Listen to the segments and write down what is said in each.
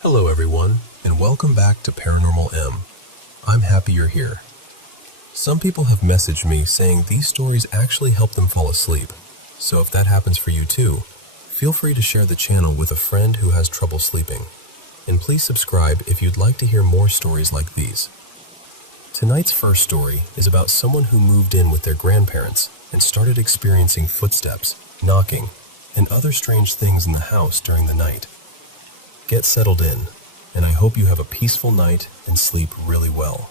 Hello everyone, and welcome back to Paranormal M. I'm happy you're here. Some people have messaged me saying these stories actually help them fall asleep, so if that happens for you too, feel free to share the channel with a friend who has trouble sleeping. And please subscribe if you'd like to hear more stories like these. Tonight's first story is about someone who moved in with their grandparents and started experiencing footsteps, knocking, and other strange things in the house during the night. Get settled in, and I hope you have a peaceful night and sleep really well.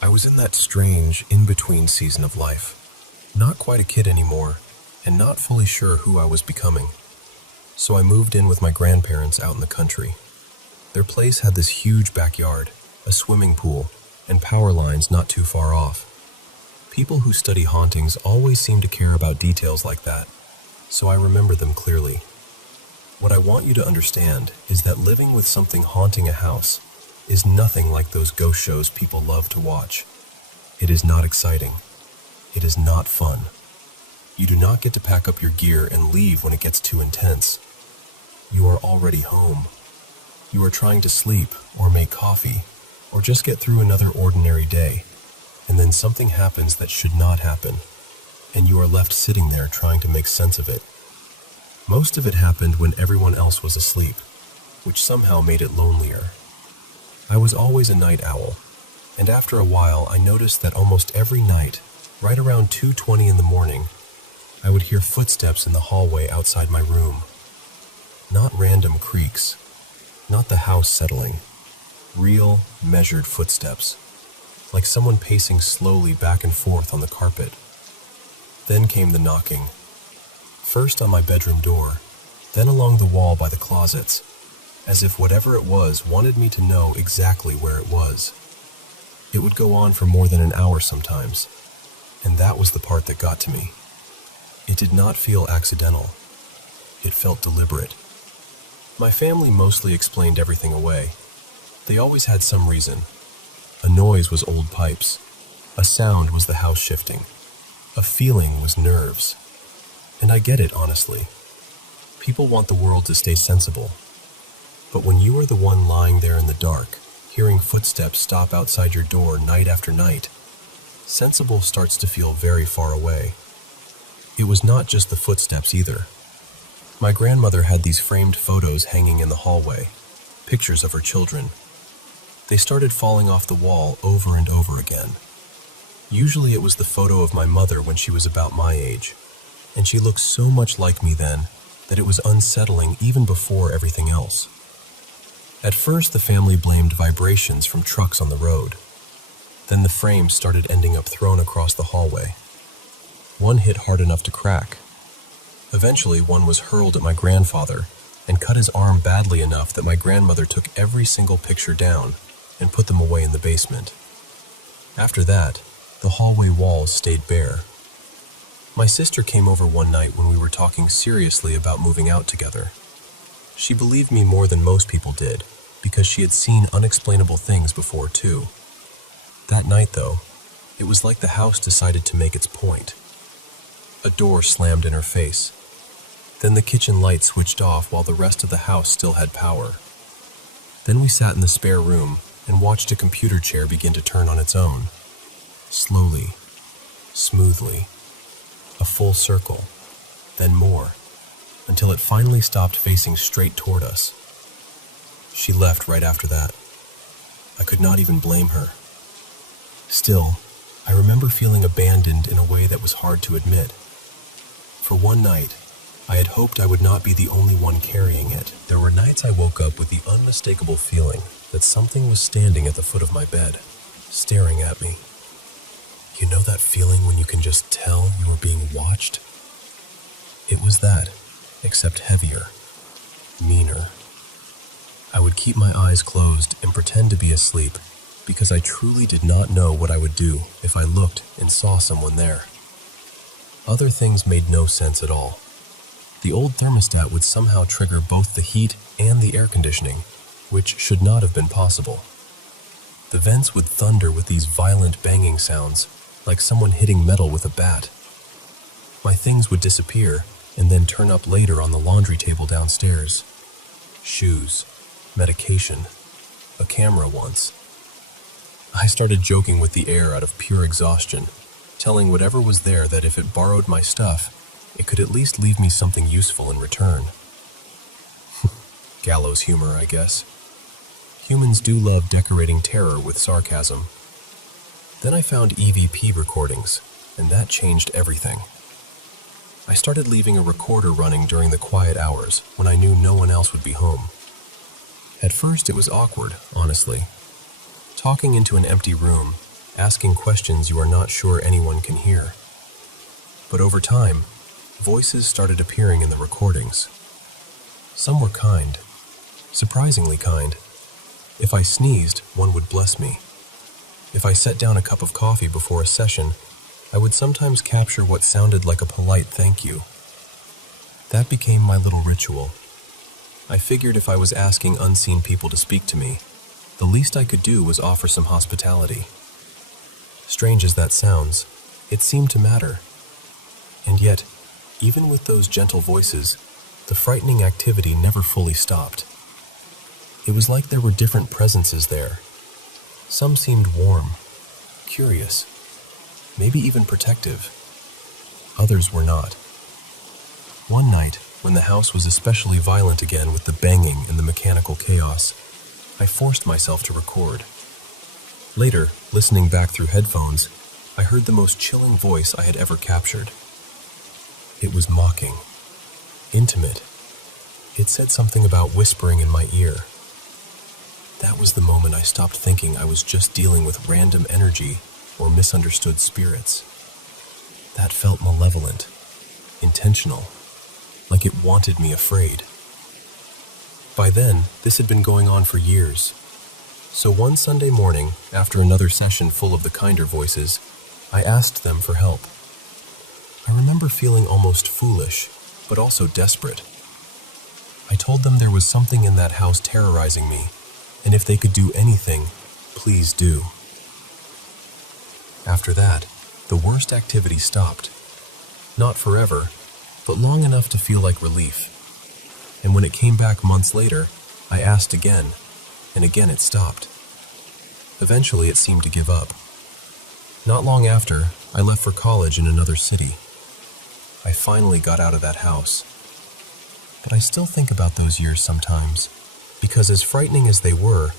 I was in that strange, in-between season of life. Not quite a kid anymore, and not fully sure who I was becoming. So I moved in with my grandparents out in the country. Their place had this huge backyard, a swimming pool, and power lines not too far off. People who study hauntings always seem to care about details like that, so I remember them clearly. What I want you to understand is that living with something haunting a house is nothing like those ghost shows people love to watch. It is not exciting. It is not fun. You do not get to pack up your gear and leave when it gets too intense. You are already home. You are trying to sleep or make coffee or just get through another ordinary day, and then something happens that should not happen, and you are left sitting there trying to make sense of it. Most of it happened when everyone else was asleep, which somehow made it lonelier. I was always a night owl, and after a while I noticed that almost every night, right around 2:20 in the morning, I would hear footsteps in the hallway outside my room. Not random creaks, not the house settling. Real, measured footsteps, like someone pacing slowly back and forth on the carpet. Then came the knocking. First on my bedroom door, then along the wall by the closets, as if whatever it was wanted me to know exactly where it was. It would go on for more than an hour sometimes, and that was the part that got to me. It did not feel accidental. It felt deliberate. My family mostly explained everything away. They always had some reason. A noise was old pipes. A sound was the house shifting. A feeling was nerves. And I get it, honestly. People want the world to stay sensible. But when you are the one lying there in the dark, hearing footsteps stop outside your door night after night, sensible starts to feel very far away. It was not just the footsteps either. My grandmother had these framed photos hanging in the hallway, pictures of her children. They started falling off the wall over and over again. Usually it was the photo of my mother when she was about my age, and she looked so much like me then that it was unsettling even before everything else. At first the family blamed vibrations from trucks on the road. Then the frames started ending up thrown across the hallway. One hit hard enough to crack. Eventually one was hurled at my grandfather and cut his arm badly enough that my grandmother took every single picture down and put them away in the basement. After that, the hallway walls stayed bare. My sister came over one night when we were talking seriously about moving out together. She believed me more than most people did, because she had seen unexplainable things before too. That night though, it was like the house decided to make its point. A door slammed in her face. Then the kitchen light switched off while the rest of the house still had power. Then we sat in the spare room and watched a computer chair begin to turn on its own. Slowly, smoothly, a full circle, then more, until it finally stopped facing straight toward us. She left right after that. I could not even blame her. Still, I remember feeling abandoned in a way that was hard to admit. For one night, I had hoped I would not be the only one carrying it. There were nights I woke up with the unmistakable feeling that something was standing at the foot of my bed, staring at me. You know that feeling when you can just tell you are being watched? It was that, except heavier, meaner. I would keep my eyes closed and pretend to be asleep because I truly did not know what I would do if I looked and saw someone there. Other things made no sense at all. The old thermostat would somehow trigger both the heat and the air conditioning, which should not have been possible. The vents would thunder with these violent banging sounds, like someone hitting metal with a bat. My things would disappear and then turn up later on the laundry table downstairs. Shoes, medication, a camera once. I started joking with the air out of pure exhaustion, telling whatever was there that if it borrowed my stuff, it could at least leave me something useful in return. Gallows humor, I guess. Humans do love decorating terror with sarcasm. Then I found EVP recordings, and that changed everything. I started leaving a recorder running during the quiet hours when I knew no one else would be home. At first it was awkward, honestly. Talking into an empty room, asking questions you are not sure anyone can hear. But over time, voices started appearing in the recordings. Some were kind, surprisingly kind. If I sneezed, one would bless me. If I set down a cup of coffee before a session, I would sometimes capture what sounded like a polite thank you. That became my little ritual. I figured if I was asking unseen people to speak to me, the least I could do was offer some hospitality. Strange as that sounds, it seemed to matter. And yet, even with those gentle voices, the frightening activity never fully stopped. It was like there were different presences there. Some seemed warm, curious, maybe even protective. Others were not. One night, when the house was especially violent again with the banging and the mechanical chaos, I forced myself to record. Later, listening back through headphones, I heard the most chilling voice I had ever captured. It was mocking, intimate. It said something about whispering in my ear. That was the moment I stopped thinking I was just dealing with random energy or misunderstood spirits. That felt malevolent, intentional, like it wanted me afraid. By then, this had been going on for years. So one Sunday morning, after another session full of the kinder voices, I asked them for help. I remember feeling almost foolish, but also desperate. I told them there was something in that house terrorizing me, and if they could do anything, please do. After that, the worst activity stopped. Not forever, but long enough to feel like relief. And when it came back months later, I asked again, and again it stopped. Eventually it seemed to give up. Not long after, I left for college in another city. I finally got out of that house. But I still think about those years sometimes, because as frightening as they were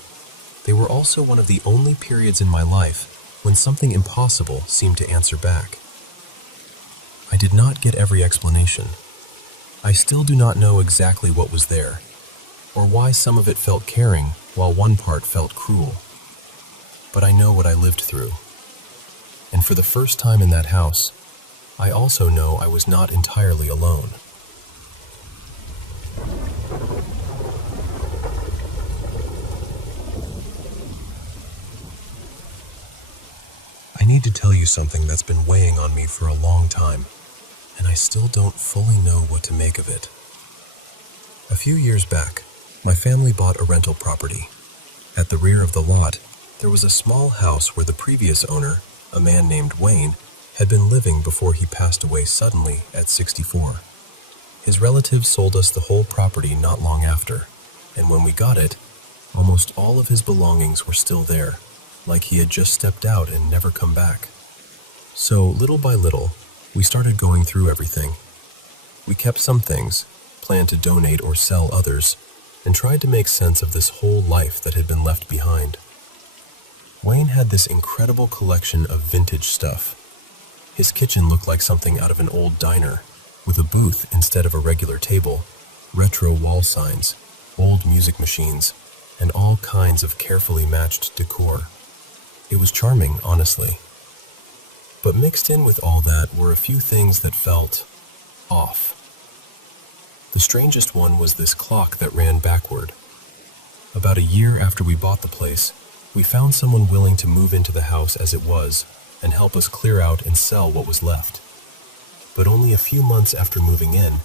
also one of the only periods in my life when something impossible seemed to answer back. I did not get every explanation. I still do not know exactly what was there, or why some of it felt caring while one part felt cruel. But I know what I lived through. And for the first time in that house, I also know I was not entirely alone. I need to tell you something that's been weighing on me for a long time, and I still don't fully know what to make of it. A few years back, my family bought a rental property. At the rear of the lot, there was a small house where the previous owner, a man named Wayne, had been living before he passed away suddenly at 64. His relatives sold us the whole property not long after, and when we got it, almost all of his belongings were still there, like he had just stepped out and never come back. So, little by little, we started going through everything. We kept some things, planned to donate or sell others, and tried to make sense of this whole life that had been left behind. Wayne had this incredible collection of vintage stuff. His kitchen looked like something out of an old diner, with a booth instead of a regular table, retro wall signs, old music machines, and all kinds of carefully matched decor. It was charming, honestly. But mixed in with all that were a few things that felt off. The strangest one was this clock that ran backward. About a year after we bought the place, we found someone willing to move into the house as it was and help us clear out and sell what was left. But only a few months after moving in,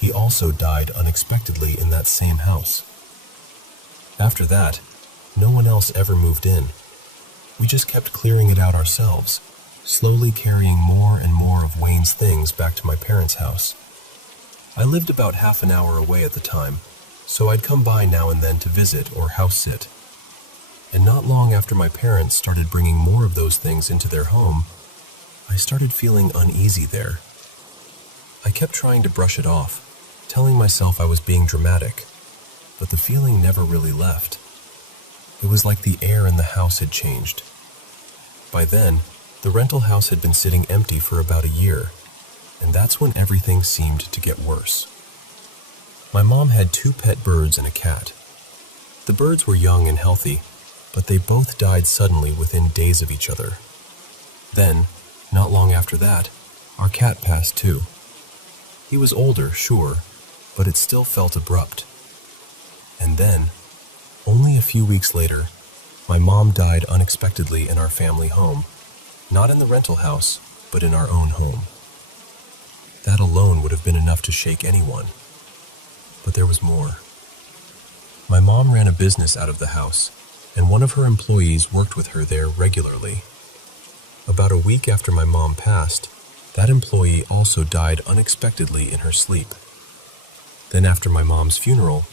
he also died unexpectedly in that same house. After that, no one else ever moved in. We just kept clearing it out ourselves, slowly carrying more and more of Wayne's things back to my parents' house. I lived about half an hour away at the time, so I'd come by now and then to visit or house sit. And not long after my parents started bringing more of those things into their home, I started feeling uneasy there. I kept trying to brush it off, telling myself I was being dramatic, but the feeling never really left. It was like the air in the house had changed. By then, the rental house had been sitting empty for about a year, and that's when everything seemed to get worse. My mom had 2 pet birds and a cat. The birds were young and healthy, but they both died suddenly within days of each other. Then, not long after that, our cat passed too. He was older, sure, but it still felt abrupt. And then, only a few weeks later, my mom died unexpectedly in our family home, not in the rental house, but in our own home. That alone would have been enough to shake anyone. But there was more. My mom ran a business out of the house, and one of her employees worked with her there regularly. About a week after my mom passed, that employee also died unexpectedly in her sleep. Then after my mom's funeral,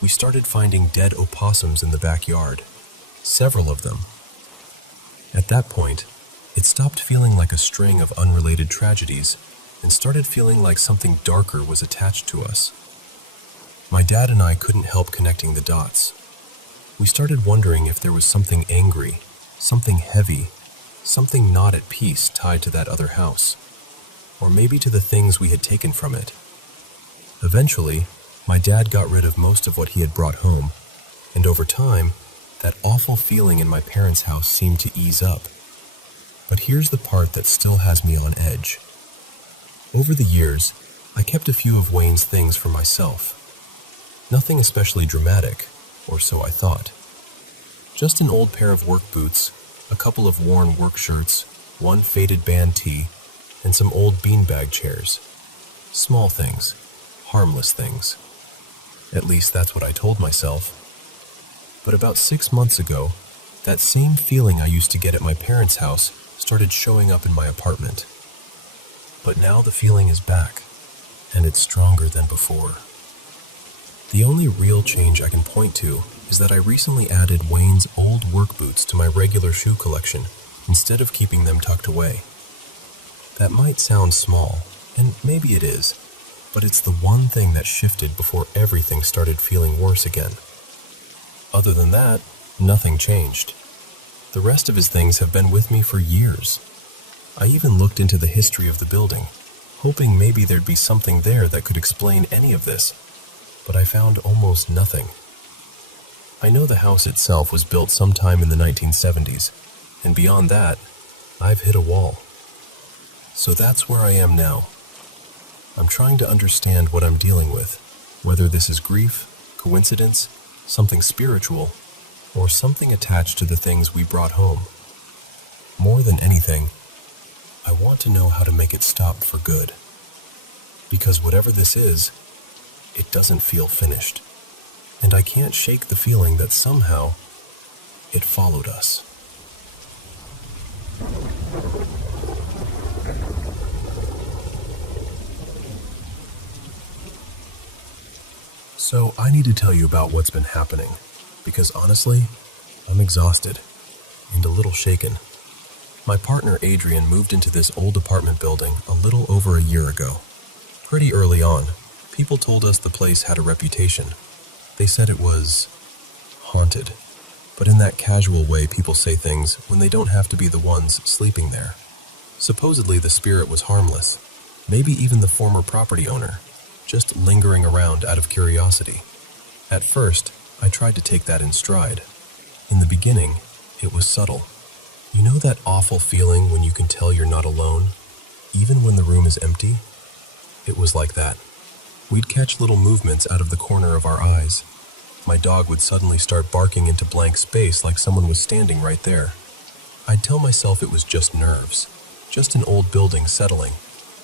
we started finding dead opossums in the backyard, several of them. At that point, it stopped feeling like a string of unrelated tragedies and started feeling like something darker was attached to us. My dad and I couldn't help connecting the dots. We started wondering if there was something angry, something heavy, something not at peace tied to that other house, or maybe to the things we had taken from it. Eventually, my dad got rid of most of what he had brought home, and over time, that awful feeling in my parents' house seemed to ease up. But here's the part that still has me on edge. Over the years, I kept a few of Wayne's things for myself. Nothing especially dramatic, or so I thought. Just an old pair of work boots, a couple of worn work shirts, one faded band tee, and some old beanbag chairs. Small things, harmless things. At least that's what I told myself. But about 6 months ago, that same feeling I used to get at my parents' house started showing up in my apartment. But now the feeling is back, and it's stronger than before. The only real change I can point to is that I recently added Wayne's old work boots to my regular shoe collection instead of keeping them tucked away. That might sound small, and maybe it is, but it's the one thing that shifted before everything started feeling worse again. Other than that, nothing changed. The rest of his things have been with me for years. I even looked into the history of the building, hoping maybe there'd be something there that could explain any of this, but I found almost nothing. I know the house itself was built sometime in the 1970s, and beyond that, I've hit a wall. So that's where I am now. I'm trying to understand what I'm dealing with, whether this is grief, coincidence, something spiritual, or something attached to the things we brought home. More than anything, I want to know how to make it stop for good. Because whatever this is, it doesn't feel finished. And I can't shake the feeling that somehow it followed us. So I need to tell you about what's been happening, because honestly, I'm exhausted and a little shaken. My partner Adrian moved into this old apartment building a little over a year ago. Pretty early on, people told us the place had a reputation. They said it was haunted, but in that casual way people say things when they don't have to be the ones sleeping there. Supposedly the spirit was harmless, maybe even the former property owner, just lingering around out of curiosity. At first, I tried to take that in stride. In the beginning, it was subtle. You know that awful feeling when you can tell you're not alone, even when the room is empty? It was like that. We'd catch little movements out of the corner of our eyes. My dog would suddenly start barking into blank space like someone was standing right there. I'd tell myself it was just nerves, just an old building settling,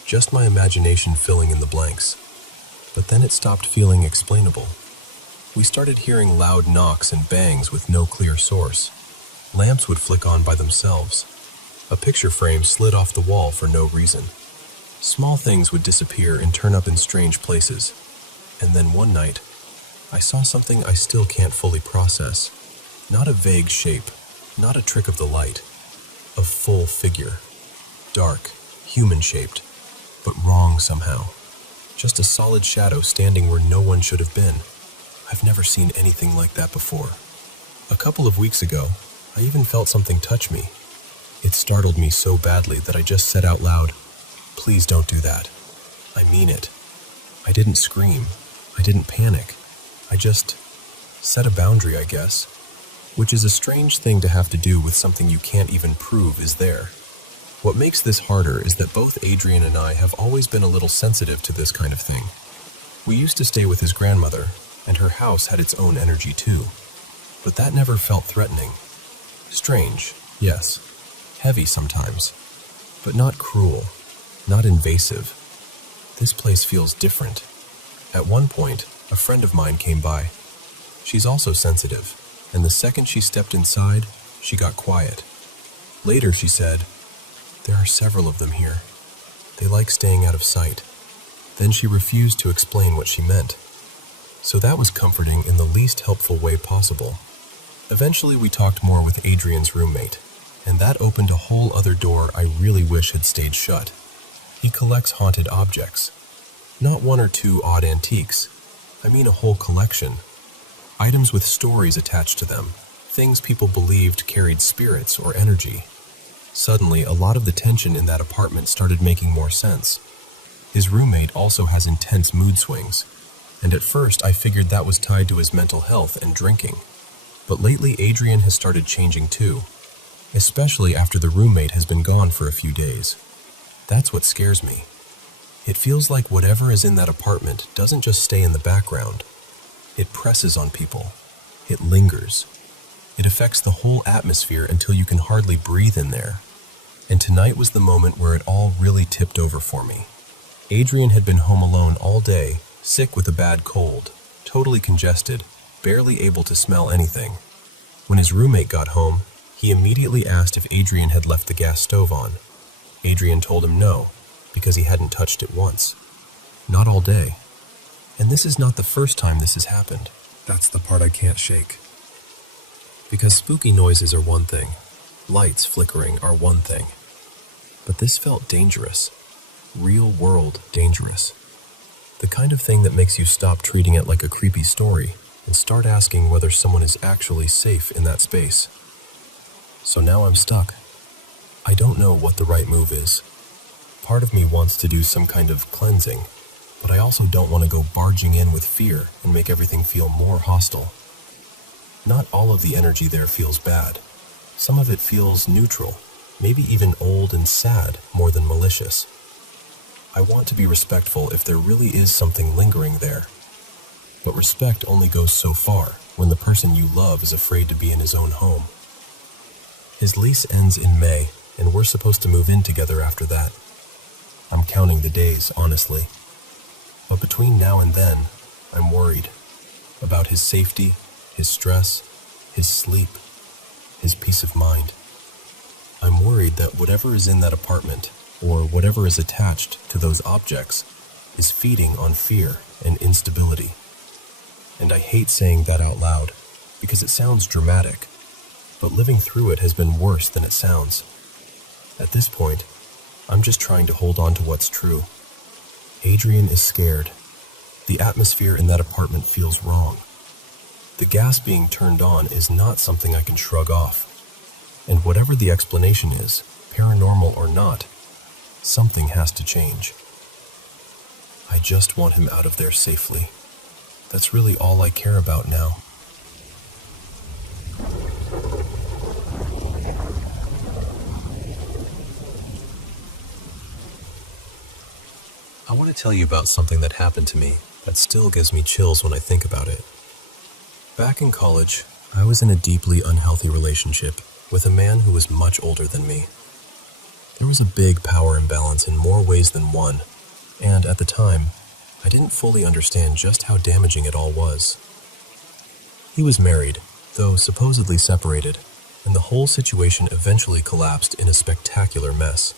just my imagination filling in the blanks. But then it stopped feeling explainable. We started hearing loud knocks and bangs with no clear source. Lamps would flick on by themselves. A picture frame slid off the wall for no reason. Small things would disappear and turn up in strange places. And then one night, I saw something I still can't fully process. Not a vague shape, not a trick of the light. A full figure. Dark, human-shaped, but wrong somehow. Just a solid shadow standing where no one should have been. I've never seen anything like that before. A couple of weeks ago, I even felt something touch me. It startled me so badly that I just said out loud, "Please don't do that." I mean it. I didn't scream. I didn't panic. I just set a boundary, I guess. Which is a strange thing to have to do with something you can't even prove is there. What makes this harder is that both Adrian and I have always been a little sensitive to this kind of thing. We used to stay with his grandmother, and her house had its own energy too. But that never felt threatening. Strange, yes. Heavy sometimes. But not cruel. Not invasive. This place feels different. At one point, a friend of mine came by. She's also sensitive, and the second she stepped inside, she got quiet. Later she said, "There are several of them here. They like staying out of sight." Then she refused to explain what she meant. So that was comforting in the least helpful way possible. Eventually we talked more with Adrian's roommate, and that opened a whole other door I really wish had stayed shut. He collects haunted objects. Not one or two odd antiques. I mean a whole collection. Items with stories attached to them, things people believed carried spirits or energy. Suddenly, a lot of the tension in that apartment started making more sense. His roommate also has intense mood swings, and at first I figured that was tied to his mental health and drinking. But lately Adrian has started changing too, especially after the roommate has been gone for a few days. That's what scares me. It feels like whatever is in that apartment doesn't just stay in the background. It presses on people. It lingers. It affects the whole atmosphere until you can hardly breathe in there. And tonight was the moment where it all really tipped over for me. Adrian had been home alone all day, sick with a bad cold, totally congested, barely able to smell anything. When his roommate got home, he immediately asked if Adrian had left the gas stove on. Adrian told him no, because he hadn't touched it once. Not all day. And this is not the first time this has happened. That's the part I can't shake. Because spooky noises are one thing, lights flickering are one thing. But this felt dangerous. Real world dangerous. The kind of thing that makes you stop treating it like a creepy story and start asking whether someone is actually safe in that space. So now I'm stuck. I don't know what the right move is. Part of me wants to do some kind of cleansing, but I also don't want to go barging in with fear and make everything feel more hostile. Not all of the energy there feels bad. Some of it feels neutral, maybe even old and sad more than malicious. I want to be respectful if there really is something lingering there. But respect only goes so far when the person you love is afraid to be in his own home. His lease ends in May, and we're supposed to move in together after that. I'm counting the days, honestly. But between now and then, I'm worried about his safety, his stress, his sleep, his peace of mind. I'm worried that whatever is in that apartment, or whatever is attached to those objects, is feeding on fear and instability. And I hate saying that out loud, because it sounds dramatic, but living through it has been worse than it sounds. At this point, I'm just trying to hold on to what's true. Adrian is scared. The atmosphere in that apartment feels wrong. The gas being turned on is not something I can shrug off. And whatever the explanation is, paranormal or not, something has to change. I just want him out of there safely. That's really all I care about now. I want to tell you about something that happened to me that still gives me chills when I think about it. Back in college, I was in a deeply unhealthy relationship with a man who was much older than me. There was a big power imbalance in more ways than one, and at the time, I didn't fully understand just how damaging it all was. He was married, though supposedly separated, and the whole situation eventually collapsed in a spectacular mess.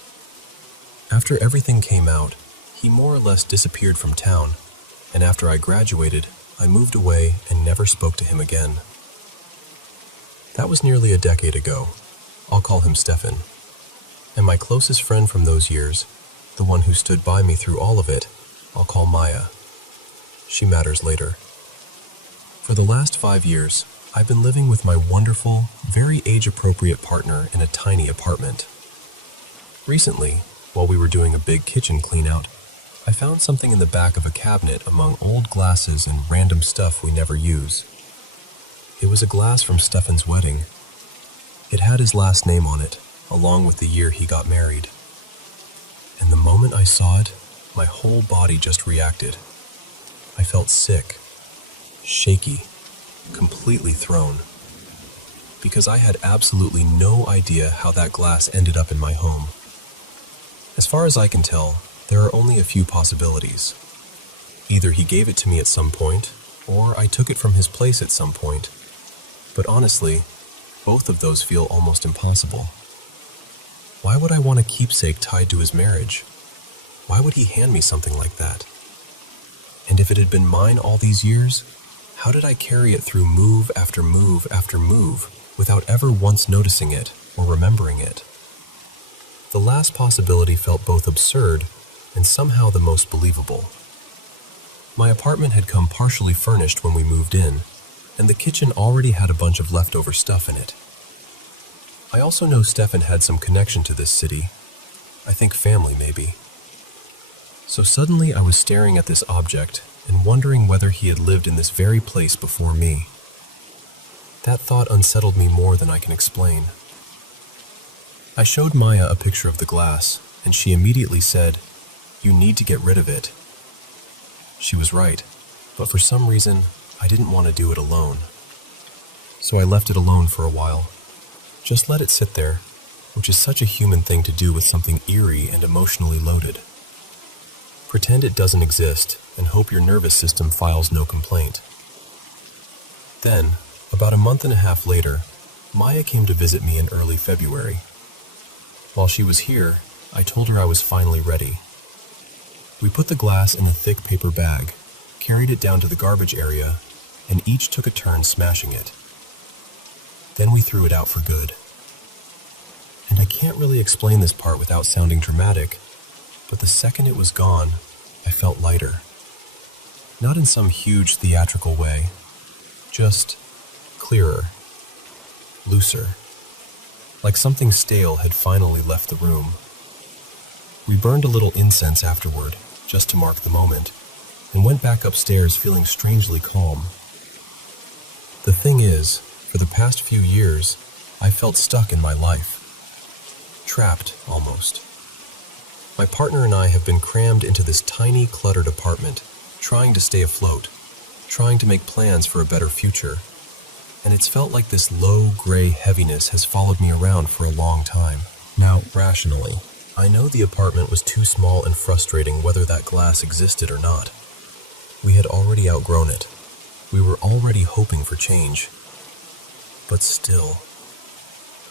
After everything came out, he more or less disappeared from town, and after I graduated, I moved away and never spoke to him again. That was nearly a decade ago. I'll call him Stefan. And my closest friend from those years, the one who stood by me through all of it, I'll call Maya. She matters later. For the last 5 years, I've been living with my wonderful, very age-appropriate partner in a tiny apartment. Recently, while we were doing a big kitchen clean-out, I found something in the back of a cabinet among old glasses and random stuff we never use. It was a glass from Stefan's wedding. It had his last name on it, along with the year he got married. And the moment I saw it, my whole body just reacted. I felt sick, shaky, completely thrown, because I had absolutely no idea how that glass ended up in my home. As far as I can tell, there are only a few possibilities. Either he gave it to me at some point, or I took it from his place at some point. But honestly, both of those feel almost impossible. Why would I want a keepsake tied to his marriage? Why would he hand me something like that? And if it had been mine all these years, how did I carry it through move after move after move without ever once noticing it or remembering it? The last possibility felt both absurd and somehow the most believable. My apartment had come partially furnished when we moved in, and the kitchen already had a bunch of leftover stuff in it. I also know Stefan had some connection to this city. I think family, maybe. So suddenly I was staring at this object and wondering whether he had lived in this very place before me. That thought unsettled me more than I can explain. I showed Maya a picture of the glass, and she immediately said, "You need to get rid of it." She was right, but for some reason, I didn't want to do it alone. So I left it alone for a while. Just let it sit there, which is such a human thing to do with something eerie and emotionally loaded. Pretend it doesn't exist and hope your nervous system files no complaint. Then, about a month and a half later, Maya came to visit me in early February. While she was here, I told her I was finally ready. We put the glass in a thick paper bag, carried it down to the garbage area, and each took a turn smashing it. Then we threw it out for good. And I can't really explain this part without sounding dramatic, but the second it was gone, I felt lighter. Not in some huge theatrical way, just clearer, looser, like something stale had finally left the room. We burned a little incense afterward, just to mark the moment, and went back upstairs feeling strangely calm. The thing is, for the past few years, I felt stuck in my life. Trapped, almost. My partner and I have been crammed into this tiny, cluttered apartment, trying to stay afloat, trying to make plans for a better future. And it's felt like this low, gray heaviness has followed me around for a long time. Now, rationally, I know the apartment was too small and frustrating whether that glass existed or not. We had already outgrown it. We were already hoping for change. But still,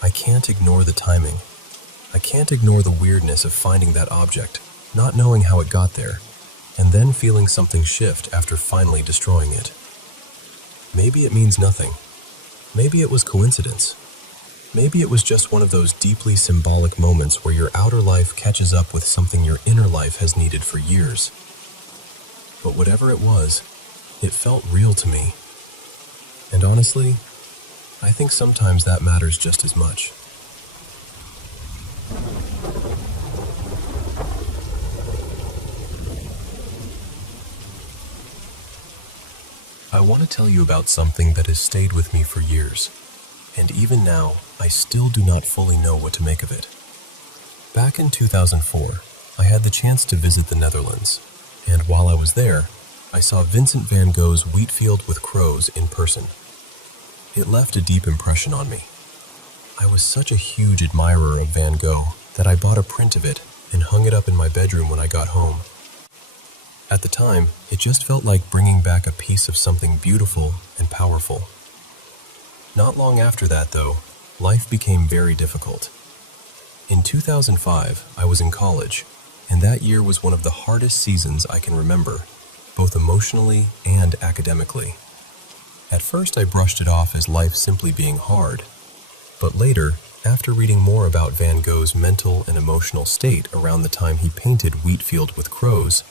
I can't ignore the timing. I can't ignore the weirdness of finding that object, not knowing how it got there, and then feeling something shift after finally destroying it. Maybe it means nothing. Maybe it was coincidence. Maybe it was just one of those deeply symbolic moments where your outer life catches up with something your inner life has needed for years. But whatever it was, it felt real to me. And honestly, I think sometimes that matters just as much. I want to tell you about something that has stayed with me for years, and even now, I still do not fully know what to make of it. Back in 2004, I had the chance to visit the Netherlands, and while I was there, I saw Vincent van Gogh's Wheatfield with Crows in person. It left a deep impression on me. I was such a huge admirer of Van Gogh that I bought a print of it and hung it up in my bedroom when I got home. At the time, it just felt like bringing back a piece of something beautiful and powerful. Not long after that, though, life became very difficult. In 2005, I was in college, and that year was one of the hardest seasons I can remember, both emotionally and academically. At first, I brushed it off as life simply being hard, but later, after reading more about Van Gogh's mental and emotional state around the time he painted Wheatfield with Crows,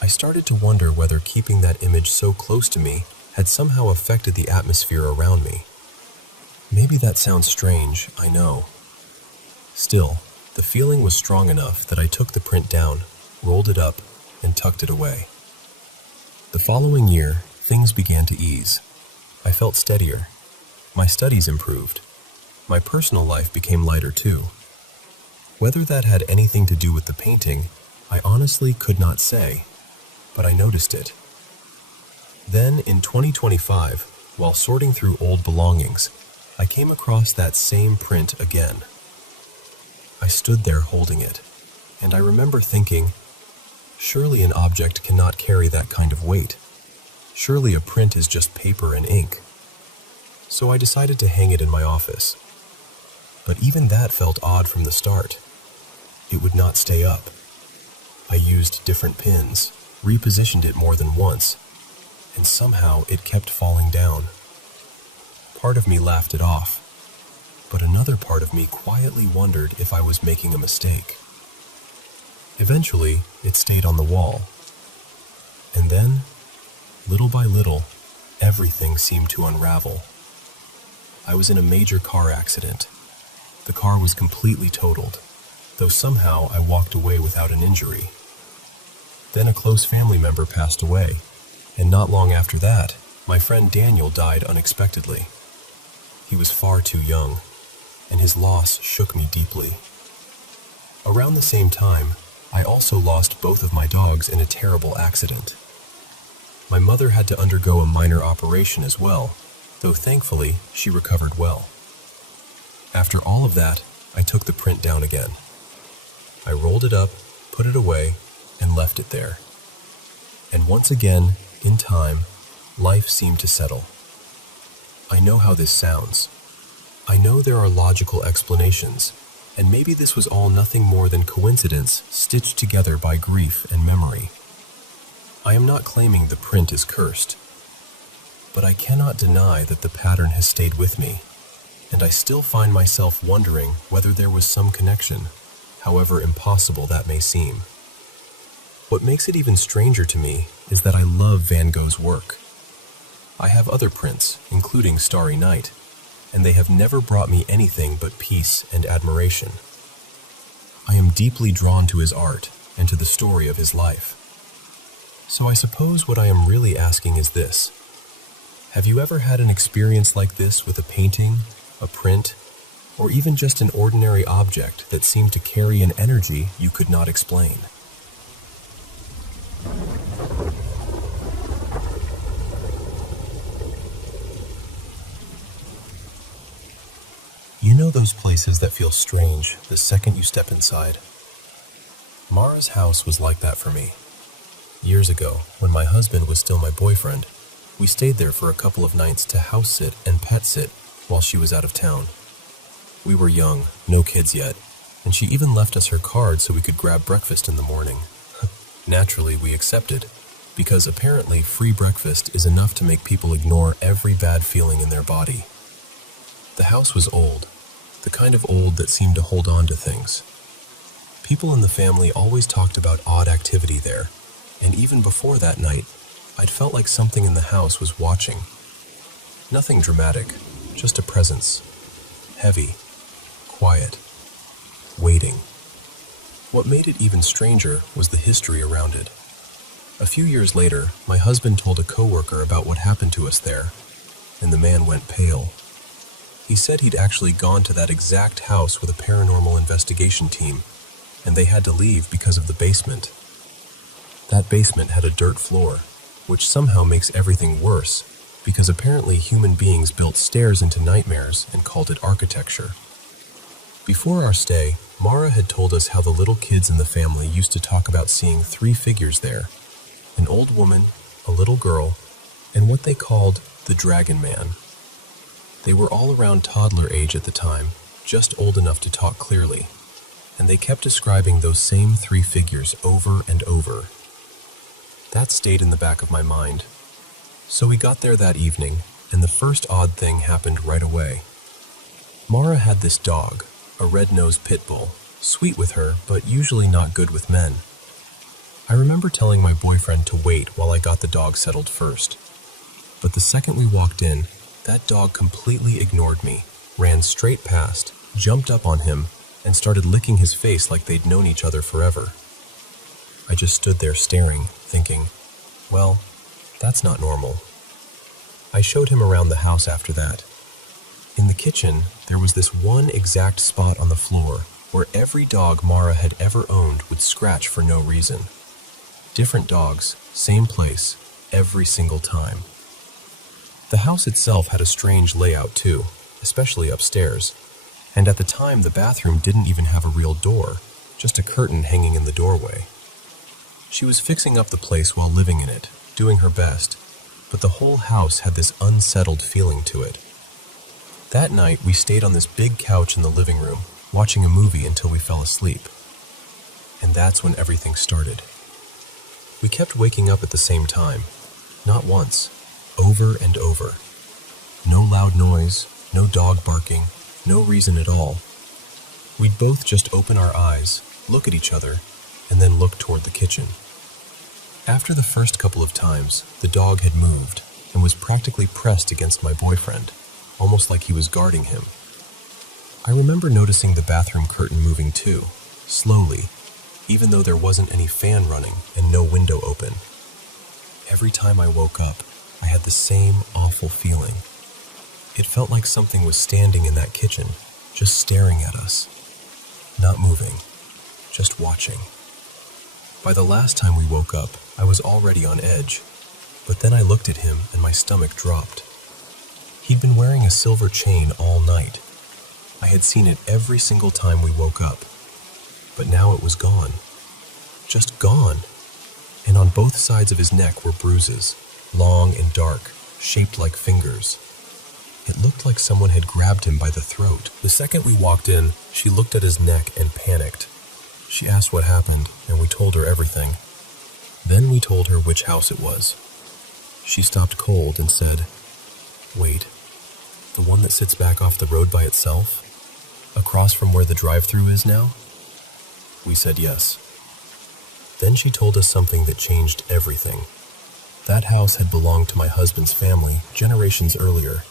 I started to wonder whether keeping that image so close to me had somehow affected the atmosphere around me. Maybe that sounds strange, I know. Still, the feeling was strong enough that I took the print down, rolled it up, and tucked it away. The following year, things began to ease. I felt steadier. My studies improved. My personal life became lighter too. Whether that had anything to do with the painting, I honestly could not say, but I noticed it. Then, in 2025, while sorting through old belongings, I came across that same print again. I stood there holding it, and I remember thinking, surely an object cannot carry that kind of weight. Surely a print is just paper and ink. So I decided to hang it in my office. But even that felt odd from the start. It would not stay up. I used different pins, repositioned it more than once, and somehow it kept falling down. Part of me laughed it off, but another part of me quietly wondered if I was making a mistake. Eventually, it stayed on the wall. And then, little by little, everything seemed to unravel. I was in a major car accident. The car was completely totaled, though somehow I walked away without an injury. Then a close family member passed away, and not long after that, my friend Daniel died unexpectedly. He was far too young, and his loss shook me deeply. Around the same time, I also lost both of my dogs in a terrible accident. My mother had to undergo a minor operation as well, though thankfully she recovered well. After all of that, I took the print down again. I rolled it up, put it away, and left it there. And once again, in time, life seemed to settle. I know how this sounds. I know there are logical explanations, and maybe this was all nothing more than coincidence stitched together by grief and memory. I am not claiming the print is cursed, but I cannot deny that the pattern has stayed with me, and I still find myself wondering whether there was some connection, however impossible that may seem. What makes it even stranger to me is that I love Van Gogh's work. I have other prints, including Starry Night, and they have never brought me anything but peace and admiration. I am deeply drawn to his art and to the story of his life. So I suppose what I am really asking is this: have you ever had an experience like this with a painting, a print, or even just an ordinary object that seemed to carry an energy you could not explain? You know those places that feel strange the second you step inside? Mara's house was like that for me. Years ago, when my husband was still my boyfriend, we stayed there for a couple of nights to house sit and pet sit while she was out of town. We were young, no kids yet, and she even left us her card so we could grab breakfast in the morning. Naturally, we accepted, because apparently free breakfast is enough to make people ignore every bad feeling in their body. The house was old, the kind of old that seemed to hold on to things. People in the family always talked about odd activity there, and even before that night, I'd felt like something in the house was watching. Nothing dramatic, just a presence. Heavy, quiet, waiting. What made it even stranger was the history around it. A few years later, my husband told a coworker about what happened to us there, and the man went pale. He said he'd actually gone to that exact house with a paranormal investigation team, and they had to leave because of the basement. That basement had a dirt floor, which somehow makes everything worse, because apparently human beings built stairs into nightmares and called it architecture. Before our stay, Mara had told us how the little kids in the family used to talk about seeing 3 figures there: an old woman, a little girl, and what they called the Dragon Man. They were all around toddler age at the time, just old enough to talk clearly, and they kept describing those same three figures over and over. That stayed in the back of my mind. So we got there that evening, and the first odd thing happened right away. Mara had this dog, a red-nosed pit bull, sweet with her, but usually not good with men. I remember telling my boyfriend to wait while I got the dog settled first. But the second we walked in, that dog completely ignored me, ran straight past, jumped up on him, and started licking his face like they'd known each other forever. I just stood there staring, thinking, well, that's not normal. I showed him around the house after that. In the kitchen, there was this one exact spot on the floor where every dog Mara had ever owned would scratch for no reason. Different dogs, same place, every single time. The house itself had a strange layout too, especially upstairs. And at the time, the bathroom didn't even have a real door, just a curtain hanging in the doorway. She was fixing up the place while living in it, doing her best, but the whole house had this unsettled feeling to it. That night, we stayed on this big couch in the living room, watching a movie until we fell asleep. And that's when everything started. We kept waking up at the same time, not once, over and over. No loud noise, no dog barking, no reason at all. We'd both just open our eyes, look at each other, and then look toward the kitchen. After the first couple of times, the dog had moved and was practically pressed against my boyfriend, almost like he was guarding him. I remember noticing the bathroom curtain moving too, slowly, even though there wasn't any fan running and no window open. Every time I woke up, I had the same awful feeling. It felt like something was standing in that kitchen, just staring at us. Not moving, just watching. By the last time we woke up, I was already on edge, but then I looked at him and my stomach dropped. He'd been wearing a silver chain all night. I had seen it every single time we woke up, but now it was gone. Just gone. And on both sides of his neck were bruises, long and dark, shaped like fingers. It looked like someone had grabbed him by the throat. The second we walked in, she looked at his neck and panicked. She asked what happened, and we told her everything. Then we told her which house it was. She stopped cold and said, "Wait, the one that sits back off the road by itself? Across from where the drive-thru is now?" We said yes. Then she told us something that changed everything. That house had belonged to my husband's family generations earlier.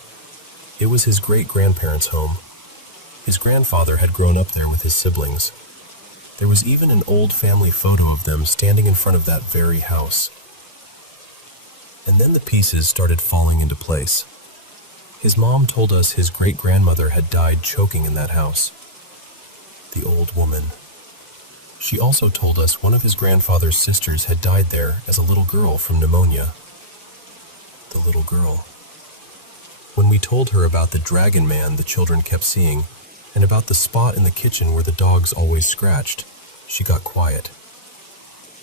It was his great-grandparents' home. His grandfather had grown up there with his siblings. There was even an old family photo of them standing in front of that very house. And then the pieces started falling into place. His mom told us his great-grandmother had died choking in that house. The old woman. She also told us one of his grandfather's sisters had died there as a little girl from pneumonia. The little girl. When we told her about the dragon man the children kept seeing, and about the spot in the kitchen where the dogs always scratched, she got quiet.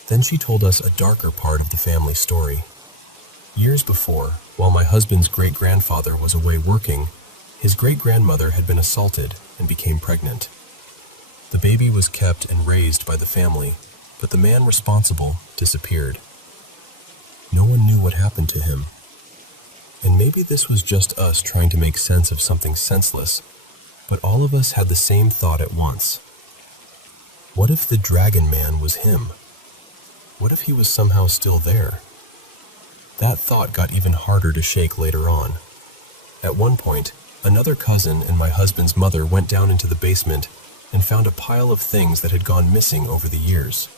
Then she told us a darker part of the family story. Years before, while my husband's great-grandfather was away working, his great-grandmother had been assaulted and became pregnant. The baby was kept and raised by the family, but the man responsible disappeared. No one knew what happened to him. And maybe this was just us trying to make sense of something senseless, but all of us had the same thought at once. What if the dragon man was him? What if he was somehow still there? That thought got even harder to shake later on. At one point, another cousin and my husband's mother went down into the basement and found a pile of things that had gone missing over the years.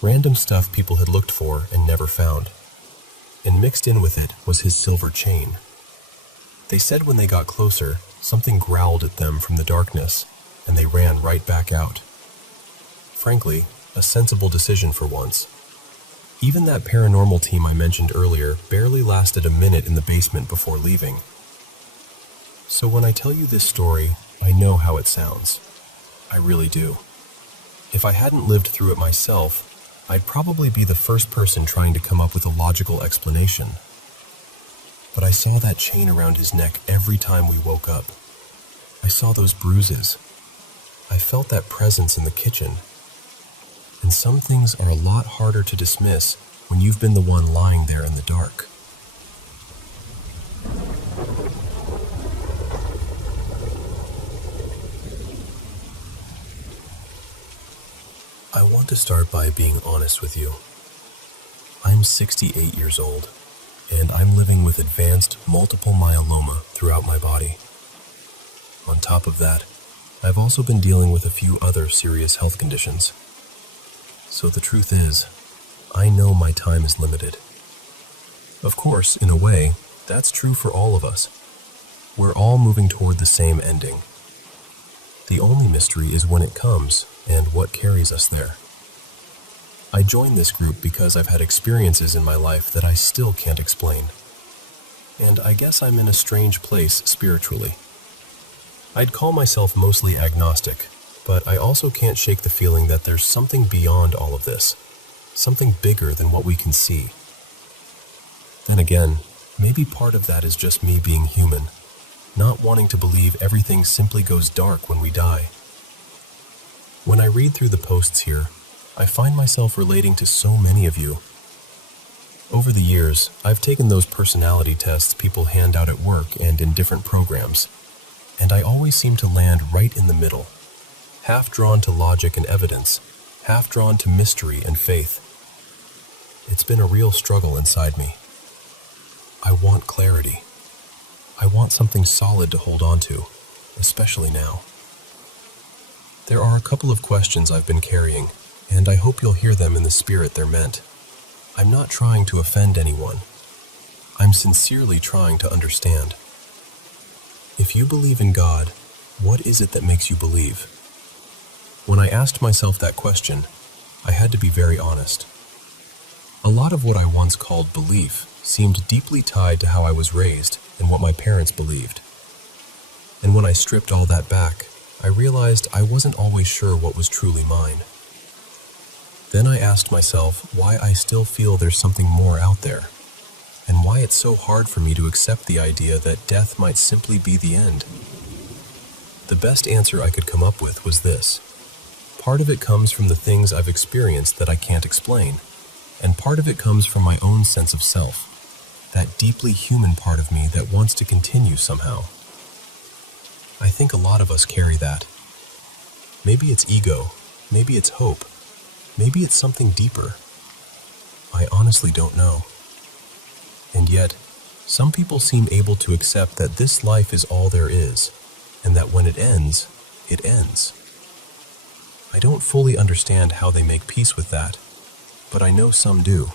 Random stuff people had looked for and never found. And mixed in with it was his silver chain. They said when they got closer, something growled at them from the darkness, and they ran right back out. Frankly, a sensible decision for once. Even that paranormal team I mentioned earlier barely lasted a minute in the basement before leaving. So when I tell you this story, I know how it sounds. I really do. If I hadn't lived through it myself, I'd probably be the first person trying to come up with a logical explanation. but I saw that chain around his neck every time we woke up. I saw those bruises. I felt that presence in the kitchen. And some things are a lot harder to dismiss when you've been the one lying there in the dark. I want to start by being honest with you. I'm 68 years old, and I'm living with advanced multiple myeloma throughout my body. On top of that, I've also been dealing with a few other serious health conditions. So the truth is, I know my time is limited. Of course, in a way, that's true for all of us. We're all moving toward the same ending. The only mystery is when it comes and what carries us there. I joined this group because I've had experiences in my life that I still can't explain. And I guess I'm in a strange place spiritually. I'd call myself mostly agnostic, but I also can't shake the feeling that there's something beyond all of this, something bigger than what we can see. Then again, maybe part of that is just me being human, not wanting to believe everything simply goes dark when we die. When I read through the posts here, I find myself relating to so many of you. Over the years, I've taken those personality tests people hand out at work and in different programs, and I always seem to land right in the middle, half drawn to logic and evidence, half drawn to mystery and faith. It's been a real struggle inside me. I want clarity. I want something solid to hold on to, especially now. There are a couple of questions I've been carrying, and I hope you'll hear them in the spirit they're meant. I'm not trying to offend anyone. I'm sincerely trying to understand. If you believe in God, what is it that makes you believe? When I asked myself that question, I had to be very honest. A lot of what I once called belief seemed deeply tied to how I was raised and what my parents believed. And when I stripped all that back, I realized I wasn't always sure what was truly mine. Then I asked myself why I still feel there's something more out there, and why it's so hard for me to accept the idea that death might simply be the end. The best answer I could come up with was this. Part of it comes from the things I've experienced that I can't explain, and part of it comes from my own sense of self, that deeply human part of me that wants to continue somehow. I think a lot of us carry that. Maybe it's ego, maybe it's hope, maybe it's something deeper. I honestly don't know. And yet, some people seem able to accept that this life is all there is, and that when it ends, it ends. I don't fully understand how they make peace with that, but I know some do.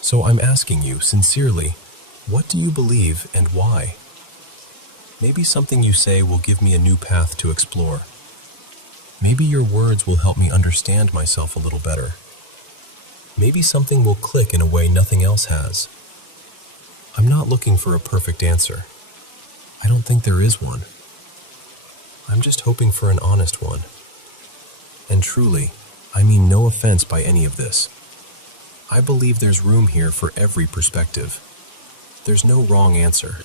So I'm asking you, sincerely, what do you believe and why? Maybe something you say will give me a new path to explore. Maybe your words will help me understand myself a little better. Maybe something will click in a way nothing else has. I'm not looking for a perfect answer. I don't think there is one. I'm just hoping for an honest one. And truly, I mean no offense by any of this. I believe there's room here for every perspective. There's no wrong answer.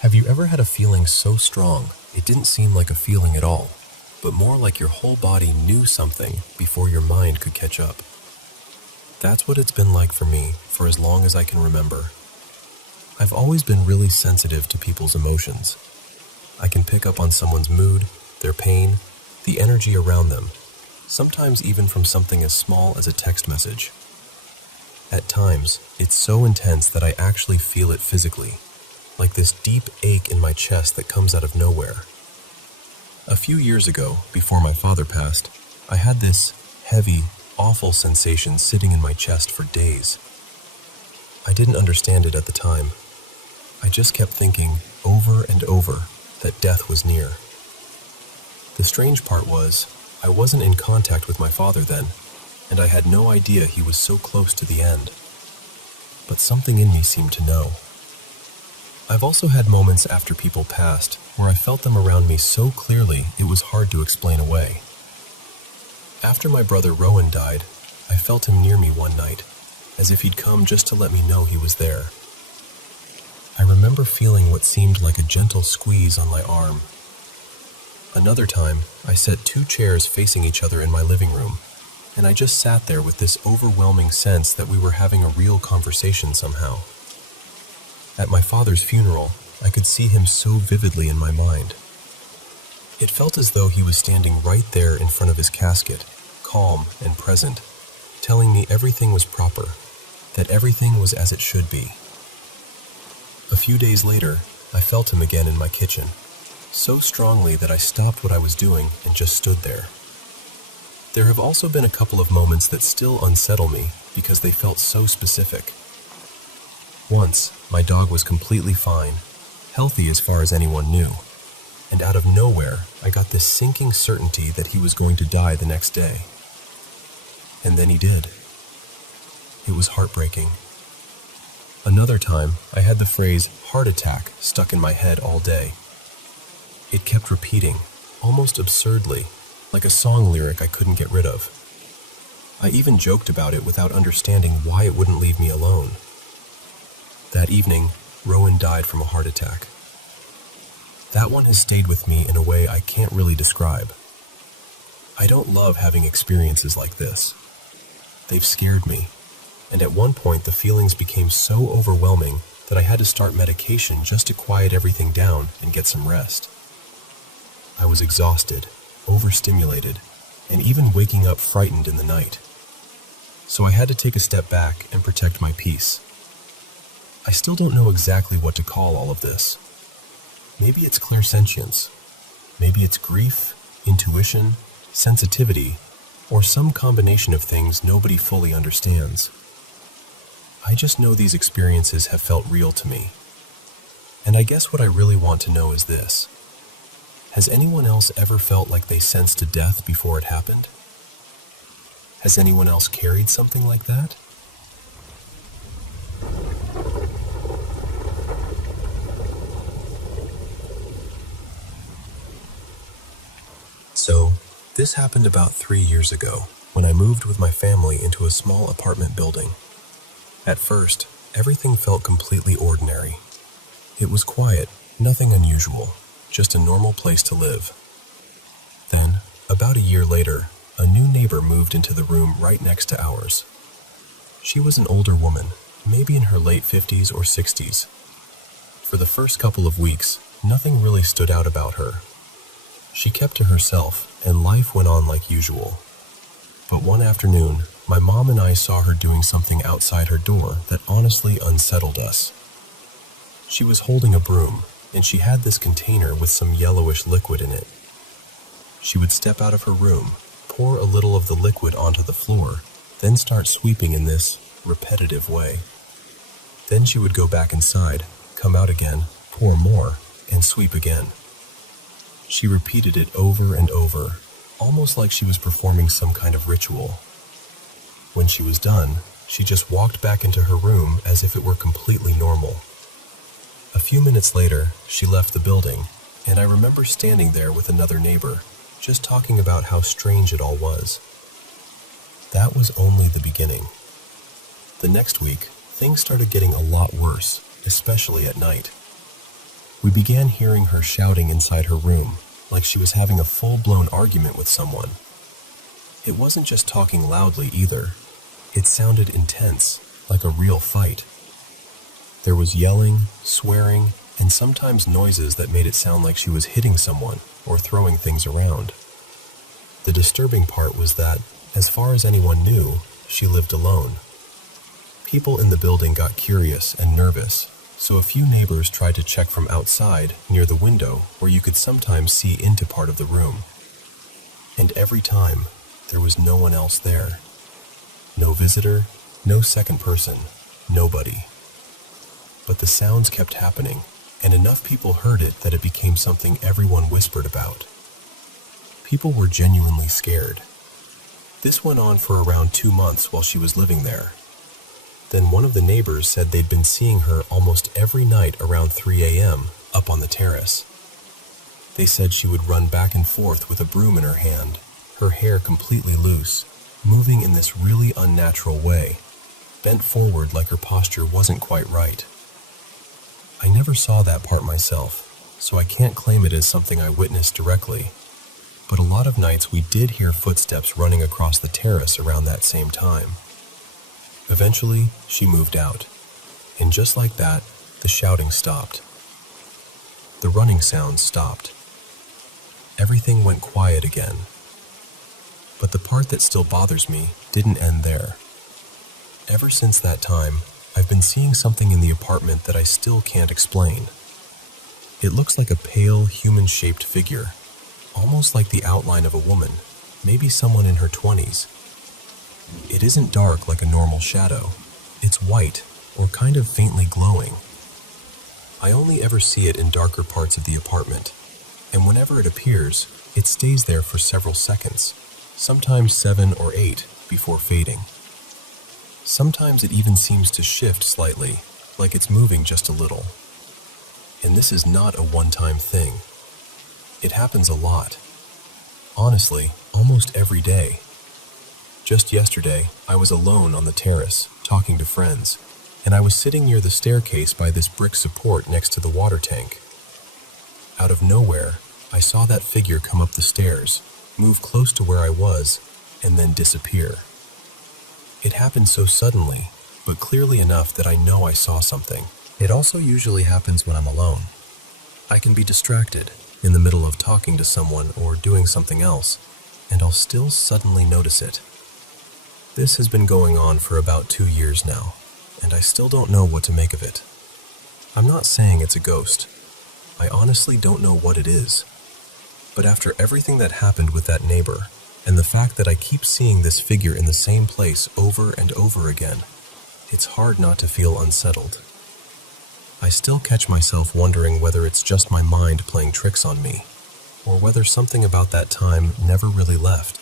Have you ever had a feeling so strong it didn't seem like a feeling at all, but more like your whole body knew something before your mind could catch up? That's what it's been like for me for as long as I can remember. I've always been really sensitive to people's emotions. I can pick up on someone's mood, their pain, the energy around them, sometimes even from something as small as a text message. At times, it's so intense that I actually feel it physically, like this deep ache in my chest that comes out of nowhere. A few years ago, before my father passed, I had this heavy, awful sensation sitting in my chest for days. I didn't understand it at the time. I just kept thinking over and over that death was near. The strange part was, I wasn't in contact with my father then, and I had no idea he was so close to the end. But something in me seemed to know. I've also had moments after people passed where I felt them around me so clearly it was hard to explain away. After my brother Rowan died, I felt him near me one night, as if he'd come just to let me know he was there. I remember feeling what seemed like a gentle squeeze on my arm. Another time, I set 2 chairs facing each other in my living room, and I just sat there with this overwhelming sense that we were having a real conversation somehow. At my father's funeral, I could see him so vividly in my mind. It felt as though he was standing right there in front of his casket, calm and present, telling me everything was proper, that everything was as it should be. A few days later, I felt him again in my kitchen, so strongly that I stopped what I was doing and just stood there. There have also been a couple of moments that still unsettle me because they felt so specific. Once, my dog was completely fine, healthy as far as anyone knew, and out of nowhere, I got this sinking certainty that he was going to die the next day. And then he did. It was heartbreaking. Another time, I had the phrase "heart attack" stuck in my head all day. It kept repeating, almost absurdly, like a song lyric I couldn't get rid of. I even joked about it without understanding why it wouldn't leave me alone. That evening, Rowan died from a heart attack. That one has stayed with me in a way I can't really describe. I don't love having experiences like this. They've scared me, and at one point the feelings became so overwhelming that I had to start medication just to quiet everything down and get some rest. I was exhausted, overstimulated, and even waking up frightened in the night. So I had to take a step back and protect my peace. I still don't know exactly what to call all of this. Maybe it's clairsentience. Maybe it's grief, intuition, sensitivity, or some combination of things nobody fully understands. I just know these experiences have felt real to me. And I guess what I really want to know is this. Has anyone else ever felt like they sensed a death before it happened? Has anyone else carried something like that? So, this happened about 3 years ago, when I moved with my family into a small apartment building. At first, everything felt completely ordinary. It was quiet, nothing unusual, just a normal place to live. Then, about a year later, a new neighbor moved into the room right next to ours. She was an older woman, maybe in her late 50s or 60s. For the first couple of weeks, nothing really stood out about her. She kept to herself, and life went on like usual. But one afternoon, my mom and I saw her doing something outside her door that honestly unsettled us. She was holding a broom, and she had this container with some yellowish liquid in it. She would step out of her room, pour a little of the liquid onto the floor, then start sweeping in this repetitive way. Then she would go back inside, come out again, pour more, and sweep again. She repeated it over and over, almost like she was performing some kind of ritual. When she was done, she just walked back into her room as if it were completely normal. A few minutes later, she left the building, and I remember standing there with another neighbor, just talking about how strange it all was. That was only the beginning. The next week, things started getting a lot worse, especially at night. We began hearing her shouting inside her room, like she was having a full-blown argument with someone. It wasn't just talking loudly either. It sounded intense, like a real fight. There was yelling, swearing, and sometimes noises that made it sound like she was hitting someone or throwing things around. The disturbing part was that, as far as anyone knew, she lived alone. People in the building got curious and nervous, so a few neighbors tried to check from outside near the window where you could sometimes see into part of the room. And every time, there was no one else there. No visitor, no second person, nobody. But the sounds kept happening, and enough people heard it that it became something everyone whispered about. People were genuinely scared. This went on for around 2 months while she was living there. Then one of the neighbors said they'd been seeing her almost every night around 3 a.m. up on the terrace. They said she would run back and forth with a broom in her hand, her hair completely loose, moving in this really unnatural way, bent forward like her posture wasn't quite right. I never saw that part myself, so I can't claim it as something I witnessed directly, but a lot of nights we did hear footsteps running across the terrace around that same time. Eventually, she moved out, and just like that, the shouting stopped. The running sounds stopped. Everything went quiet again. But the part that still bothers me didn't end there. Ever since that time, I've been seeing something in the apartment that I still can't explain. It looks like a pale, human-shaped figure, almost like the outline of a woman, maybe someone in her 20s. It isn't dark like a normal shadow. It's white, or kind of faintly glowing. I only ever see it in darker parts of the apartment, and whenever it appears, it stays there for several seconds, sometimes 7 or 8 before fading. Sometimes it even seems to shift slightly, like it's moving just a little. And this is not a one-time thing. It happens a lot. Honestly, almost every day. Just yesterday, I was alone on the terrace, talking to friends, and I was sitting near the staircase by this brick support next to the water tank. Out of nowhere, I saw that figure come up the stairs, move close to where I was, and then disappear. It happened so suddenly, but clearly enough that I know I saw something. It also usually happens when I'm alone. I can be distracted, in the middle of talking to someone or doing something else, and I'll still suddenly notice it. This has been going on for about 2 years now, and I still don't know what to make of it. I'm not saying it's a ghost. I honestly don't know what it is. But after everything that happened with that neighbor, and the fact that I keep seeing this figure in the same place over and over again, it's hard not to feel unsettled. I still catch myself wondering whether it's just my mind playing tricks on me, or whether something about that time never really left.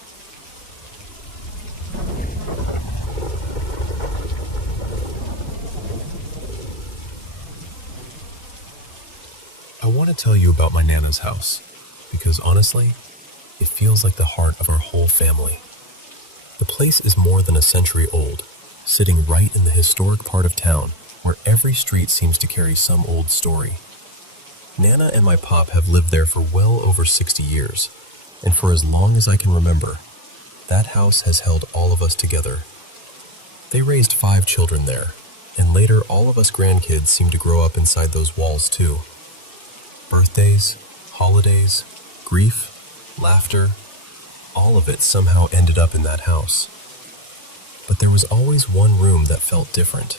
I want to tell you about my Nana's house, because honestly, it feels like the heart of our whole family. The place is more than a century old, sitting right in the historic part of town, where every street seems to carry some old story. Nana and my pop have lived there for well over 60 years, and for as long as I can remember, that house has held all of us together. They raised 5 children there, and later all of us grandkids seem to grow up inside those walls too. Birthdays, holidays, grief, laughter, all of it somehow ended up in that house. But there was always one room that felt different.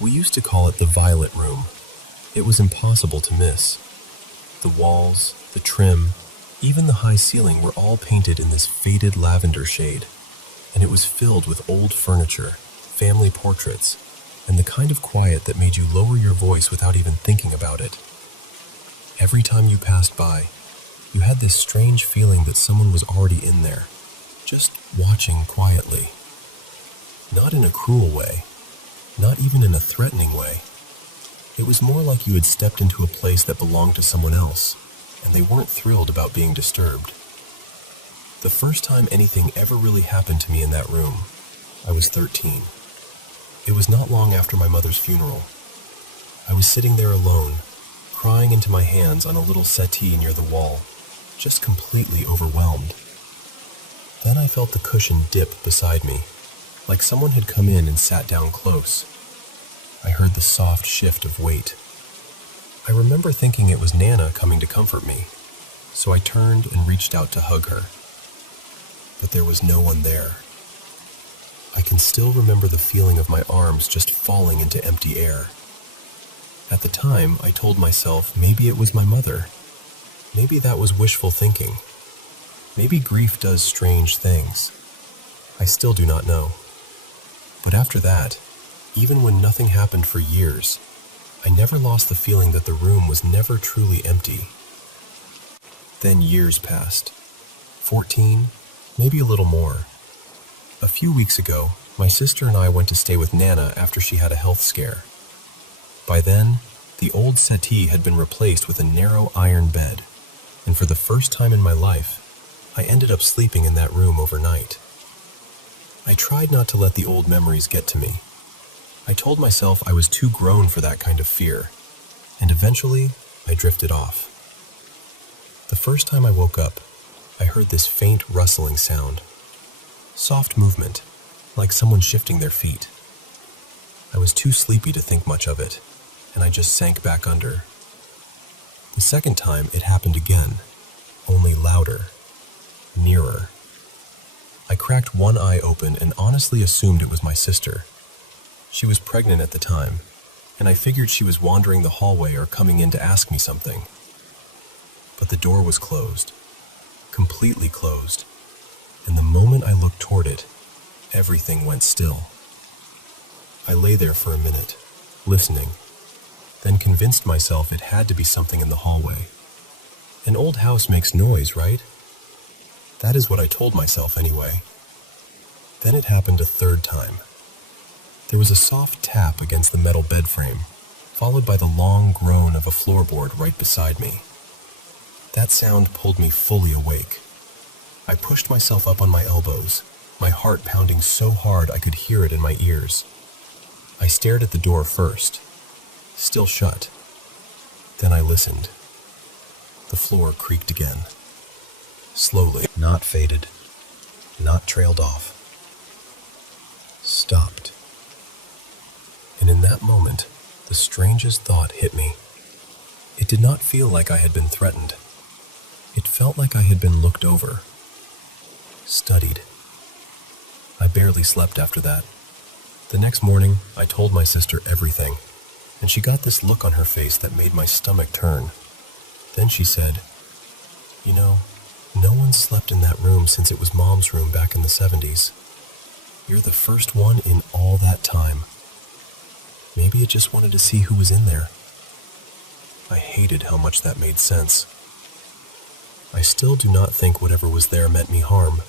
We used to call it the Violet Room. It was impossible to miss. The walls, the trim, even the high ceiling were all painted in this faded lavender shade, and it was filled with old furniture, family portraits, and the kind of quiet that made you lower your voice without even thinking about it. Every time you passed by, you had this strange feeling that someone was already in there, just watching quietly. Not in a cruel way, not even in a threatening way. It was more like you had stepped into a place that belonged to someone else, and they weren't thrilled about being disturbed. The first time anything ever really happened to me in that room, I was 13. It was not long after my mother's funeral. I was sitting there alone, crying into my hands on a little settee near the wall, just completely overwhelmed. Then I felt the cushion dip beside me, like someone had come in and sat down close. I heard the soft shift of weight. I remember thinking it was Nana coming to comfort me, so I turned and reached out to hug her. But there was no one there. I can still remember the feeling of my arms just falling into empty air. At the time, I told myself maybe it was my mother. Maybe that was wishful thinking. Maybe grief does strange things. I still do not know. But after that, even when nothing happened for years, I never lost the feeling that the room was never truly empty. Then years passed. 14, maybe a little more. A few weeks ago, My sister and I went to stay with Nana after she had a health scare. By then, the old settee had been replaced with a narrow iron bed, and for the first time in my life, I ended up sleeping in that room overnight. I tried not to let the old memories get to me. I told myself I was too grown for that kind of fear, and eventually I drifted off. The first time I woke up, I heard this faint rustling sound. Soft movement, like someone shifting their feet. I was too sleepy to think much of it, and I just sank back under. The second time it happened again, only louder, nearer. I cracked one eye open and honestly assumed it was my sister. She was pregnant at the time, and I figured she was wandering the hallway or coming in to ask me something. But the door was closed, completely closed, and the moment I looked toward it, everything went still. I lay there for a minute, listening, then convinced myself it had to be something in the hallway. An old house makes noise, right? That is what I told myself anyway. Then it happened a third time. There was a soft tap against the metal bed frame, followed by the long groan of a floorboard right beside me. That sound pulled me fully awake. I pushed myself up on my elbows, my heart pounding so hard I could hear it in my ears. I stared at the door first, still shut. Then I listened. The floor creaked again. Slowly, not faded, not trailed off. Stopped. And in that moment, the strangest thought hit me. It did not feel like I had been threatened. It felt like I had been looked over, studied. I barely slept after that. The next morning, I told my sister everything, and she got this look on her face that made my stomach turn. Then she said, "You know, no one slept in that room since it was Mom's room back in the 70s. You're the first one in all that time. Maybe it just wanted to see who was in there." I hated how much that made sense. I still do not think whatever was there meant me harm.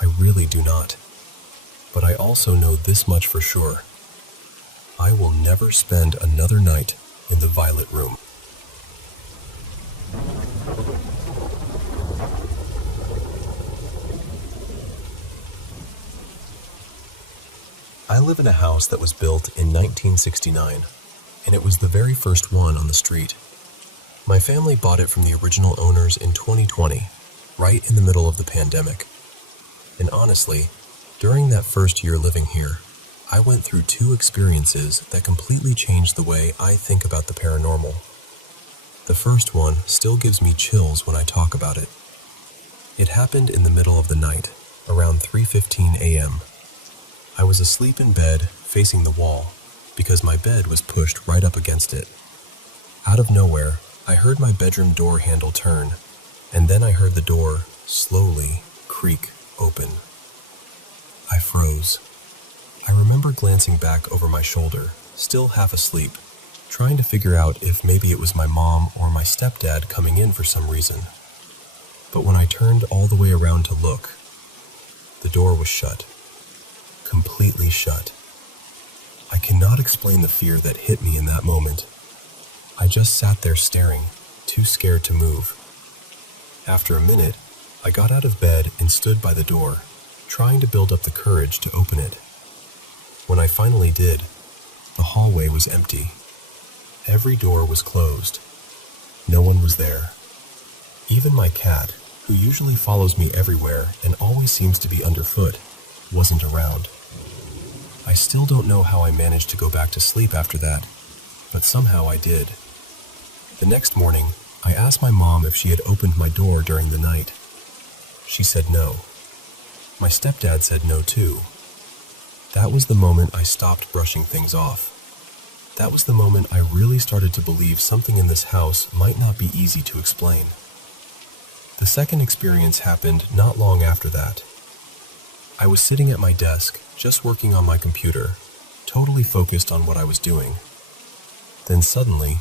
I really do not. But I also know this much for sure. I will never spend another night in the Violet Room. I live in a house that was built in 1969, and it was the very first one on the street. My family bought it from the original owners in 2020, right in the middle of the pandemic. And honestly, during that first year living here, I went through two experiences that completely changed the way I think about the paranormal. The first one still gives me chills when I talk about it. It happened in the middle of the night, around 3:15 a.m. I was asleep in bed, facing the wall, because my bed was pushed right up against it. Out of nowhere, I heard my bedroom door handle turn, and then I heard the door slowly creak open. I froze. I remember glancing back over my shoulder, still half asleep, trying to figure out if maybe it was my mom or my stepdad coming in for some reason. But when I turned all the way around to look, the door was shut. Completely shut. I cannot explain the fear that hit me in that moment. I just sat there staring, too scared to move. After a minute, I got out of bed and stood by the door, trying to build up the courage to open it. When I finally did, the hallway was empty. Every door was closed. No one was there. Even my cat, who usually follows me everywhere and always seems to be underfoot, wasn't around. I still don't know how I managed to go back to sleep after that, but somehow I did. The next morning, I asked my mom if she had opened my door during the night. She said no. My stepdad said no too. That was the moment I stopped brushing things off. That was the moment I really started to believe something in this house might not be easy to explain. The second experience happened not long after that. I was sitting at my desk, just working on my computer, totally focused on what I was doing. Then suddenly,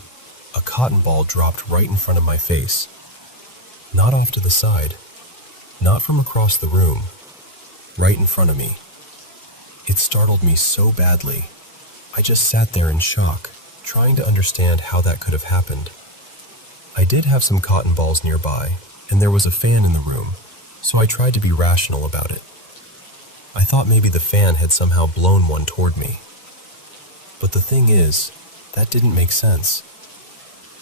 a cotton ball dropped right in front of my face. Not off to the side, not from across the room, right in front of me. It startled me so badly. I just sat there in shock, trying to understand how that could have happened. I did have some cotton balls nearby, and there was a fan in the room, so I tried to be rational about it. I thought maybe the fan had somehow blown one toward me. But the thing is, that didn't make sense.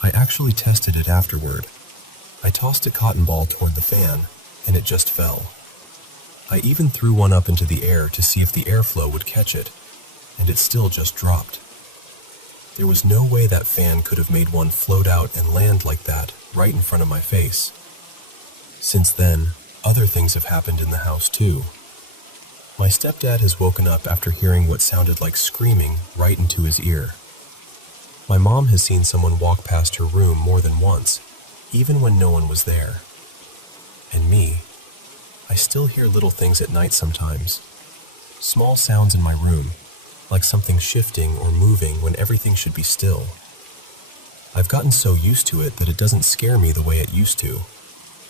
I actually tested it afterward. I tossed a cotton ball toward the fan, and it just fell. I even threw one up into the air to see if the airflow would catch it, and it still just dropped. There was no way that fan could have made one float out and land like that right in front of my face. Since then, other things have happened in the house too. My stepdad has woken up after hearing what sounded like screaming right into his ear. My mom has seen someone walk past her room more than once, even when no one was there. And me, I still hear little things at night sometimes. Small sounds in my room, like something shifting or moving when everything should be still. I've gotten so used to it that it doesn't scare me the way it used to,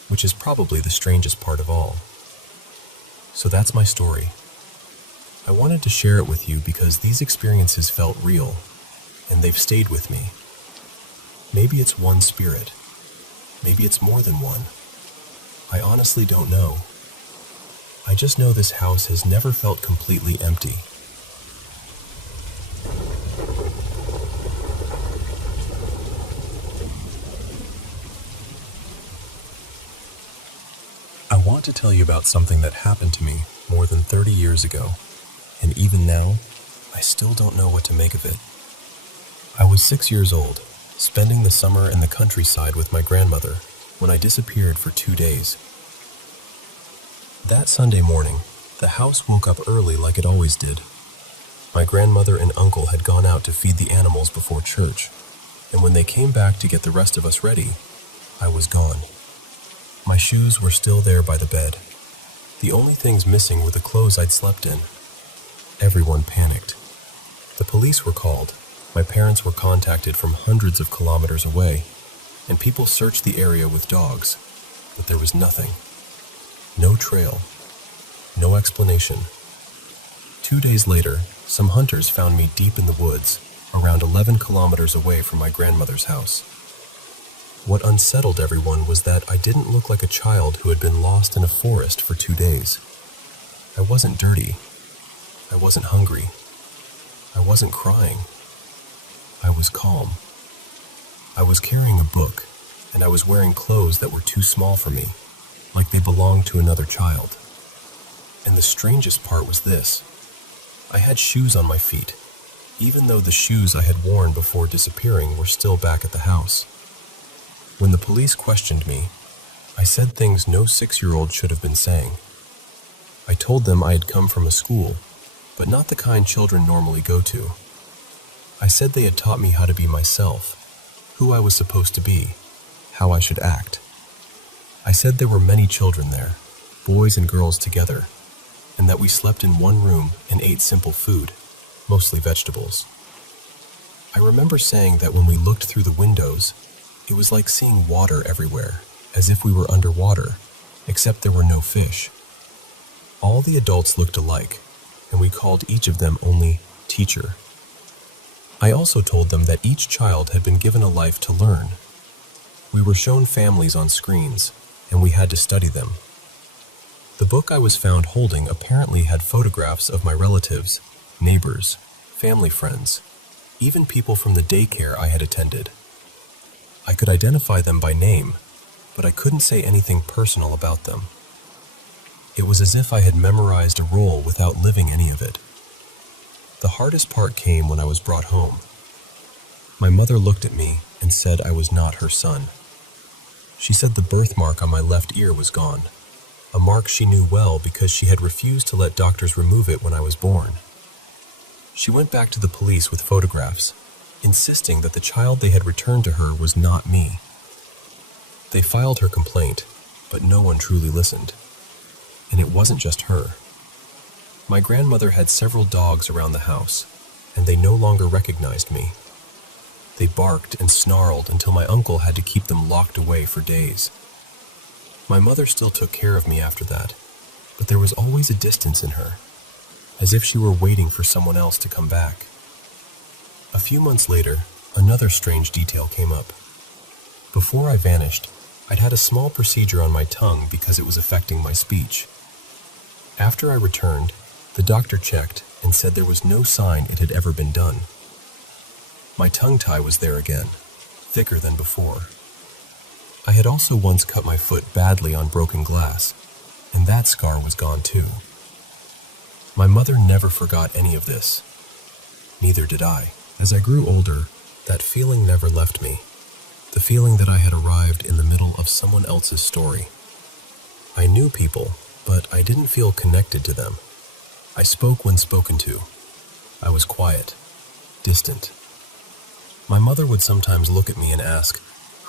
which is probably the strangest part of all. So that's my story. I wanted to share it with you because these experiences felt real, and they've stayed with me. Maybe it's one spirit. Maybe it's more than one. I honestly don't know. I just know this house has never felt completely empty. I want to tell you about something that happened to me more than 30 years ago, and even now, I still don't know what to make of it. I was 6 years old, spending the summer in the countryside with my grandmother when I disappeared for 2 days. That Sunday morning, the house woke up early like it always did. My grandmother and uncle had gone out to feed the animals before church, and when they came back to get the rest of us ready, I was gone. My shoes were still there by the bed. The only things missing were the clothes I'd slept in. Everyone panicked. The police were called. My parents were contacted from hundreds of kilometers away, and people searched the area with dogs, but there was nothing. No trail. No explanation. 2 days later, some hunters found me deep in the woods, around 11 kilometers away from my grandmother's house. What unsettled everyone was that I didn't look like a child who had been lost in a forest for 2 days. I wasn't dirty. I wasn't hungry. I wasn't crying. I was calm. I was carrying a book, and I was wearing clothes that were too small for me, like they belonged to another child. And the strangest part was this. I had shoes on my feet, even though the shoes I had worn before disappearing were still back at the house. When the police questioned me, I said things no 6-year-old should have been saying. I told them I had come from a school, but not the kind children normally go to. I said they had taught me how to be myself, who I was supposed to be, how I should act. I said there were many children there, boys and girls together, and that we slept in one room and ate simple food, mostly vegetables. I remember saying that when we looked through the windows, it was like seeing water everywhere, as if we were underwater, except there were no fish. All the adults looked alike, and we called each of them only teacher. I also told them that each child had been given a life to learn. We were shown families on screens, and we had to study them. The book I was found holding apparently had photographs of my relatives, neighbors, family friends, even people from the daycare I had attended. I could identify them by name, but I couldn't say anything personal about them. It was as if I had memorized a role without living any of it. The hardest part came when I was brought home. My mother looked at me and said I was not her son. She said the birthmark on my left ear was gone, a mark she knew well because she had refused to let doctors remove it when I was born. She went back to the police with photographs, insisting that the child they had returned to her was not me. They filed her complaint, but no one truly listened. And it wasn't just her. My grandmother had several dogs around the house, and they no longer recognized me. They barked and snarled until my uncle had to keep them locked away for days. My mother still took care of me after that, but there was always a distance in her. as if she were waiting for someone else to come back. A few months later, another strange detail came up. Before I vanished, I'd had a small procedure on my tongue because it was affecting my speech. After I returned, the doctor checked and said there was no sign it had ever been done. My tongue tie was there again, thicker than before. I had also once cut my foot badly on broken glass, and that scar was gone too. My mother never forgot any of this. Neither did I. As I grew older, that feeling never left me. The feeling that I had arrived in the middle of someone else's story. I knew people, but I didn't feel connected to them. I spoke when spoken to. I was quiet, distant. My mother would sometimes look at me and ask,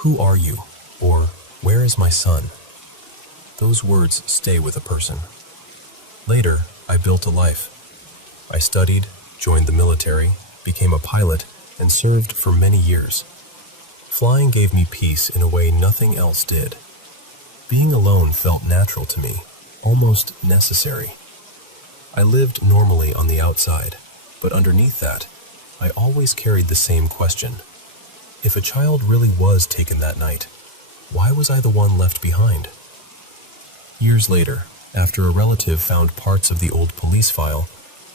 "Who are you?" or "Where is my son?" Those words stay with a person. Later, I built a life. I studied, joined the military, became a pilot, and served for many years. Flying gave me peace in a way nothing else did. Being alone felt natural to me, almost necessary. I lived normally on the outside, but underneath that, I always carried the same question. If a child really was taken that night, why was I the one left behind? Years later, after a relative found parts of the old police file,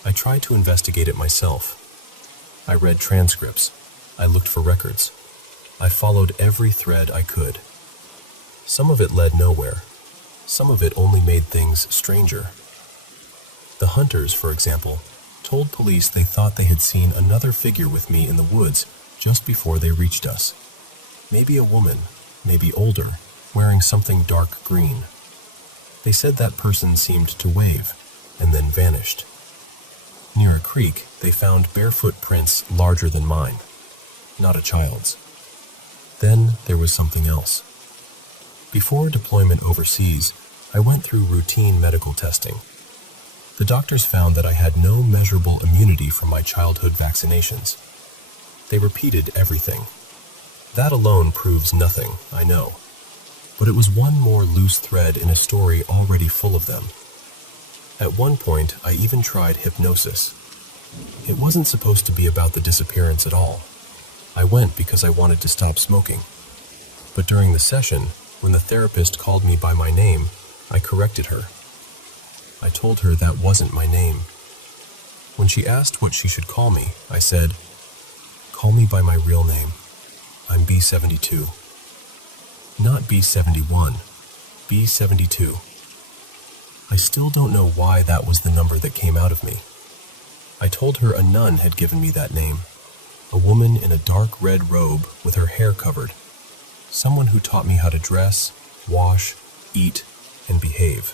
I tried to investigate it myself. I read transcripts. I looked for records. I followed every thread I could. Some of it led nowhere. Some of it only made things stranger. The hunters, for example, told police they thought they had seen another figure with me in the woods just before they reached us. Maybe a woman, maybe older, wearing something dark green. They said that person seemed to wave, and then vanished. Near a creek, they found barefoot prints larger than mine, not a child's. Then there was something else. Before deployment overseas, I went through routine medical testing. The doctors found that I had no measurable immunity from my childhood vaccinations. They repeated everything. That alone proves nothing, I know. But it was one more loose thread in a story already full of them. At one point, I even tried hypnosis. It wasn't supposed to be about the disappearance at all. I went because I wanted to stop smoking. But during the session, when the therapist called me by my name, I corrected her. I told her that wasn't my name. When she asked what she should call me, I said, "Call me by my real name. I'm B72. Not B71, B72. I still don't know why that was the number that came out of me. I told her a nun had given me that name, a woman in a dark red robe with her hair covered, someone who taught me how to dress, wash, eat, and behave.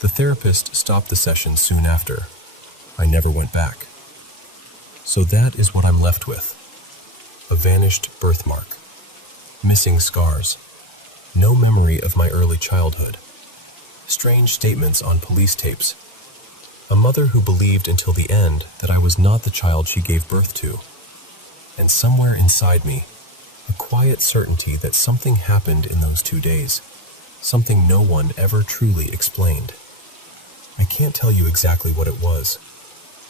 The therapist stopped the session soon after. I never went back. So that is what I'm left with. A vanished birthmark. Missing scars. No memory of my early childhood. Strange statements on police tapes. A mother who believed until the end that I was not the child she gave birth to. And somewhere inside me, a quiet certainty that something happened in those 2 days. Something no one ever truly explained. I can't tell you exactly what it was.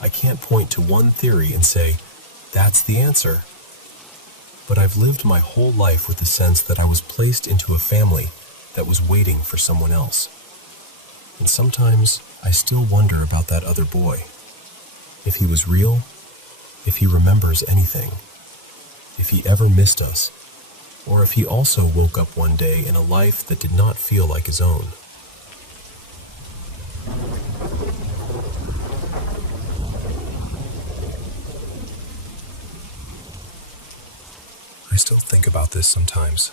I can't point to one theory and say, that's the answer. But I've lived my whole life with the sense that I was placed into a family that was waiting for someone else. And sometimes I still wonder about that other boy. If he was real, if he remembers anything, if he ever missed us, or if he also woke up one day in a life that did not feel like his own. I still think about this sometimes,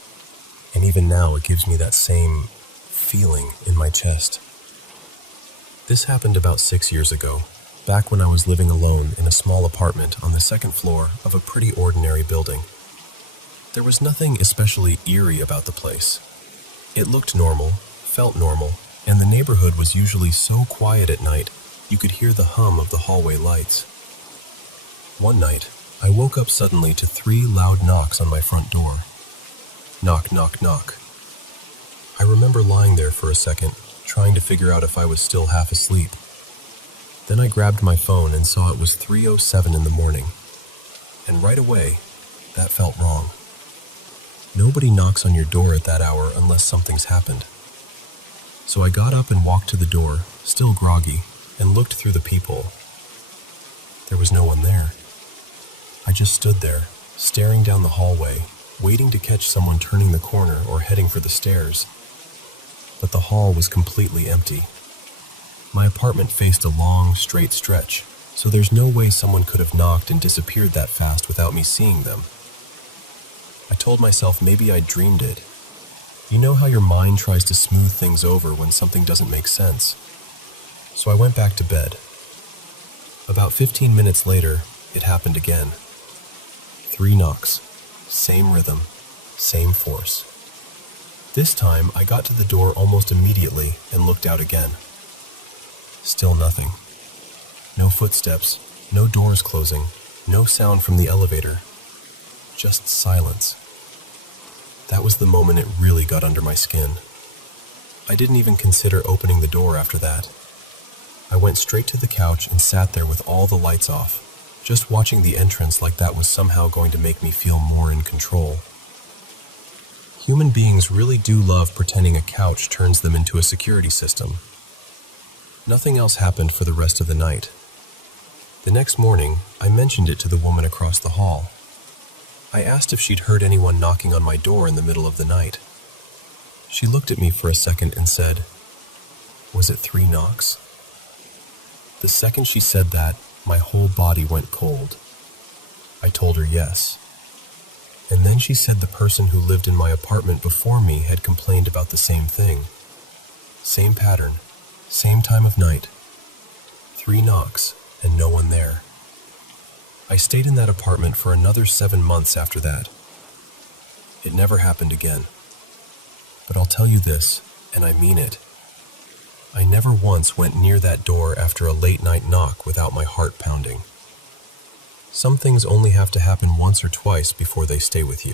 and even now it gives me that same feeling in my chest. This happened about 6 years ago, back when I was living alone in a small apartment on the second floor of a pretty ordinary building. There was nothing especially eerie about the place. It looked normal, felt normal, and the neighborhood was usually so quiet at night you could hear the hum of the hallway lights. One night, I woke up suddenly to 3 loud knocks on my front door. Knock, knock, knock. I remember lying there for a second, trying to figure out if I was still half asleep. Then I grabbed my phone and saw it was 3:07 in the morning. And right away, that felt wrong. Nobody knocks on your door at that hour unless something's happened. So I got up and walked to the door, still groggy, and looked through the peephole. There was no one there. I just stood there, staring down the hallway, waiting to catch someone turning the corner or heading for the stairs. But the hall was completely empty. My apartment faced a long, straight stretch, so there's no way someone could have knocked and disappeared that fast without me seeing them. I told myself maybe I dreamed it. You know how your mind tries to smooth things over when something doesn't make sense. So I went back to bed. About 15 minutes later, it happened again. 3 knocks, same rhythm, same force. This time, I got to the door almost immediately and looked out again. Still nothing. No footsteps, no doors closing, no sound from the elevator. Just silence. That was the moment it really got under my skin. I didn't even consider opening the door after that. I went straight to the couch and sat there with all the lights off, just watching the entrance like that was somehow going to make me feel more in control. Human beings really do love pretending a couch turns them into a security system. Nothing else happened for the rest of the night. The next morning, I mentioned it to the woman across the hall. I asked if she'd heard anyone knocking on my door in the middle of the night. She looked at me for a second and said, "Was it 3 knocks?" The second she said that, my whole body went cold. I told her yes. And then she said the person who lived in my apartment before me had complained about the same thing. Same pattern, same time of night. 3 knocks and no one there. I stayed in that apartment for another 7 months after that. It never happened again. But I'll tell you this, and I mean it. I never once went near that door after a late-night knock without my heart pounding. Some things only have to happen once or twice before they stay with you.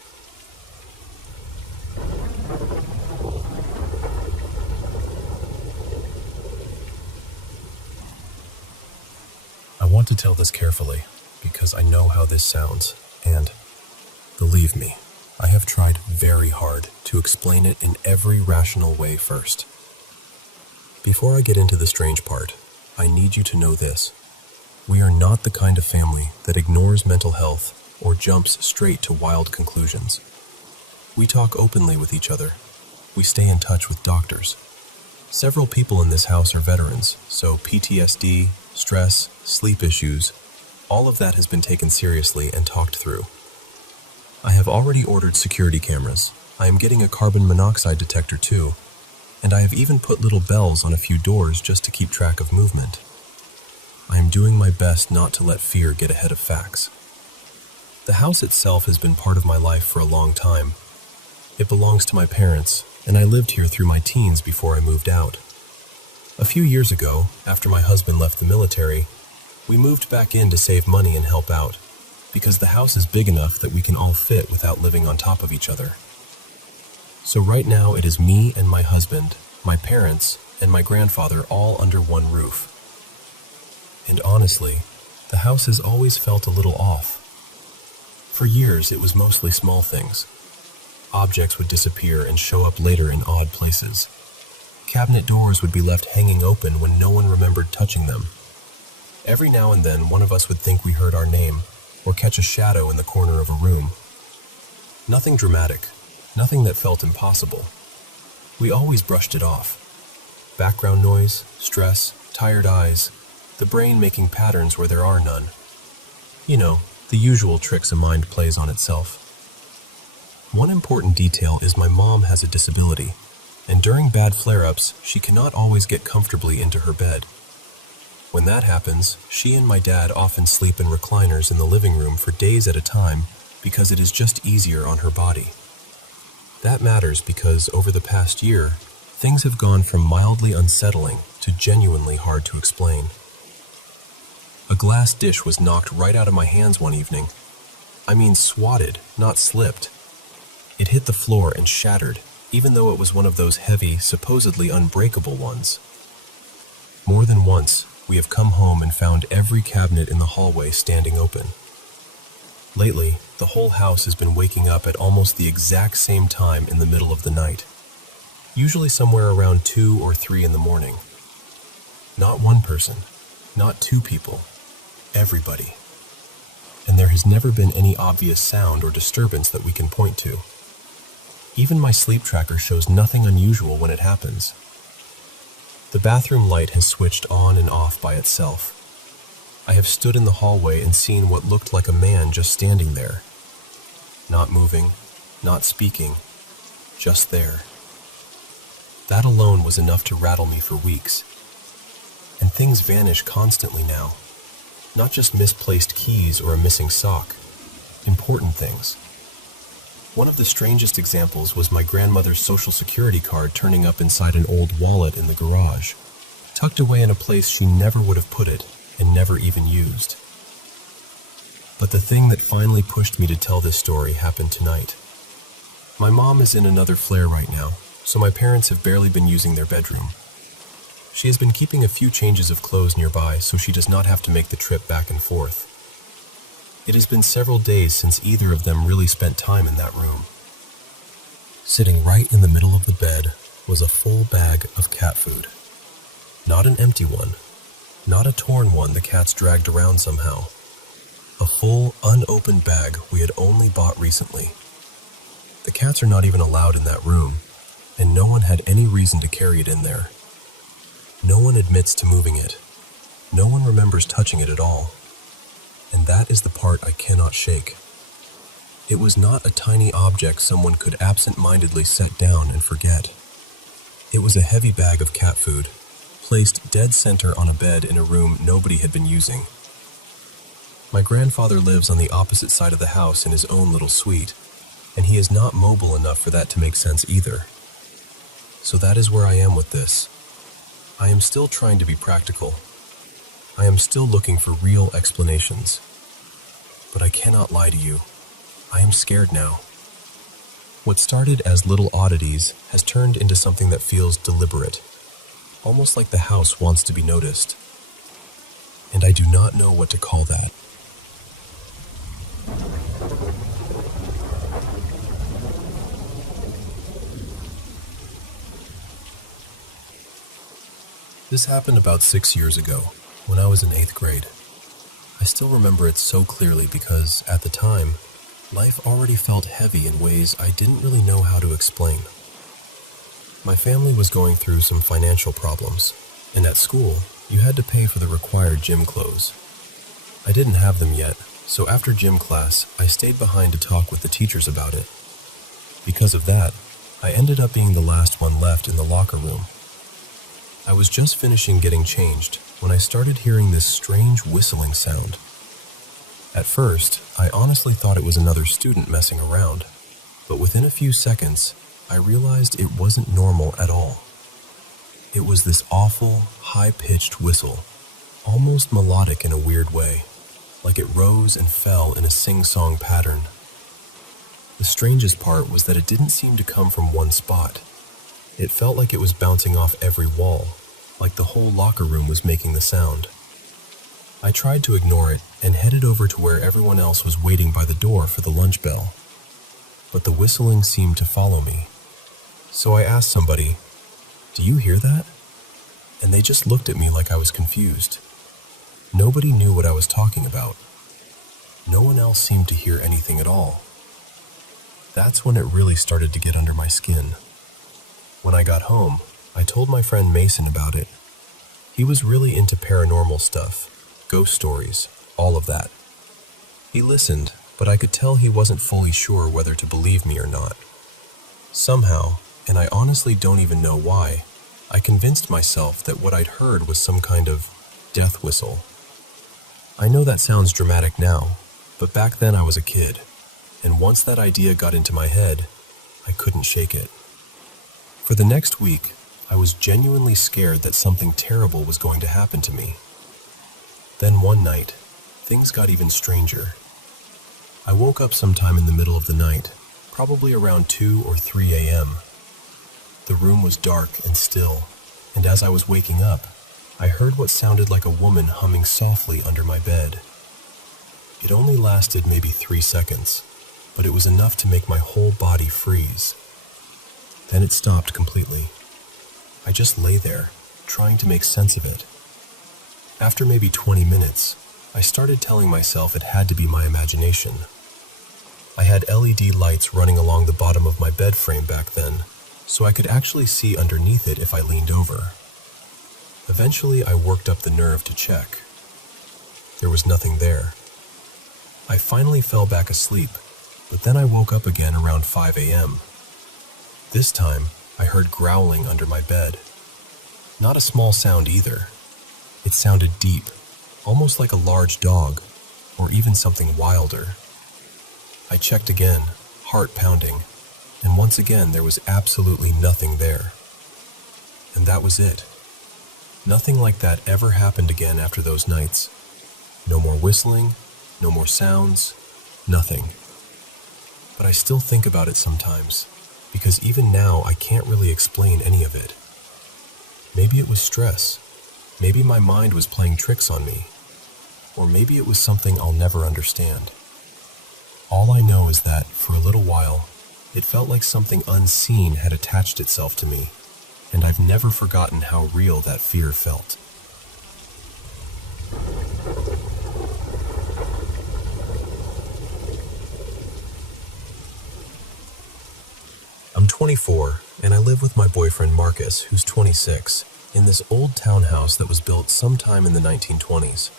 I want to tell this carefully, because I know how this sounds, and believe me, I have tried very hard to explain it in every rational way first. Before I get into the strange part, I need you to know this. We are not the kind of family that ignores mental health or jumps straight to wild conclusions. We talk openly with each other. We stay in touch with doctors. Several people in this house are veterans, so PTSD, stress, sleep issues, all of that has been taken seriously and talked through. I have already ordered security cameras. I am getting a carbon monoxide detector too, and I have even put little bells on a few doors just to keep track of movement. I am doing my best not to let fear get ahead of facts. The house itself has been part of my life for a long time. It belongs to my parents, and I lived here through my teens before I moved out. A few years ago, after my husband left the military, we moved back in to save money and help out, because the house is big enough that we can all fit without living on top of each other. So right now it is me and my husband, my parents, and my grandfather all under one roof. And honestly, the house has always felt a little off. For years, it was mostly small things. Objects would disappear and show up later in odd places. Cabinet doors would be left hanging open when no one remembered touching them. Every now and then, one of us would think we heard our name or catch a shadow in the corner of a room. Nothing dramatic, nothing that felt impossible. We always brushed it off. Background noise, stress, tired eyes, the brain making patterns where there are none. You know, the usual tricks a mind plays on itself. One important detail is my mom has a disability, and during bad flare-ups, she cannot always get comfortably into her bed. When that happens, she and my dad often sleep in recliners in the living room for days at a time because it is just easier on her body. That matters because over the past year, things have gone from mildly unsettling to genuinely hard to explain. A glass dish was knocked right out of my hands one evening. I mean swatted, not slipped. It hit the floor and shattered, even though it was one of those heavy, supposedly unbreakable ones. More than once, we have come home and found every cabinet in the hallway standing open. Lately, the whole house has been waking up at almost the exact same time in the middle of the night, usually somewhere around 2 or 3 in the morning. Not one person, not 2 people, everybody. And there has never been any obvious sound or disturbance that we can point to. Even my sleep tracker shows nothing unusual when it happens. The bathroom light has switched on and off by itself. I have stood in the hallway and seen what looked like a man just standing there. Not moving, not speaking, just there. That alone was enough to rattle me for weeks. And things vanish constantly now. Not just misplaced keys or a missing sock. Important things. One of the strangest examples was my grandmother's Social Security card turning up inside an old wallet in the garage, tucked away in a place she never would have put it and never even used. But the thing that finally pushed me to tell this story happened tonight. My mom is in another flare right now, so my parents have barely been using their bedroom. She has been keeping a few changes of clothes nearby so she does not have to make the trip back and forth. It has been several days since either of them really spent time in that room. Sitting right in the middle of the bed was a full bag of cat food. Not an empty one, not a torn one the cats dragged around somehow. A full, unopened bag we had only bought recently. The cats are not even allowed in that room, and no one had any reason to carry it in there. No one admits to moving it. No one remembers touching it at all. And that is the part I cannot shake. It was not a tiny object someone could absent-mindedly set down and forget. It was a heavy bag of cat food, placed dead center on a bed in a room nobody had been using. My grandfather lives on the opposite side of the house in his own little suite, and he is not mobile enough for that to make sense either. So that is where I am with this. I am still trying to be practical. I am still looking for real explanations. But I cannot lie to you. I am scared now. What started as little oddities has turned into something that feels deliberate, almost like the house wants to be noticed. And I do not know what to call that. This happened about 6 years ago, when I was in 8th grade. I still remember it so clearly because, at the time, life already felt heavy in ways I didn't really know how to explain. My family was going through some financial problems, and at school, you had to pay for the required gym clothes. I didn't have them yet, so after gym class, I stayed behind to talk with the teachers about it. Because of that, I ended up being the last one left in the locker room. I was just finishing getting changed when I started hearing this strange whistling sound. At first, I honestly thought it was another student messing around, but within a few seconds, I realized it wasn't normal at all. It was this awful, high-pitched whistle, almost melodic in a weird way, like it rose and fell in a sing-song pattern. The strangest part was that it didn't seem to come from one spot. It felt like it was bouncing off every wall, like the whole locker room was making the sound. I tried to ignore it and headed over to where everyone else was waiting by the door for the lunch bell. But the whistling seemed to follow me. So I asked somebody, "Do you hear that?" And they just looked at me like I was confused. Nobody knew what I was talking about. No one else seemed to hear anything at all. That's when it really started to get under my skin. When I got home, I told my friend Mason about it. He was really into paranormal stuff, ghost stories, all of that. He listened, but I could tell he wasn't fully sure whether to believe me or not. Somehow, and I honestly don't even know why, I convinced myself that what I'd heard was some kind of death whistle. I know that sounds dramatic now, but back then I was a kid, and once that idea got into my head, I couldn't shake it. For the next week, I was genuinely scared that something terrible was going to happen to me. Then one night, things got even stranger. I woke up sometime in the middle of the night, probably around 2 or 3 a.m. The room was dark and still, and as I was waking up, I heard what sounded like a woman humming softly under my bed. It only lasted maybe 3 seconds, but it was enough to make my whole body freeze. Then it stopped completely. I just lay there, trying to make sense of it. After maybe 20 minutes, I started telling myself it had to be my imagination. I had LED lights running along the bottom of my bed frame back then, so I could actually see underneath it if I leaned over. Eventually, I worked up the nerve to check. There was nothing there. I finally fell back asleep, but then I woke up again around 5 a.m. This time, I heard growling under my bed. Not a small sound either. It sounded deep, almost like a large dog, or even something wilder. I checked again, heart pounding, and once again there was absolutely nothing there. And that was it. Nothing like that ever happened again after those nights. No more whistling, no more sounds, nothing. But I still think about it sometimes, because even now I can't really explain any of it. Maybe it was stress. Maybe my mind was playing tricks on me. Or maybe it was something I'll never understand. All I know is that, for a little while, it felt like something unseen had attached itself to me, and I've never forgotten how real that fear felt. I'm 24, and I live with my boyfriend Marcus, who's 26, in this old townhouse that was built sometime in the 1920s.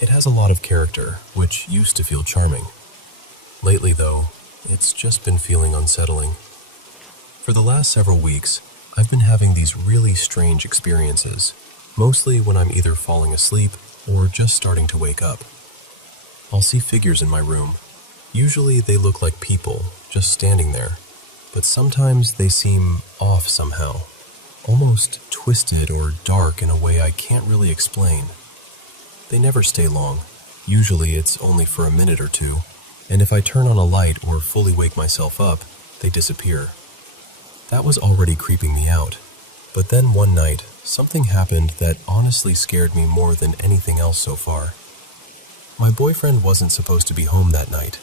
It has a lot of character, which used to feel charming. Lately, though, it's just been feeling unsettling. For the last several weeks, I've been having these really strange experiences, mostly when I'm either falling asleep or just starting to wake up. I'll see figures in my room. Usually they look like people, just standing there, but sometimes they seem off somehow, almost twisted or dark in a way I can't really explain. They never stay long. Usually it's only for a minute or two, and if I turn on a light or fully wake myself up, they disappear. That was already creeping me out, but then one night, something happened that honestly scared me more than anything else so far. My boyfriend wasn't supposed to be home that night.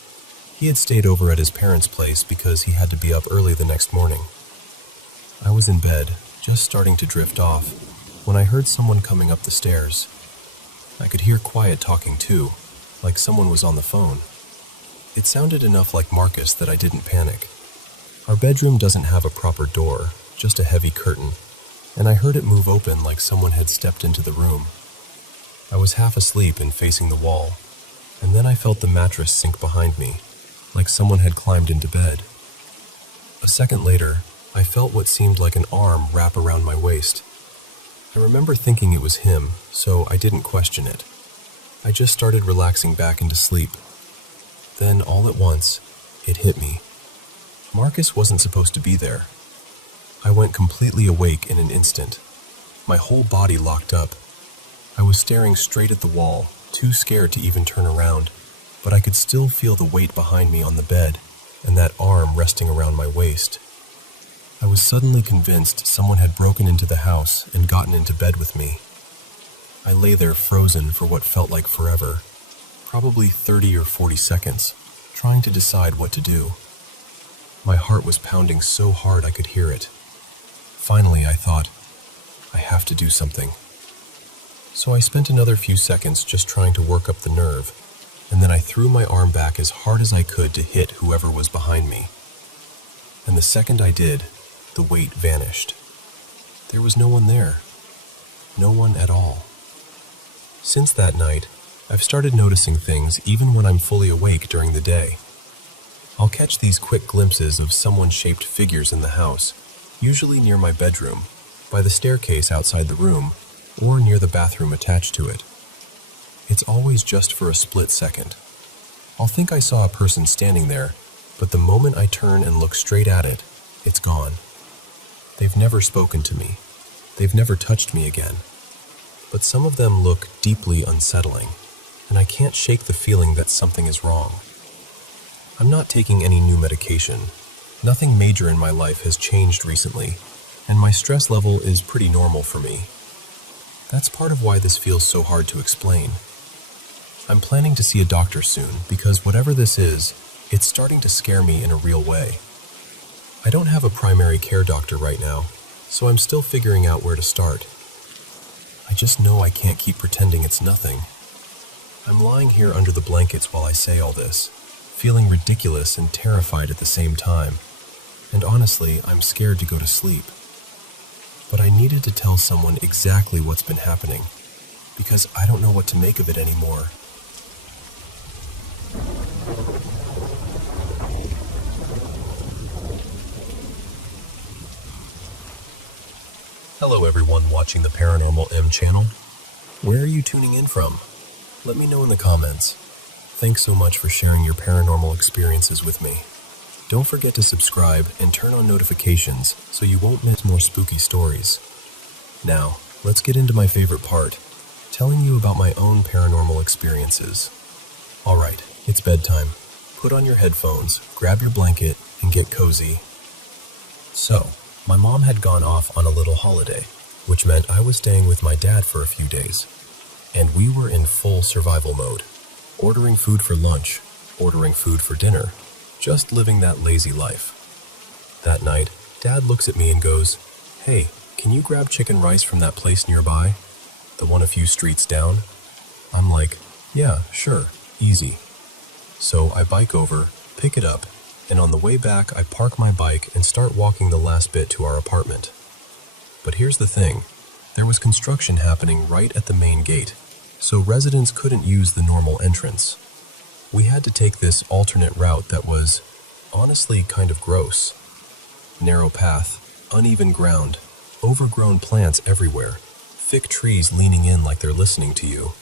He had stayed over at his parents' place because he had to be up early the next morning. I was in bed, just starting to drift off, when I heard someone coming up the stairs. I could hear quiet talking too, like someone was on the phone. It sounded enough like Marcus that I didn't panic. Our bedroom doesn't have a proper door, just a heavy curtain, and I heard it move open like someone had stepped into the room. I was half asleep and facing the wall, and then I felt the mattress sink behind me, like someone had climbed into bed. A second later, I felt what seemed like an arm wrap around my waist. I remember thinking it was him, so I didn't question it. I just started relaxing back into sleep. Then, all at once, it hit me. Marcus wasn't supposed to be there. I went completely awake in an instant. My whole body locked up. I was staring straight at the wall, too scared to even turn around, but I could still feel the weight behind me on the bed, and that arm resting around my waist. I was suddenly convinced someone had broken into the house and gotten into bed with me. I lay there frozen for what felt like forever, probably 30 or 40 seconds, trying to decide what to do. My heart was pounding so hard I could hear it. Finally, I thought, I have to do something. So I spent another few seconds just trying to work up the nerve, and then I threw my arm back as hard as I could to hit whoever was behind me. And the second I did, the weight vanished. There was no one there. No one at all. Since that night, I've started noticing things even when I'm fully awake during the day. I'll catch these quick glimpses of someone-shaped figures in the house, usually near my bedroom, by the staircase outside the room, or near the bathroom attached to it. It's always just for a split second. I'll think I saw a person standing there, but the moment I turn and look straight at it, it's gone. They've never spoken to me. They've never touched me again. But some of them look deeply unsettling, and I can't shake the feeling that something is wrong. I'm not taking any new medication. Nothing major in my life has changed recently, and my stress level is pretty normal for me. That's part of why this feels so hard to explain. I'm planning to see a doctor soon because whatever this is, it's starting to scare me in a real way. I don't have a primary care doctor right now, so I'm still figuring out where to start. I just know I can't keep pretending it's nothing. I'm lying here under the blankets while I say all this, feeling ridiculous and terrified at the same time. And honestly, I'm scared to go to sleep. But I needed to tell someone exactly what's been happening, because I don't know what to make of it anymore. Hello everyone watching the Paranormal M channel. Where are you tuning in from? Let me know in the comments. Thanks so much for sharing your paranormal experiences with me. Don't forget to subscribe and turn on notifications so you won't miss more spooky stories. Now, let's get into my favorite part, telling you about my own paranormal experiences. Alright, it's bedtime. Put on your headphones, grab your blanket, and get cozy. So, my mom had gone off on a little holiday, which meant I was staying with my dad for a few days. And we were in full survival mode, ordering food for lunch, ordering food for dinner, just living that lazy life. That night, Dad looks at me and goes, "Hey, can you grab chicken rice from that place nearby? The one a few streets down?" I'm like, "Yeah, sure, easy." So I bike over, pick it up, and on the way back I park my bike and start walking the last bit to our apartment. But here's the thing, there was construction happening right at the main gate, so residents couldn't use the normal entrance. We had to take this alternate route that was, honestly, kind of gross. Narrow path, uneven ground, overgrown plants everywhere, thick trees leaning in like they're listening to you.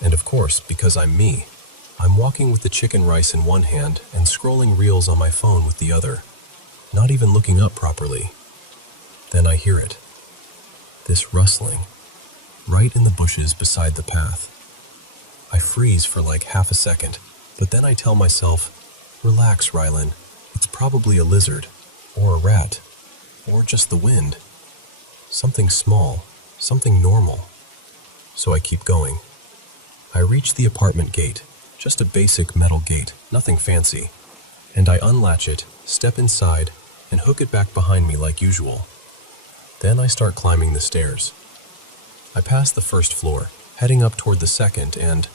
And of course, because I'm me, I'm walking with the chicken rice in one hand and scrolling reels on my phone with the other, not even looking up properly. Then I hear it. This rustling, right in the bushes beside the path. I freeze for like half a second, but then I tell myself, "Relax, Rylan, it's probably a lizard, or a rat, or just the wind. Something small, something normal." So I keep going. I reach the apartment gate, just a basic metal gate, nothing fancy, and I unlatch it, step inside, and hook it back behind me like usual. Then I start climbing the stairs. I pass the first floor, heading up toward the second, and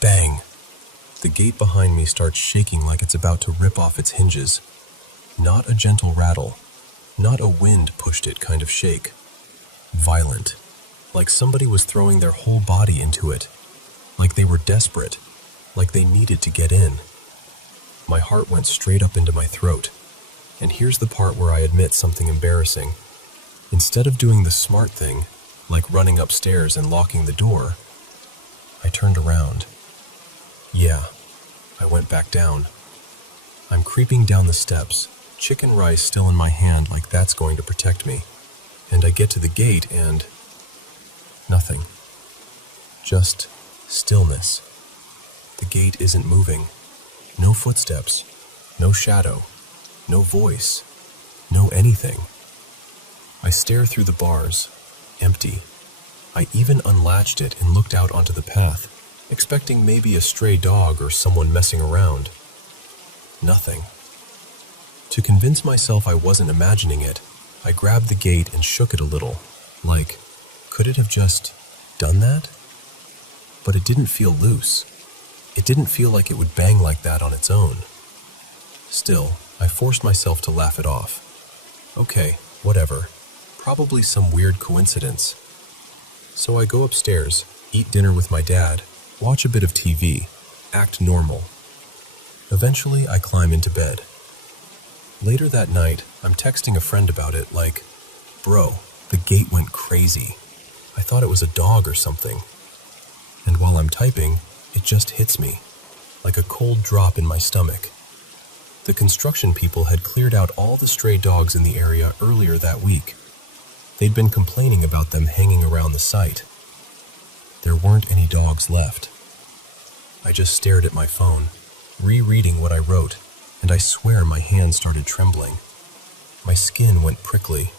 bang! The gate behind me starts shaking like it's about to rip off its hinges. Not a gentle rattle, not a wind pushed it kind of shake. Violent, like somebody was throwing their whole body into it, like they were desperate, like they needed to get in. My heart went straight up into my throat, and here's the part where I admit something embarrassing. Instead of doing the smart thing, like running upstairs and locking the door, I turned around. Yeah, I went back down. I'm creeping down the steps, chicken rice still in my hand like that's going to protect me. And I get to the gate and nothing. Just stillness. The gate isn't moving. No footsteps, no shadow, no voice, no anything. I stare through the bars, empty. I even unlatched it and looked out onto the path, expecting maybe a stray dog or someone messing around. Nothing. To convince myself I wasn't imagining it, I grabbed the gate and shook it a little, like, could it have just done that? But it didn't feel loose. It didn't feel like it would bang like that on its own. Still, I forced myself to laugh it off. Okay, whatever. Probably some weird coincidence. So I go upstairs, eat dinner with my dad, watch a bit of TV, act normal. Eventually, I climb into bed. Later that night, I'm texting a friend about it like, "Bro, the gate went crazy. I thought it was a dog or something." And while I'm typing, it just hits me, like a cold drop in my stomach. The construction people had cleared out all the stray dogs in the area earlier that week. They'd been complaining about them hanging around the site. There weren't any dogs left. I just stared at my phone, rereading what I wrote, and I swear my hand started trembling. My skin went prickly.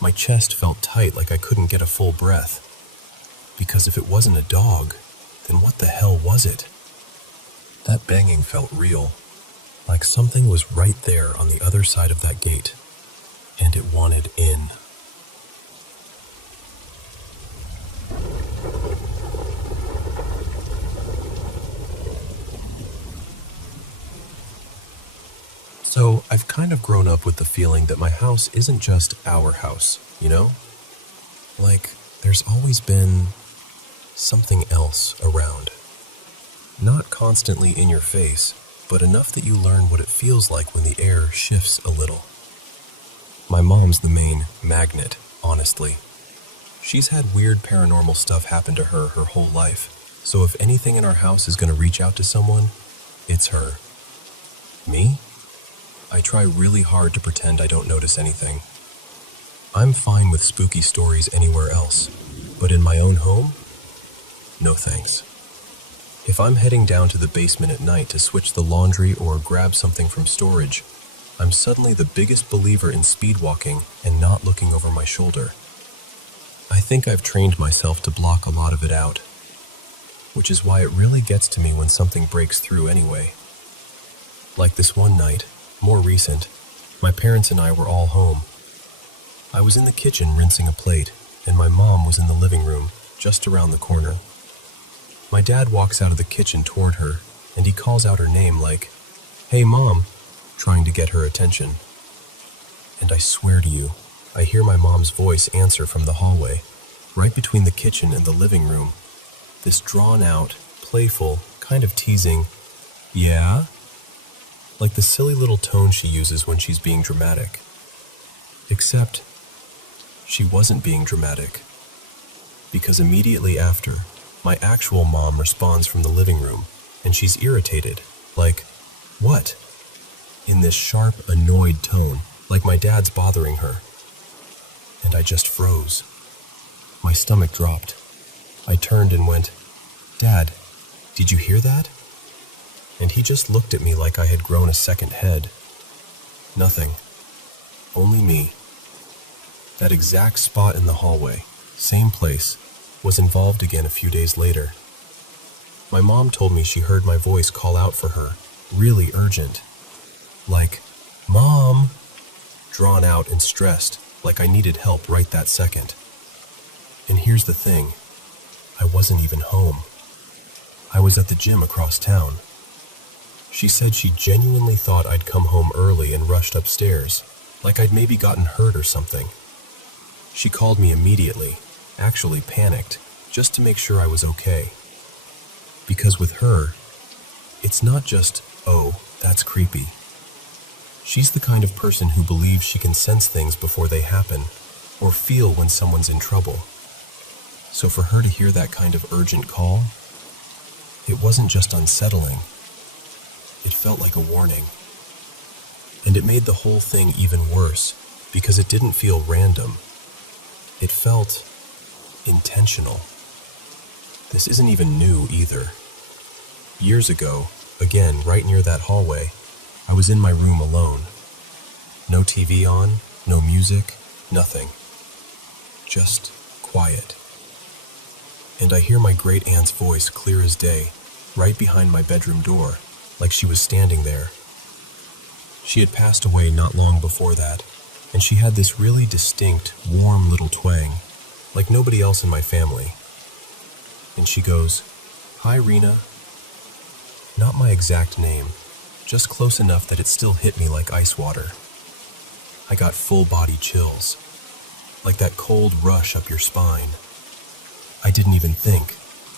My chest felt tight like I couldn't get a full breath. Because if it wasn't a dog, then what the hell was it? That banging felt real, like something was right there on the other side of that gate, and it wanted in. So I've kind of grown up with the feeling that my house isn't just our house, you know? Like, there's always been something else around. Not constantly in your face, but enough that you learn what it feels like when the air shifts a little. My mom's the main magnet, honestly. She's had weird paranormal stuff happen to her whole life, so if anything in our house is going to reach out to someone, it's her. Me? I try really hard to pretend I don't notice anything. I'm fine with spooky stories anywhere else, but in my own home? No thanks. If I'm heading down to the basement at night to switch the laundry or grab something from storage, I'm suddenly the biggest believer in speed walking and not looking over my shoulder. I think I've trained myself to block a lot of it out, which is why it really gets to me when something breaks through anyway. Like this one night, more recent, my parents and I were all home. I was in the kitchen rinsing a plate, and my mom was in the living room, just around the corner. My dad walks out of the kitchen toward her, and he calls out her name like, "Hey, Mom," trying to get her attention. And I swear to you, I hear my mom's voice answer from the hallway, right between the kitchen and the living room. This drawn-out, playful, kind of teasing, "Yeah?" Like the silly little tone she uses when she's being dramatic. Except, she wasn't being dramatic. Because immediately after, my actual mom responds from the living room, and she's irritated, like, "What?" in this sharp, annoyed tone, like my dad's bothering her. And I just froze. My stomach dropped. I turned and went, "Dad, did you hear that?" And he just looked at me like I had grown a second head. Nothing. Only me. That exact spot in the hallway, same place, was involved again a few days later. My mom told me she heard my voice call out for her, really urgent. Like, "Mom!" Drawn out and stressed, like I needed help right that second. And here's the thing. I wasn't even home. I was at the gym across town. She said she genuinely thought I'd come home early and rushed upstairs, like I'd maybe gotten hurt or something. She called me immediately, actually panicked, just to make sure I was okay. Because with her, it's not just, "Oh, that's creepy." She's the kind of person who believes she can sense things before they happen, or feel when someone's in trouble. So for her to hear that kind of urgent call, it wasn't just unsettling. It felt like a warning. And it made the whole thing even worse, because it didn't feel random. It felt intentional. This isn't even new either. Years ago, again, right near that hallway, I was in my room alone. No TV on, no music, nothing. Just quiet. And I hear my great-aunt's voice clear as day, right behind my bedroom door, like she was standing there. She had passed away not long before that, and she had this really distinct, warm little twang, like nobody else in my family. And she goes, "Hi, Rena." Not my exact name, just close enough that it still hit me like ice water. I got full-body chills, like that cold rush up your spine. I didn't even think.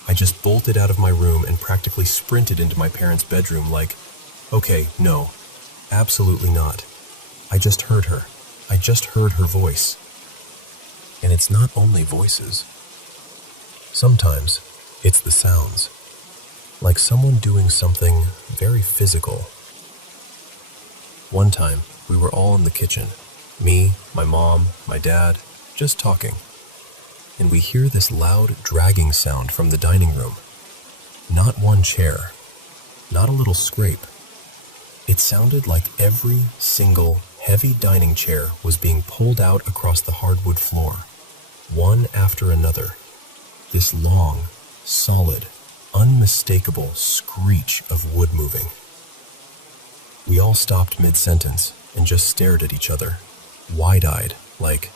I just bolted out of my room and practically sprinted into my parents' bedroom like, okay, no, absolutely not. I just heard her. I just heard her voice. And it's not only voices. Sometimes it's the sounds, like someone doing something very physical. One time, we were all in the kitchen, me, my mom, my dad, just talking. And we hear this loud dragging sound from the dining room. Not one chair, not a little scrape. It sounded like every single heavy dining chair was being pulled out across the hardwood floor, one after another. This long, solid, unmistakable screech of wood moving. We all stopped mid-sentence and just stared at each other, wide-eyed, like,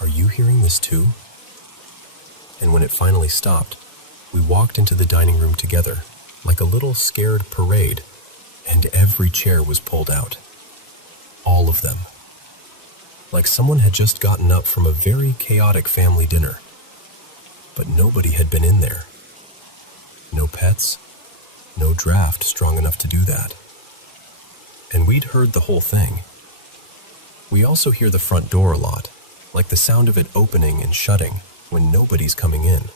"Are you hearing this too?" And when it finally stopped, we walked into the dining room together, like a little scared parade, and every chair was pulled out. All of them. Like someone had just gotten up from a very chaotic family dinner. But nobody had been in there. No pets, no draft strong enough to do that. And we'd heard the whole thing. We also hear the front door a lot, like the sound of it opening and shutting when nobody's coming in.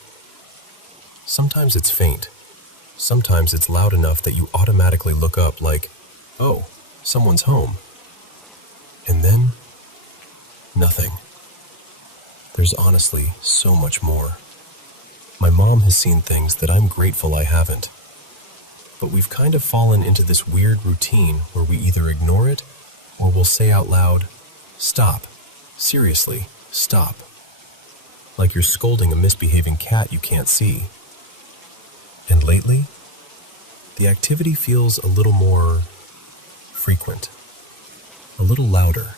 Sometimes it's faint. Sometimes it's loud enough that you automatically look up like, "Oh, someone's home." And then, nothing. There's honestly so much more. My mom has seen things that I'm grateful I haven't. But we've kind of fallen into this weird routine where we either ignore it or we'll say out loud, "Stop. Seriously, stop." Like you're scolding a misbehaving cat you can't see. And lately, the activity feels a little more frequent, a little louder,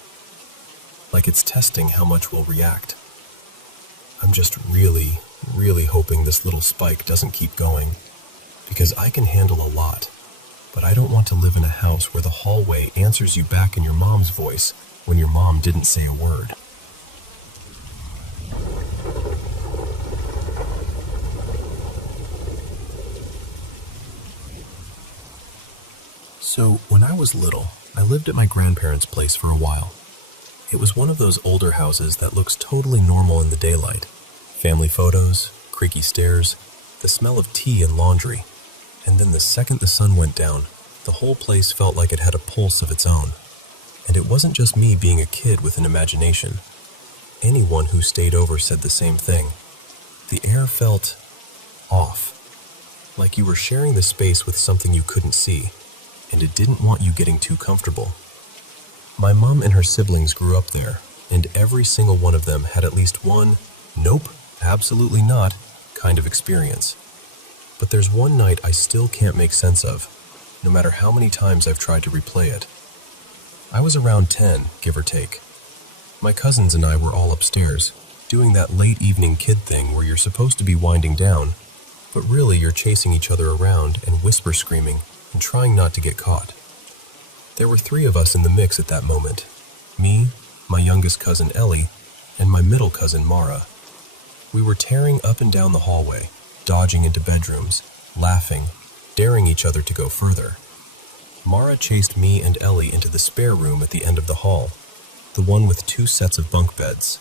like it's testing how much we'll react. I'm just really hoping this little spike doesn't keep going, because I can handle a lot, but I don't want to live in a house where the hallway answers you back in your mom's voice when your mom didn't say a word. So, when I was little, I lived at my grandparents' place for a while. It was one of those older houses that looks totally normal in the daylight. Family photos, creaky stairs, the smell of tea and laundry. And then the second the sun went down, the whole place felt like it had a pulse of its own. And it wasn't just me being a kid with an imagination. Anyone who stayed over said the same thing. The air felt off, like you were sharing the space with something you couldn't see, and it didn't want you getting too comfortable. My mom and her siblings grew up there, and every single one of them had at least one, "Nope, absolutely not," kind of experience. But there's one night I still can't make sense of, no matter how many times I've tried to replay it. I was around 10, give or take. My cousins and I were all upstairs, doing that late evening kid thing where you're supposed to be winding down, but really you're chasing each other around and whisper screaming and trying not to get caught. There were 3 of us in the mix at that moment. Me, my youngest cousin Ellie, and my middle cousin Mara. We were tearing up and down the hallway, dodging into bedrooms, laughing, daring each other to go further. Mara chased me and Ellie into the spare room at the end of the hall, the one with 2 sets of bunk beds.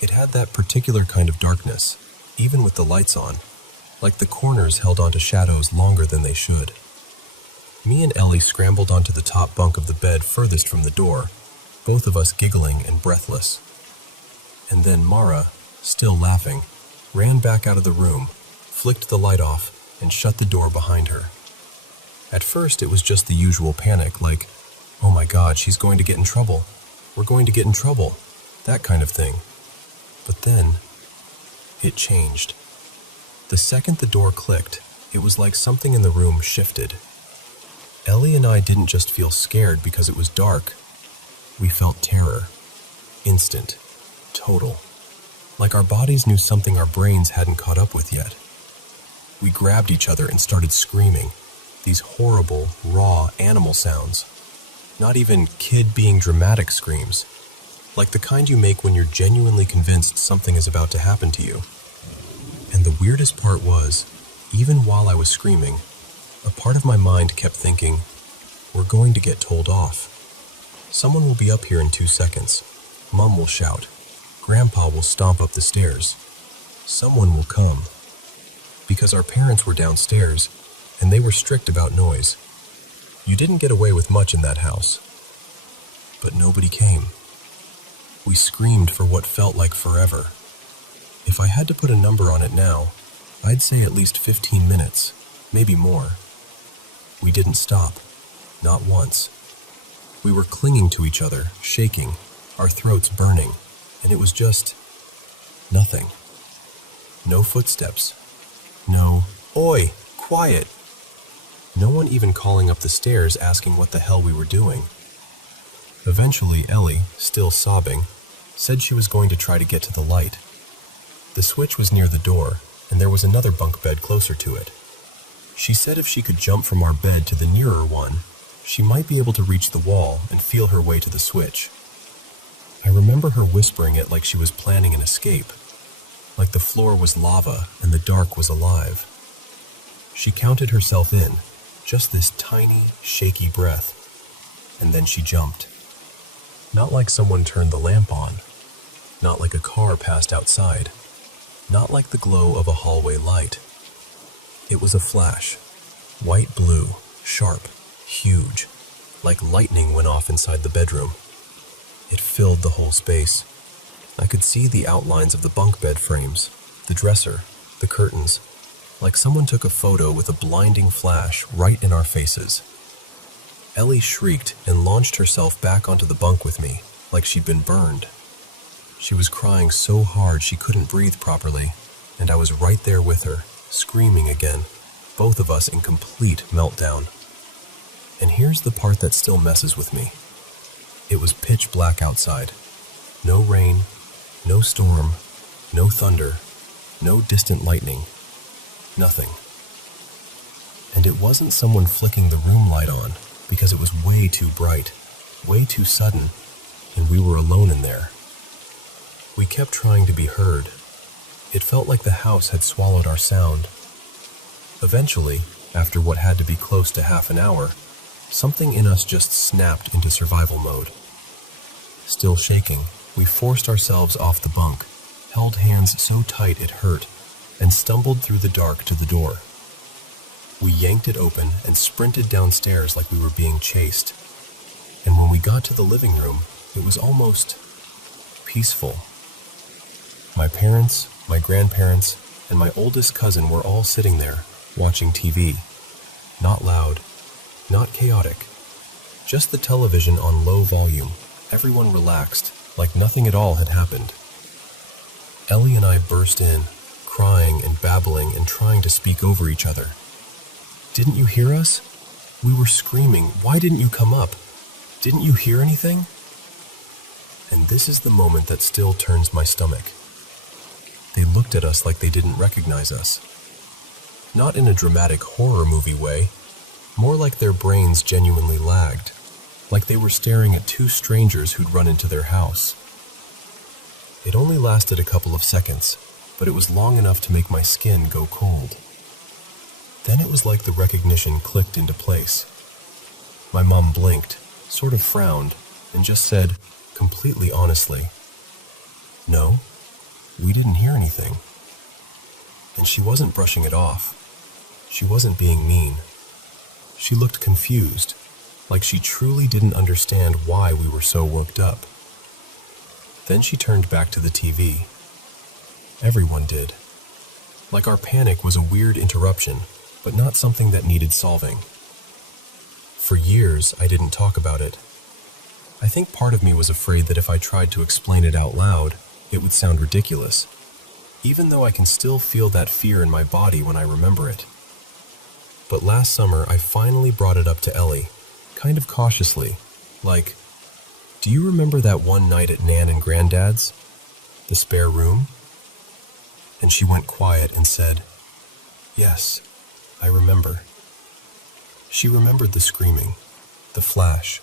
It had that particular kind of darkness, even with the lights on, like the corners held onto shadows longer than they should. Me and Ellie scrambled onto the top bunk of the bed furthest from the door, both of us giggling and breathless. And then Mara, still laughing, ran back out of the room, flicked the light off, and shut the door behind her. At first it was just the usual panic, like, "Oh my God, she's going to get in trouble. We're going to get in trouble," that kind of thing. But then, it changed. The second the door clicked, it was like something in the room shifted. Ellie and I didn't just feel scared because it was dark. We felt terror. Instant. Total. Like our bodies knew something our brains hadn't caught up with yet. We grabbed each other and started screaming. These horrible, raw animal sounds. Not even kid being dramatic screams. Like the kind you make when you're genuinely convinced something is about to happen to you. And the weirdest part was, even while I was screaming, a part of my mind kept thinking, "We're going to get told off. Someone will be up here in 2 seconds. Mom will shout. Grandpa will stomp up the stairs. Someone will come." Because our parents were downstairs, and they were strict about noise. You didn't get away with much in that house. But nobody came. We screamed for what felt like forever. If I had to put a number on it now, I'd say at least 15 minutes, maybe more. We didn't stop. Not once. We were clinging to each other, shaking, our throats burning, and it was just nothing. No footsteps. No, "Oi, quiet!" No one even calling up the stairs asking what the hell we were doing. Eventually, Ellie, still sobbing, said she was going to try to get to the light. The switch was near the door, and there was another bunk bed closer to it. She said if she could jump from our bed to the nearer one, she might be able to reach the wall and feel her way to the switch. I remember her whispering it like she was planning an escape, like the floor was lava and the dark was alive. She counted herself in, just this tiny, shaky breath, and then she jumped. Not like someone turned the lamp on, not like a car passed outside, not like the glow of a hallway light. It was a flash, white-blue, sharp, huge, like lightning went off inside the bedroom. It filled the whole space. I could see the outlines of the bunk bed frames, the dresser, the curtains, like someone took a photo with a blinding flash right in our faces. Ellie shrieked and launched herself back onto the bunk with me, like she'd been burned. She was crying so hard she couldn't breathe properly, and I was right there with her, screaming again, both of us in complete meltdown. And here's the part that still messes with me. It was pitch black outside. No rain, no storm, no thunder, no distant lightning. Nothing. And it wasn't someone flicking the room light on, because it was way too bright, way too sudden, and we were alone in there. We kept trying to be heard. It felt like the house had swallowed our sound. Eventually, after what had to be close to half an hour, something in us just snapped into survival mode. Still shaking, we forced ourselves off the bunk, held hands so tight it hurt, and stumbled through the dark to the door. We yanked it open and sprinted downstairs like we were being chased. And when we got to the living room, it was almost peaceful. My parents, my grandparents, and my oldest cousin were all sitting there, watching TV. Not loud, not chaotic. Just the television on low volume, everyone relaxed, like nothing at all had happened. Ellie and I burst in, crying and babbling and trying to speak over each other. "Didn't you hear us? We were screaming. Why didn't you come up? Didn't you hear anything?" And this is the moment that still turns my stomach. They looked at us like they didn't recognize us. Not in a dramatic horror movie way, more like their brains genuinely lagged, like they were staring at two strangers who'd run into their house. It only lasted a couple of seconds, but it was long enough to make my skin go cold. Then it was like the recognition clicked into place. My mom blinked, sort of frowned, and just said, completely honestly, "No, we didn't hear anything." And she wasn't brushing it off. She wasn't being mean. She looked confused, like she truly didn't understand why we were so worked up. Then she turned back to the TV. Everyone did. Like our panic was a weird interruption, but not something that needed solving. For years, I didn't talk about it. I think part of me was afraid that if I tried to explain it out loud, it would sound ridiculous, even though I can still feel that fear in my body when I remember it. But last summer, I finally brought it up to Ellie, kind of cautiously, like, "Do you remember that one night at Nan and Granddad's? The spare room?" And she went quiet and said, "Yes, I remember." She remembered the screaming, the flash,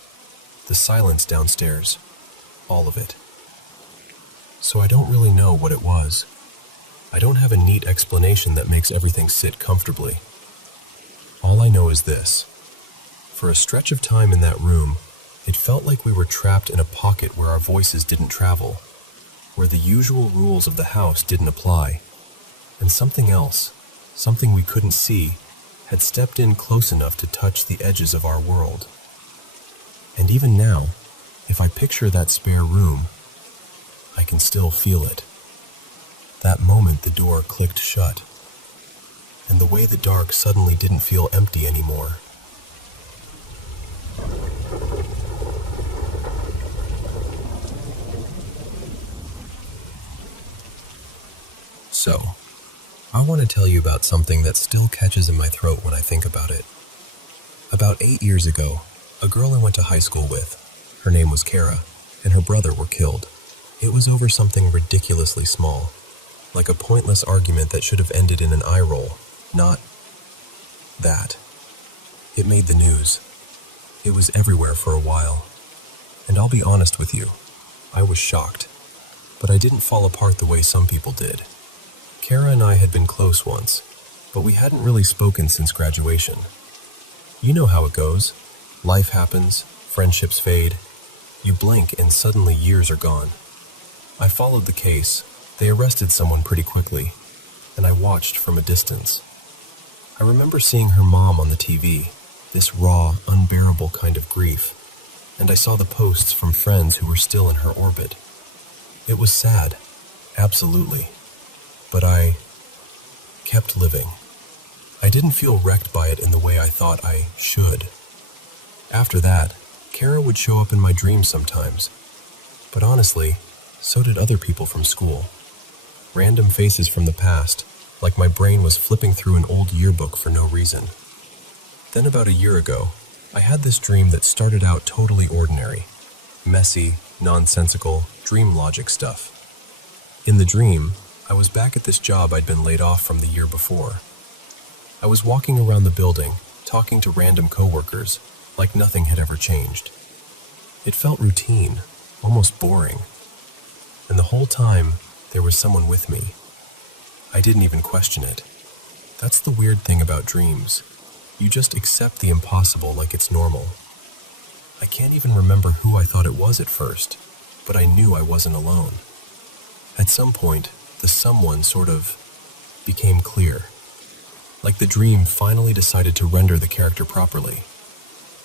the silence downstairs, all of it. So I don't really know what it was. I don't have a neat explanation that makes everything sit comfortably. All I know is this. For a stretch of time in that room, it felt like we were trapped in a pocket where our voices didn't travel, where the usual rules of the house didn't apply, and something else, something we couldn't see, had stepped in close enough to touch the edges of our world. And even now, if I picture that spare room, I can still feel it. That moment the door clicked shut, and the way the dark suddenly didn't feel empty anymore. So, I want to tell you about something that still catches in my throat when I think about it. About 8 years ago, a girl I went to high school with, her name was Kara, and her brother were killed. It was over something ridiculously small, like a pointless argument that should have ended in an eye roll, not that. It made the news. It was everywhere for a while. And I'll be honest with you, I was shocked. But I didn't fall apart the way some people did. Kara and I had been close once, but we hadn't really spoken since graduation. You know how it goes. Life happens, friendships fade. You blink and suddenly years are gone. I followed the case. They arrested someone pretty quickly, and I watched from a distance. I remember seeing her mom on the TV, this raw, unbearable kind of grief, and I saw the posts from friends who were still in her orbit. It was sad, absolutely, but I kept living. I didn't feel wrecked by it in the way I thought I should. After that, Kara would show up in my dreams sometimes, but honestly, so did other people from school. Random faces from the past, like my brain was flipping through an old yearbook for no reason. Then about a year ago, I had this dream that started out totally ordinary, messy, nonsensical, dream logic stuff. In the dream, I was back at this job I'd been laid off from the year before. I was walking around the building, talking to random coworkers, like nothing had ever changed. It felt routine, almost boring. And the whole time, there was someone with me. I didn't even question it. That's the weird thing about dreams. You just accept the impossible like it's normal. I can't even remember who I thought it was at first, but I knew I wasn't alone. At some point, the someone sort of became clear. Like the dream finally decided to render the character properly.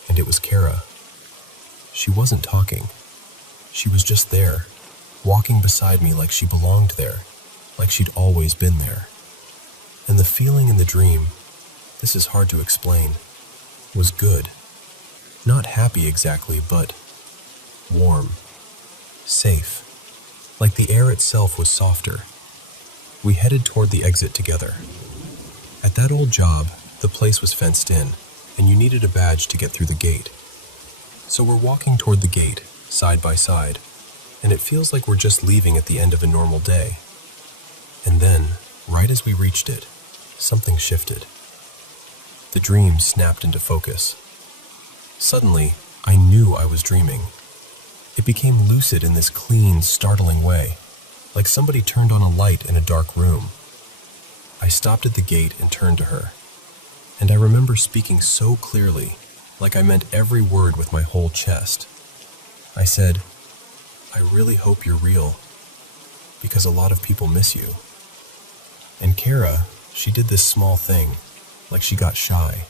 And it was Kara. She wasn't talking. She was just there, walking beside me like she belonged there, like she'd always been there. And the feeling in the dream, this is hard to explain, was good. Not happy exactly, but warm, safe. Like the air itself was softer. We headed toward the exit together. At that old job, the place was fenced in, and you needed a badge to get through the gate. So we're walking toward the gate, side by side, and it feels like we're just leaving at the end of a normal day. And then, right as we reached it, something shifted. The dream snapped into focus. Suddenly, I knew I was dreaming. It became lucid in this clean, startling way, like somebody turned on a light in a dark room. I stopped at the gate and turned to her, and I remember speaking so clearly, like I meant every word with my whole chest. I said, "I really hope you're real, because a lot of people miss you." And Kara, she did this small thing, like she got shy.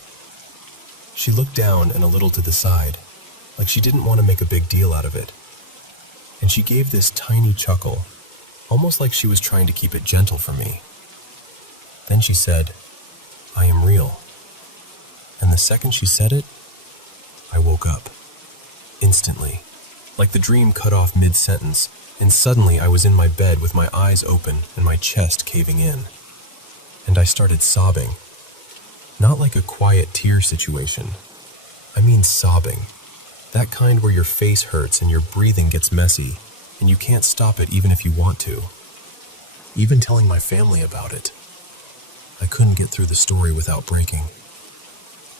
She looked down and a little to the side, like she didn't want to make a big deal out of it. And she gave this tiny chuckle, almost like she was trying to keep it gentle for me. Then she said, "I am real." And the second she said it, I woke up. Instantly, like the dream cut off mid-sentence, and suddenly I was in my bed with my eyes open and my chest caving in. And I started sobbing. Not like a quiet tear situation. I mean sobbing. That kind where your face hurts and your breathing gets messy, and you can't stop it even if you want to. Even telling my family about it, I couldn't get through the story without breaking.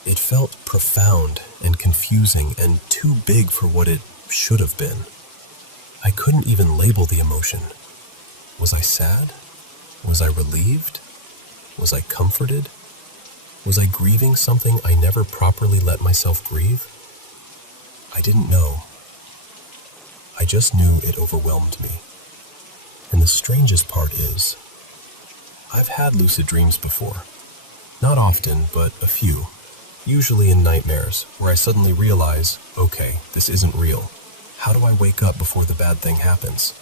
It felt profound and confusing and too big for what it should have been. I couldn't even label the emotion. Was I sad? Was I relieved? Was I comforted? Was I grieving something I never properly let myself grieve? I didn't know. I just knew it overwhelmed me. And the strangest part is, I've had lucid dreams before. Not often, but a few. Usually in nightmares, where I suddenly realize, okay, this isn't real. How do I wake up before the bad thing happens?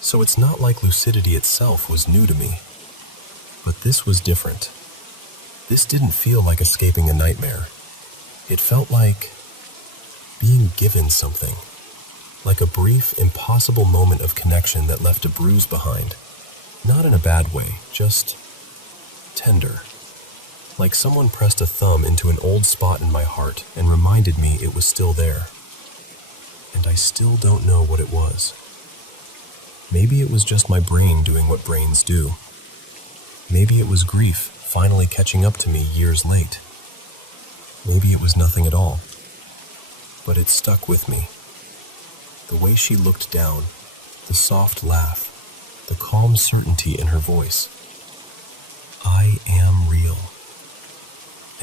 So it's not like lucidity itself was new to me. But this was different. This didn't feel like escaping a nightmare. It felt like being given something. Like a brief, impossible moment of connection that left a bruise behind. Not in a bad way, just tender, like someone pressed a thumb into an old spot in my heart and reminded me it was still there. And I still don't know what it was. Maybe it was just my brain doing what brains do. Maybe it was grief finally catching up to me years late. Maybe it was nothing at all. But it stuck with me. The way she looked down, the soft laugh, the calm certainty in her voice. I am real.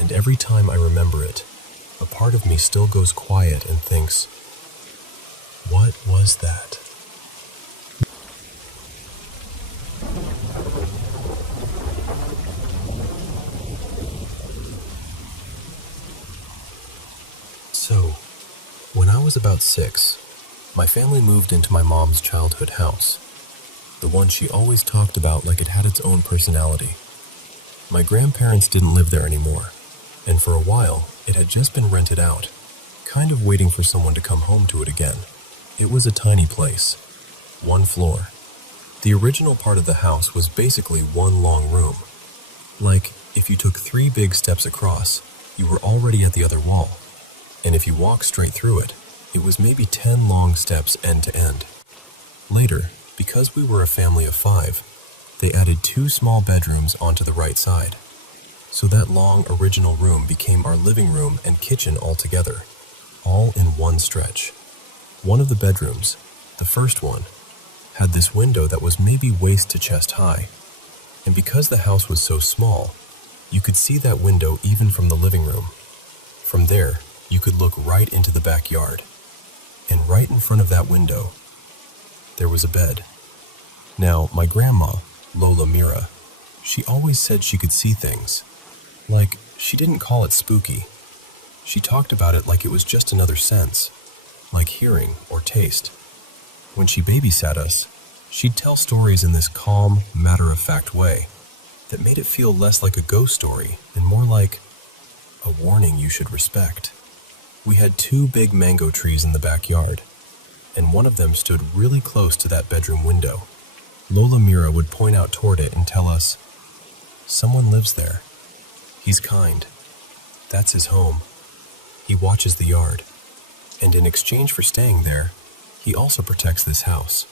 And every time I remember it, a part of me still goes quiet and thinks, what was that? So, when I was about 6, my family moved into my mom's childhood house, the one she always talked about like it had its own personality. My grandparents didn't live there anymore, and for a while, it had just been rented out, kind of waiting for someone to come home to it again. It was a tiny place, 1 floor. The original part of the house was basically one long room. Like, if you took 3 big steps across, you were already at the other wall. And if you walked straight through it, it was maybe 10 long steps end to end. Later, because we were a family of 5, they added 2 small bedrooms onto the right side. So that long original room became our living room and kitchen all together, all in one stretch. One of the bedrooms, the first one, had this window that was maybe waist to chest high. And because the house was so small, you could see that window even from the living room. From there, you could look right into the backyard. And right in front of that window, there was a bed. Now, my grandma, Lola Mira, she always said she could see things. Like, she didn't call it spooky. She talked about it like it was just another sense, like hearing or taste. When she babysat us, she'd tell stories in this calm, matter-of-fact way that made it feel less like a ghost story and more like a warning you should respect. We had 2 big mango trees in the backyard, and one of them stood really close to that bedroom window. Lola Mira would point out toward it and tell us, "Someone lives there. He's kind. That's his home. He watches the yard. And in exchange for staying there, he also protects this house.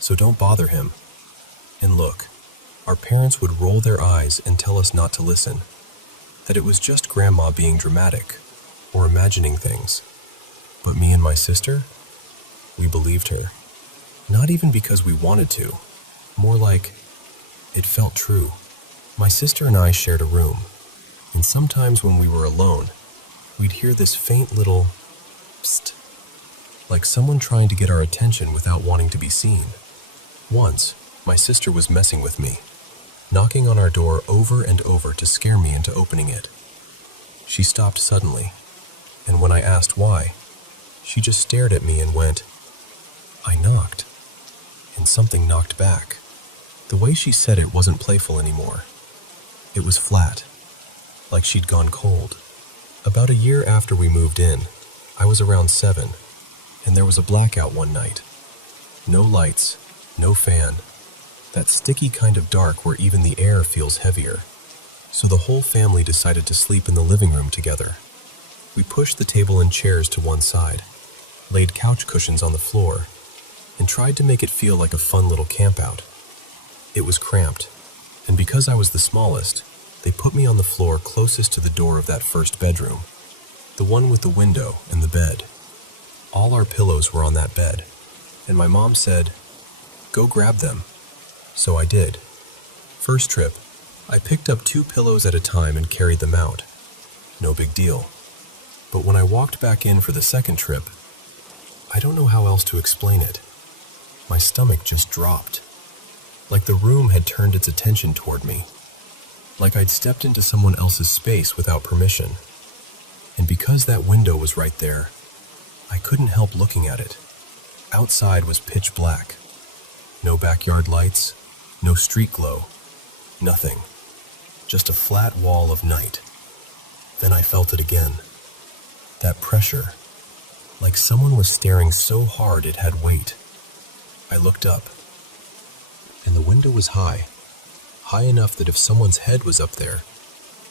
So don't bother him." And look, our parents would roll their eyes and tell us not to listen, that it was just Grandma being dramatic or imagining things. But me and my sister, we believed her. Not even because we wanted to, more like it felt true. My sister and I shared a room, and sometimes when we were alone, we'd hear this faint little psst, like someone trying to get our attention without wanting to be seen. Once, my sister was messing with me, knocking on our door over and over to scare me into opening it. She stopped suddenly, and when I asked why, she just stared at me and went, "I knocked," and something knocked back. The way she said it wasn't playful anymore. It was flat, like she'd gone cold. About a year after we moved in, I was around 7, and there was a blackout one night. No lights, no fan, that sticky kind of dark where even the air feels heavier. So the whole family decided to sleep in the living room together. We pushed the table and chairs to one side, laid couch cushions on the floor, and tried to make it feel like a fun little campout. It was cramped, and because I was the smallest, they put me on the floor closest to the door of that first bedroom, the one with the window and the bed. All our pillows were on that bed, and my mom said, "Go grab them." So I did. First trip, I picked up 2 pillows at a time and carried them out. No big deal. But when I walked back in for the second trip, I don't know how else to explain it. My stomach just dropped. Like the room had turned its attention toward me. Like I'd stepped into someone else's space without permission. And because that window was right there, I couldn't help looking at it. Outside was pitch black. No backyard lights, no street glow, nothing. Just a flat wall of night. Then I felt it again. That pressure, like someone was staring so hard it had weight. I looked up, and the window was high high enough that if someone's head was up there,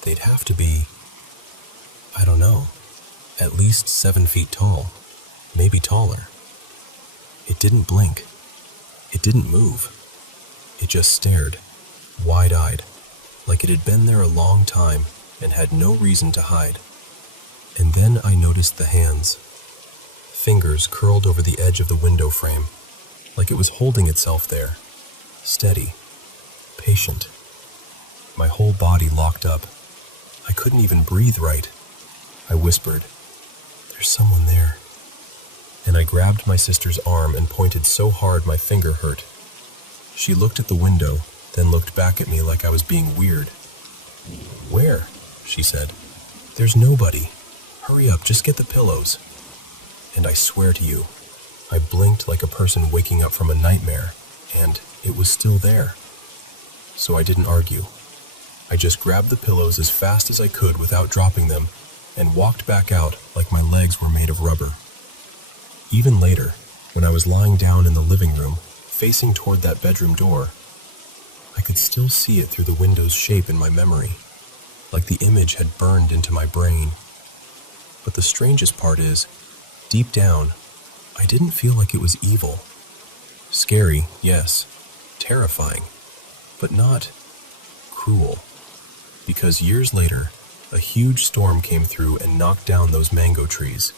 they'd have to be, I don't know, at least 7 feet tall, maybe taller. It didn't blink. It didn't move. It just stared, wide-eyed, like it had been there a long time and had no reason to hide. And then I noticed the hands. Fingers curled over the edge of the window frame, like it was holding itself there, steady, patient. My whole body locked up. I couldn't even breathe right. I whispered, "There's someone there." And I grabbed my sister's arm and pointed so hard my finger hurt. She looked at the window, then looked back at me like I was being weird. "Where?" she said. "There's nobody. Hurry up, just get the pillows." And I swear to you, I blinked like a person waking up from a nightmare, and it was still there. So I didn't argue. I just grabbed the pillows as fast as I could without dropping them, and walked back out like my legs were made of rubber. Even later, when I was lying down in the living room, facing toward that bedroom door, I could still see it through the window's shape in my memory, like the image had burned into my brain. But the strangest part is, deep down, I didn't feel like it was evil. Scary, yes, terrifying, but not cruel. Because years later, a huge storm came through and knocked down those mango trees.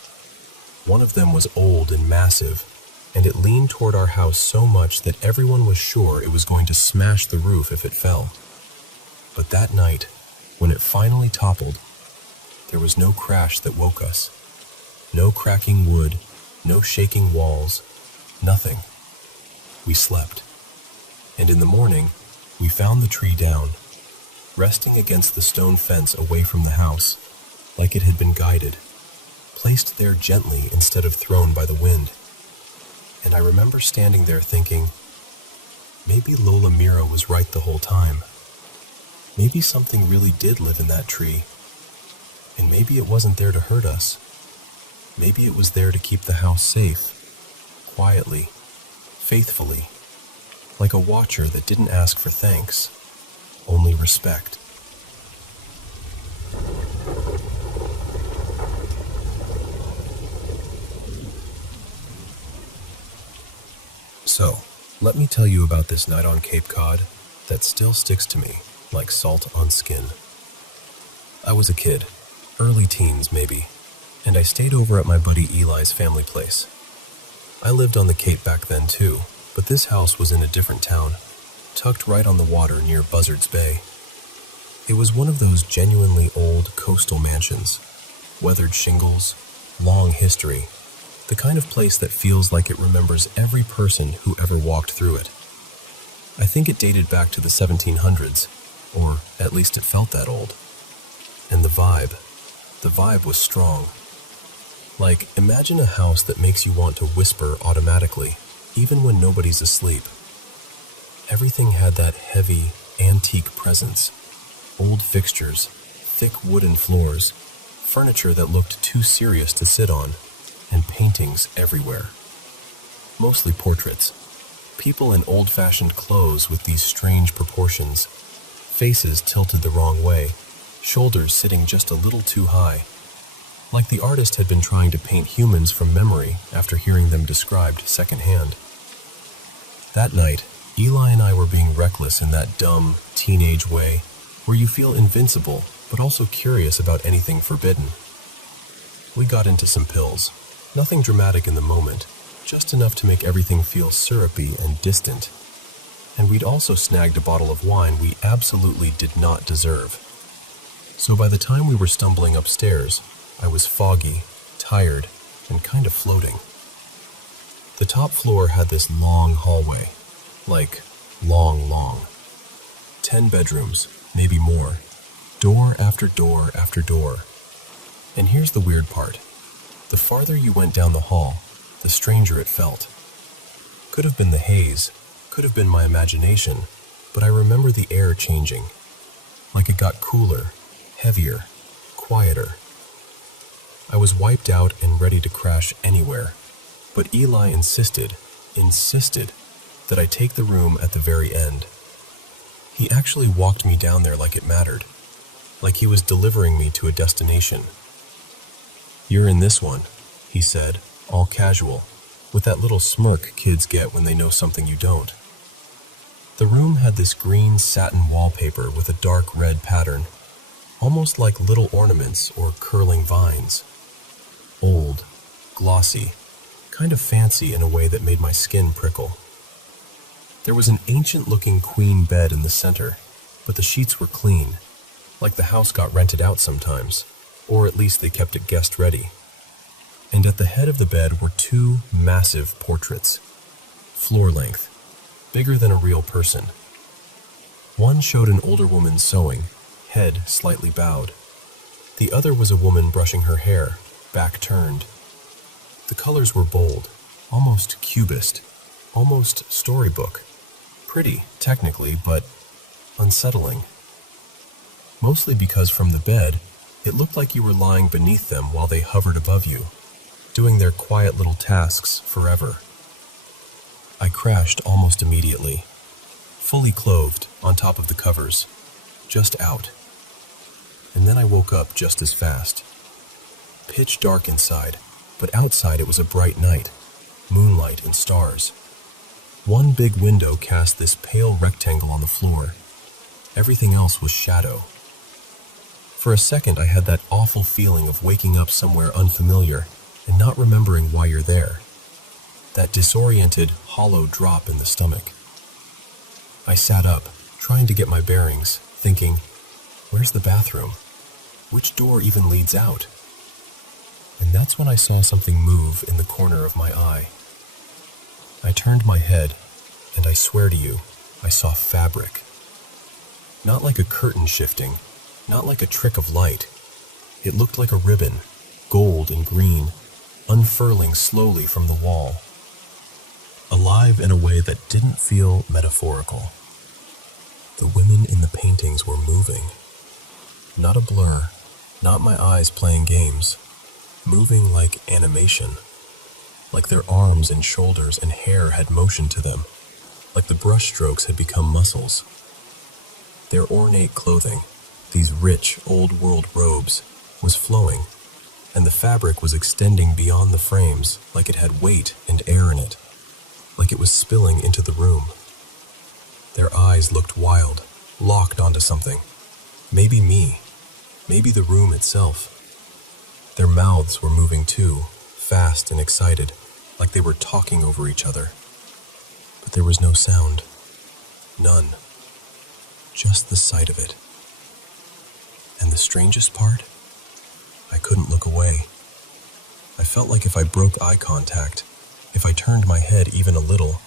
One of them was old and massive, and it leaned toward our house so much that everyone was sure it was going to smash the roof if it fell. But that night, when it finally toppled, there was no crash that woke us. No cracking wood, no shaking walls, nothing. We slept. And in the morning, we found the tree down, resting against the stone fence away from the house, like it had been guided, placed there gently instead of thrown by the wind. And I remember standing there thinking, maybe Lola Mira was right the whole time. Maybe something really did live in that tree, and maybe it wasn't there to hurt us. Maybe it was there to keep the house safe, quietly, faithfully, like a watcher that didn't ask for thanks, only respect. So, let me tell you about this night on Cape Cod that still sticks to me like salt on skin. I was a kid, early teens maybe, and I stayed over at my buddy Eli's family place. I lived on the Cape back then too, but this house was in a different town, tucked right on the water near Buzzards Bay. It was one of those genuinely old coastal mansions, weathered shingles, long history, the kind of place that feels like it remembers every person who ever walked through it. I think it dated back to the 1700s, or at least it felt that old. And the vibe was strong. Like, imagine a house that makes you want to whisper automatically, even when nobody's asleep. Everything had that heavy, antique presence. Old fixtures, thick wooden floors, furniture that looked too serious to sit on, and paintings everywhere. Mostly portraits. People in old-fashioned clothes with these strange proportions, faces tilted the wrong way, shoulders sitting just a little too high. Like the artist had been trying to paint humans from memory after hearing them described secondhand. That night, Eli and I were being reckless in that dumb, teenage way where you feel invincible but also curious about anything forbidden. We got into some pills. Nothing dramatic in the moment, just enough to make everything feel syrupy and distant. And we'd also snagged a bottle of wine we absolutely did not deserve. So by the time we were stumbling upstairs, I was foggy, tired, and kind of floating. The top floor had this long hallway, like long. 10 bedrooms, maybe more, door after door after door. And here's the weird part. The farther you went down the hall, the stranger it felt. Could have been the haze, could have been my imagination, but I remember the air changing. Like it got cooler, heavier, quieter. I was wiped out and ready to crash anywhere, but Eli insisted that I take the room at the very end. He actually walked me down there like it mattered, like he was delivering me to a destination. "You're in this one," he said, all casual, with that little smirk kids get when they know something you don't. The room had this green satin wallpaper with a dark red pattern, almost like little ornaments or curling vines. Old, glossy, kind of fancy in a way that made my skin prickle. There was an ancient-looking queen bed in the center, but the sheets were clean, like the house got rented out sometimes, or at least they kept it guest-ready. And at the head of the bed were two massive portraits, floor-length, bigger than a real person. One showed an older woman sewing, head slightly bowed. The other was a woman brushing her hair, back turned. The colors were bold, almost cubist, almost storybook. Pretty, technically, but unsettling. Mostly because from the bed, it looked like you were lying beneath them while they hovered above you, doing their quiet little tasks forever. I crashed almost immediately, fully clothed on top of the covers, just out. And then I woke up just as fast. Pitch dark inside, but outside it was a bright night, moonlight and stars. One big window cast this pale rectangle on the floor. Everything else was shadow. For a second I had that awful feeling of waking up somewhere unfamiliar and not remembering why you're there. That disoriented, hollow drop in the stomach. I sat up, trying to get my bearings, thinking, where's the bathroom? Which door even leads out? And that's when I saw something move in the corner of my eye. I turned my head, and I swear to you, I saw fabric. Not like a curtain shifting, not like a trick of light. It looked like a ribbon, gold and green, unfurling slowly from the wall. Alive in a way that didn't feel metaphorical. The women in the paintings were moving. Not a blur, not my eyes playing games. Moving like animation. Like their arms and shoulders and hair had motion to them. Like the brush strokes had become muscles. Their ornate clothing, these rich, old-world robes, was flowing, and the fabric was extending beyond the frames like it had weight and air in it. Like it was spilling into the room. Their eyes looked wild, locked onto something. Maybe me. Maybe the room itself. Their mouths were moving too, fast and excited, like they were talking over each other. But there was no sound. None. Just the sight of it. And the strangest part? I couldn't look away. I felt like if I broke eye contact, if I turned my head even a little,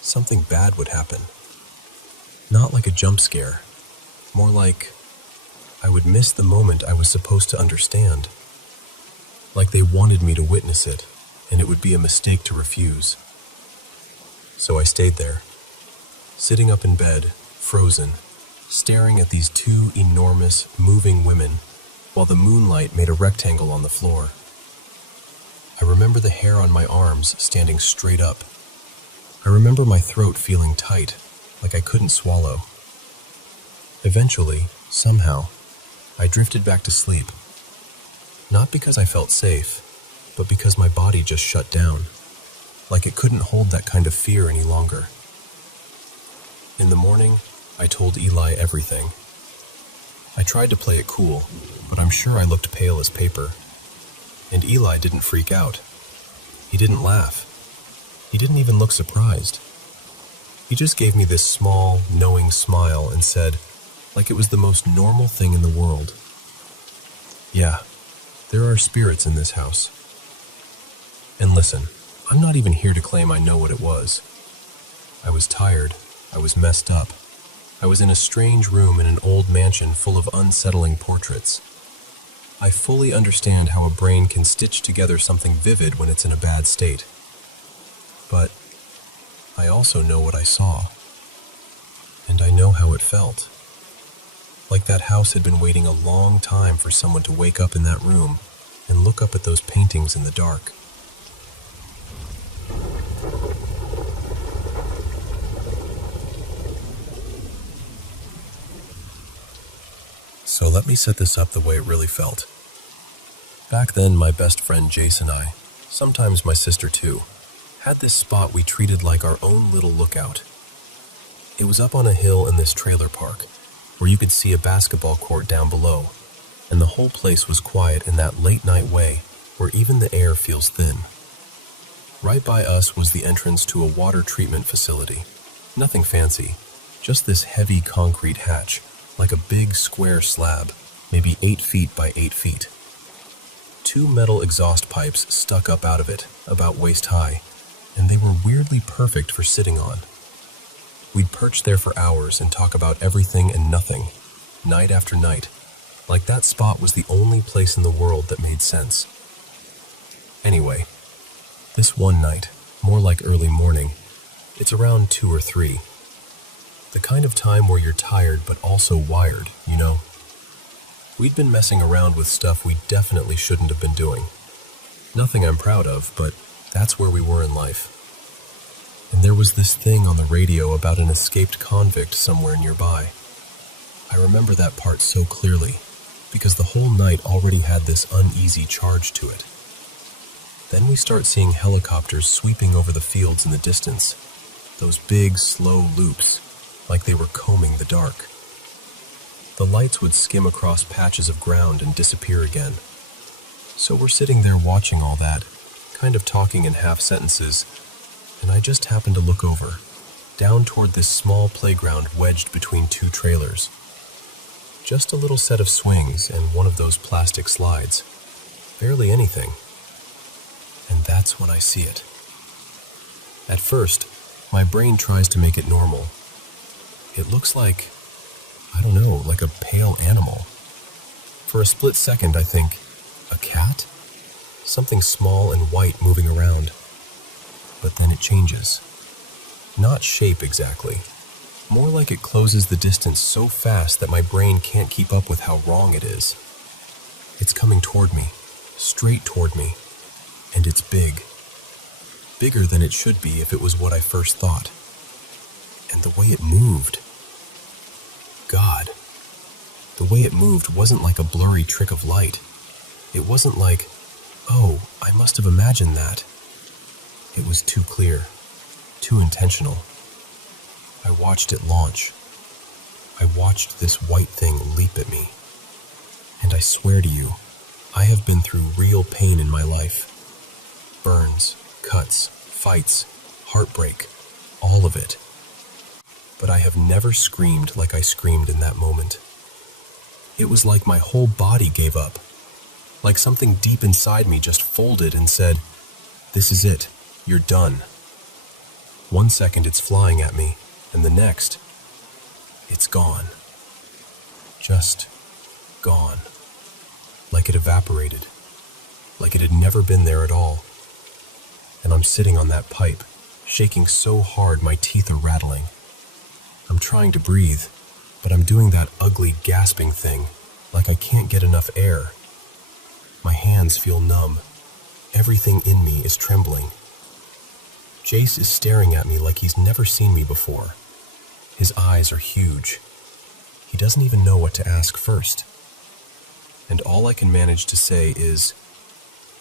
something bad would happen. Not like a jump scare, more like I would miss the moment I was supposed to understand. Like they wanted me to witness it, and it would be a mistake to refuse. So I stayed there, sitting up in bed, frozen, staring at these two enormous, moving women, while the moonlight made a rectangle on the floor. I remember the hair on my arms standing straight up. I remember my throat feeling tight, like I couldn't swallow. Eventually, somehow, I drifted back to sleep. Not because I felt safe, but because my body just shut down, like it couldn't hold that kind of fear any longer. In the morning, I told Eli everything. I tried to play it cool, but I'm sure I looked pale as paper. And Eli didn't freak out. He didn't laugh. He didn't even look surprised. He just gave me this small, knowing smile and said, like it was the most normal thing in the world, "Yeah, there are spirits in this house. And listen, I'm not even here to claim I know what it was. I was tired. I was messed up. I was in a strange room in an old mansion full of unsettling portraits. I fully understand how a brain can stitch together something vivid when it's in a bad state. But I also know what I saw. And I know how it felt. Like that house had been waiting a long time for someone to wake up in that room and look up at those paintings in the dark. So let me set this up the way it really felt. Back then, my best friend Jace and I, sometimes my sister too, had this spot we treated like our own little lookout. It was up on a hill in this trailer park, where you could see a basketball court down below, and the whole place was quiet in that late-night way where even the air feels thin. Right by us was the entrance to a water treatment facility. Nothing fancy, just this heavy concrete hatch, like a big square slab, maybe 8 feet by 8 feet. 2 metal exhaust pipes stuck up out of it, about waist high, and they were weirdly perfect for sitting on. We'd perch there for hours and talk about everything and nothing, night after night, like that spot was the only place in the world that made sense. Anyway, this one night, more like early morning, it's around 2 or 3. The kind of time where you're tired but also wired, you know? We'd been messing around with stuff we definitely shouldn't have been doing. Nothing I'm proud of, but that's where we were in life. And there was this thing on the radio about an escaped convict somewhere nearby. I remember that part so clearly, because the whole night already had this uneasy charge to it. Then we start seeing helicopters sweeping over the fields in the distance, those big, slow loops, like they were combing the dark. The lights would skim across patches of ground and disappear again. So we're sitting there watching all that, kind of talking in half sentences, and I just happened to look over, down toward this small playground wedged between 2 trailers. Just a little set of swings and one of those plastic slides. Barely anything. And that's when I see it. At first, my brain tries to make it normal. It looks like, I don't know, like a pale animal. For a split second, I think, a cat? Something small and white moving around. But then it changes. Not shape exactly. More like it closes the distance so fast that my brain can't keep up with how wrong it is. It's coming toward me, straight toward me, and it's big. Bigger than it should be if it was what I first thought. And the way it moved. God. The way it moved wasn't like a blurry trick of light. It wasn't like, oh, I must have imagined that. It was too clear, too intentional. I watched it launch. I watched this white thing leap at me. And I swear to you, I have been through real pain in my life. Burns, cuts, fights, heartbreak, all of it. But I have never screamed like I screamed in that moment. It was like my whole body gave up. Like something deep inside me just folded and said, "This is it. You're done." 1 second it's flying at me, and the next, it's gone. Just gone. Like it evaporated. Like it had never been there at all. And I'm sitting on that pipe, shaking so hard my teeth are rattling. I'm trying to breathe, but I'm doing that ugly gasping thing, like I can't get enough air. My hands feel numb. Everything in me is trembling. Jace is staring at me like he's never seen me before. His eyes are huge. He doesn't even know what to ask first. And all I can manage to say is,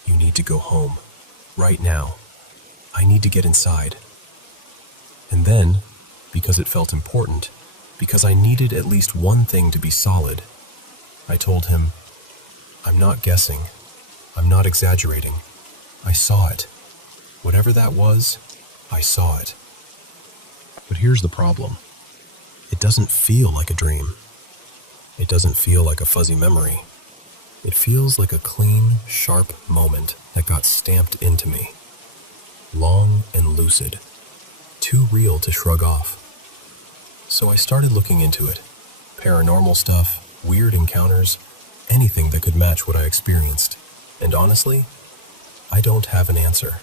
"You need to go home. Right now. I need to get inside." And then, because it felt important, because I needed at least one thing to be solid, I told him, "I'm not guessing. I'm not exaggerating. I saw it. Whatever that was, I saw it." But here's the problem. It doesn't feel like a dream. It doesn't feel like a fuzzy memory. It feels like a clean, sharp moment that got stamped into me. Long and lucid. Too real to shrug off. So I started looking into it. Paranormal stuff, weird encounters, anything that could match what I experienced. And honestly, I don't have an answer.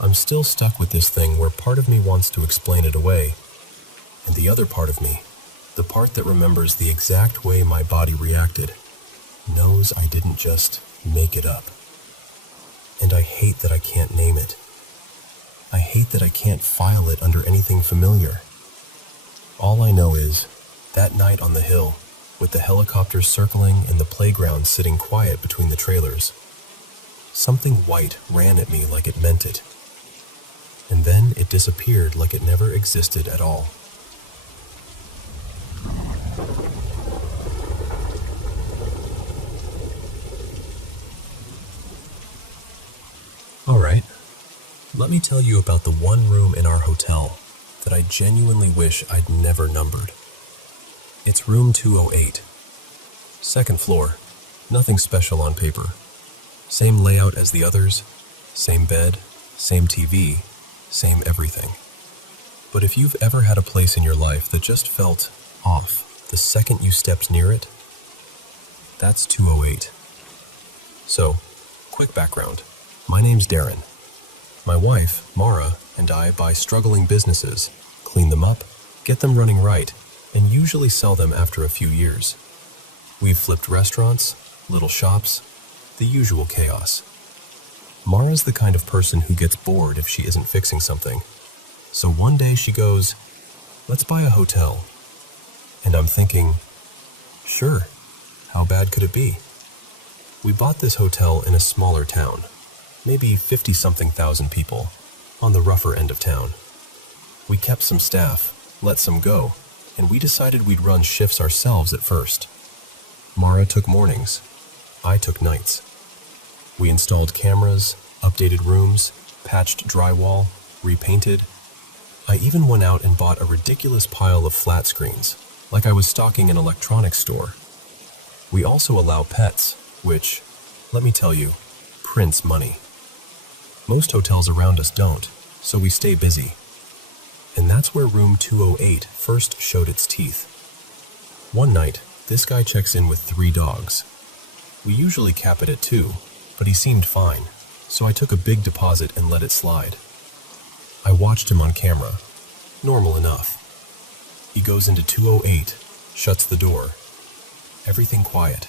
I'm still stuck with this thing where part of me wants to explain it away, and the other part of me, the part that remembers the exact way my body reacted, knows I didn't just make it up. And I hate that I can't name it. I hate that I can't file it under anything familiar. All I know is, that night on the hill, with the helicopters circling and the playground sitting quiet between the trailers. Something white ran at me like it meant it, and then it disappeared like it never existed at all. Alright, let me tell you about the one room in our hotel that I genuinely wish I'd never numbered. It's room 208. Second floor, nothing special on paper. Same layout as the others, same bed, same TV, same everything. But if you've ever had a place in your life that just felt off the second you stepped near it, that's 208. So, quick background. My name's Darren. My wife, Mara, and I buy struggling businesses, clean them up, get them running right, and usually sell them after a few years. We've flipped restaurants, little shops, the usual chaos. Mara's the kind of person who gets bored if she isn't fixing something. So one day she goes, "Let's buy a hotel." And I'm thinking, sure, how bad could it be? We bought this hotel in a smaller town, maybe 50-something thousand people, on the rougher end of town. We kept some staff, let some go, and we decided we'd run shifts ourselves at first. Mara took mornings, I took nights. We installed cameras, updated rooms, patched drywall, repainted. I even went out and bought a ridiculous pile of flat screens, like I was stocking an electronics store. We also allow pets, which, let me tell you, prints money. Most hotels around us don't, so we stay busy. And that's where room 208 first showed its teeth. One night, this guy checks in with 3 dogs. We usually cap it at 2, but he seemed fine, so I took a big deposit and let it slide. I watched him on camera. Normal enough. He goes into 208, shuts the door. Everything quiet.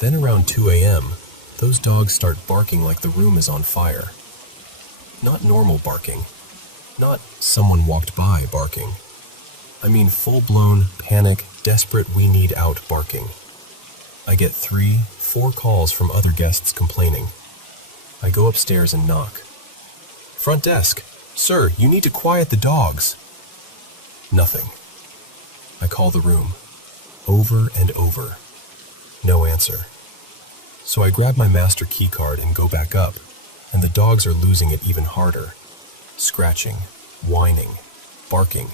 Then around 2 a.m., those dogs start barking like the room is on fire. Not normal barking. Not someone walked by barking. I mean full-blown, panic, desperate we need out barking. I get 3, 4 calls from other guests complaining. I go upstairs and knock. "Front desk. Sir, you need to quiet the dogs." Nothing. I call the room. Over and over. No answer. So I grab my master key card and go back up, and the dogs are losing it even harder. Scratching, whining, barking,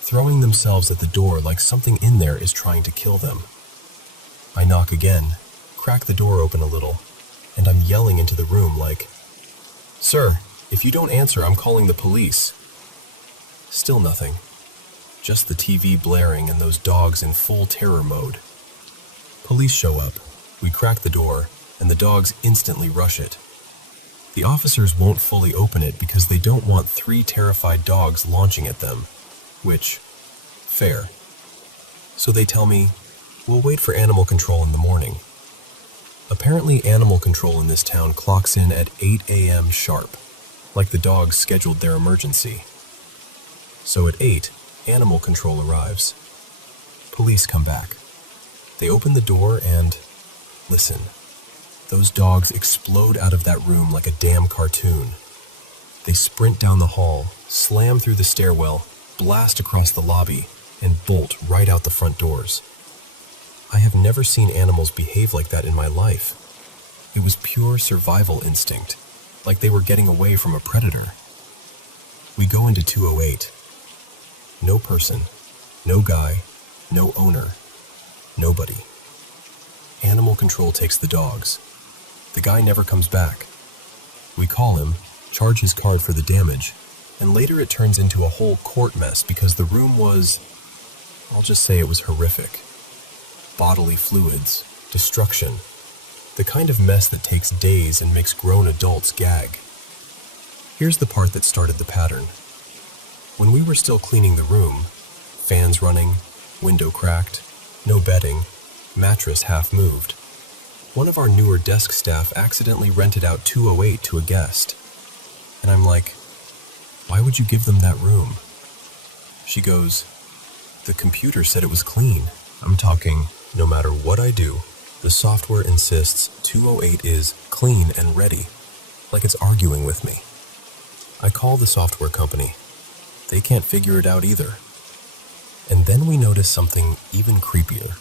throwing themselves at the door like something in there is trying to kill them. I knock again, crack the door open a little, and I'm yelling into the room like, "Sir, if you don't answer, I'm calling the police." Still nothing. Just the TV blaring and those dogs in full terror mode. Police show up. We crack the door, and the dogs instantly rush it. The officers won't fully open it because they don't want 3 terrified dogs launching at them, which, fair. So they tell me, we'll wait for animal control in the morning. Apparently animal control in this town clocks in at 8 a.m. sharp, like the dogs scheduled their emergency. So at 8, animal control arrives. Police come back. They open the door and, listen, those dogs explode out of that room like a damn cartoon. They sprint down the hall, slam through the stairwell, blast across the lobby, and bolt right out the front doors. I have never seen animals behave like that in my life. It was pure survival instinct, like they were getting away from a predator. We go into 208. No person, no guy, no owner, nobody. Animal control takes the dogs. The guy never comes back. We call him, charge his card for the damage, and later it turns into a whole court mess because the room was, I'll just say it was horrific. Bodily fluids, destruction, the kind of mess that takes days and makes grown adults gag. Here's the part that started the pattern. When we were still cleaning the room, fans running, window cracked, no bedding, mattress half moved, one of our newer desk staff accidentally rented out 208 to a guest. And I'm like, why would you give them that room? She goes, the computer said it was clean. I'm talking, no matter what I do, the software insists 208 is clean and ready, like it's arguing with me. I call the software company. They can't figure it out either. And then we notice something even creepier.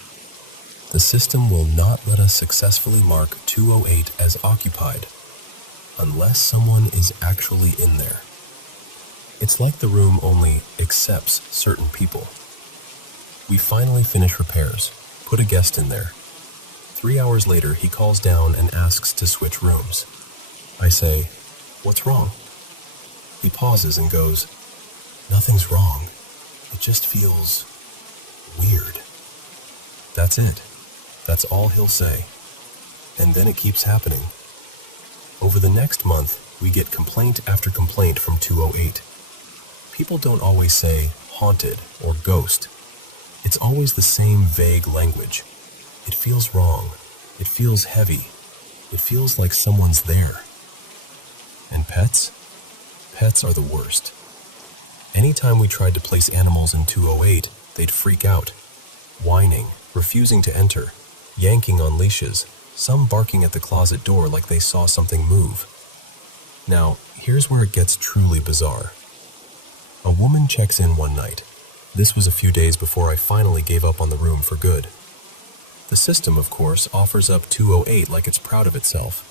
The system will not let us successfully mark 208 as occupied unless someone is actually in there. It's like the room only accepts certain people. We finally finish repairs, put a guest in there. 3 hours later, he calls down and asks to switch rooms. I say, "What's wrong?" He pauses and goes, "Nothing's wrong. It just feels weird." That's it. That's all he'll say. And then it keeps happening. Over the next month, we get complaint after complaint from 208. People don't always say haunted or ghost. It's always the same vague language. It feels wrong. It feels heavy. It feels like someone's there. And pets? Pets are the worst. Anytime we tried to place animals in 208, they'd freak out, whining, refusing to enter, yanking on leashes, some barking at the closet door like they saw something move. Now, here's where it gets truly bizarre. A woman checks in one night. This was a few days before I finally gave up on the room for good. The system, of course, offers up 208 like it's proud of itself.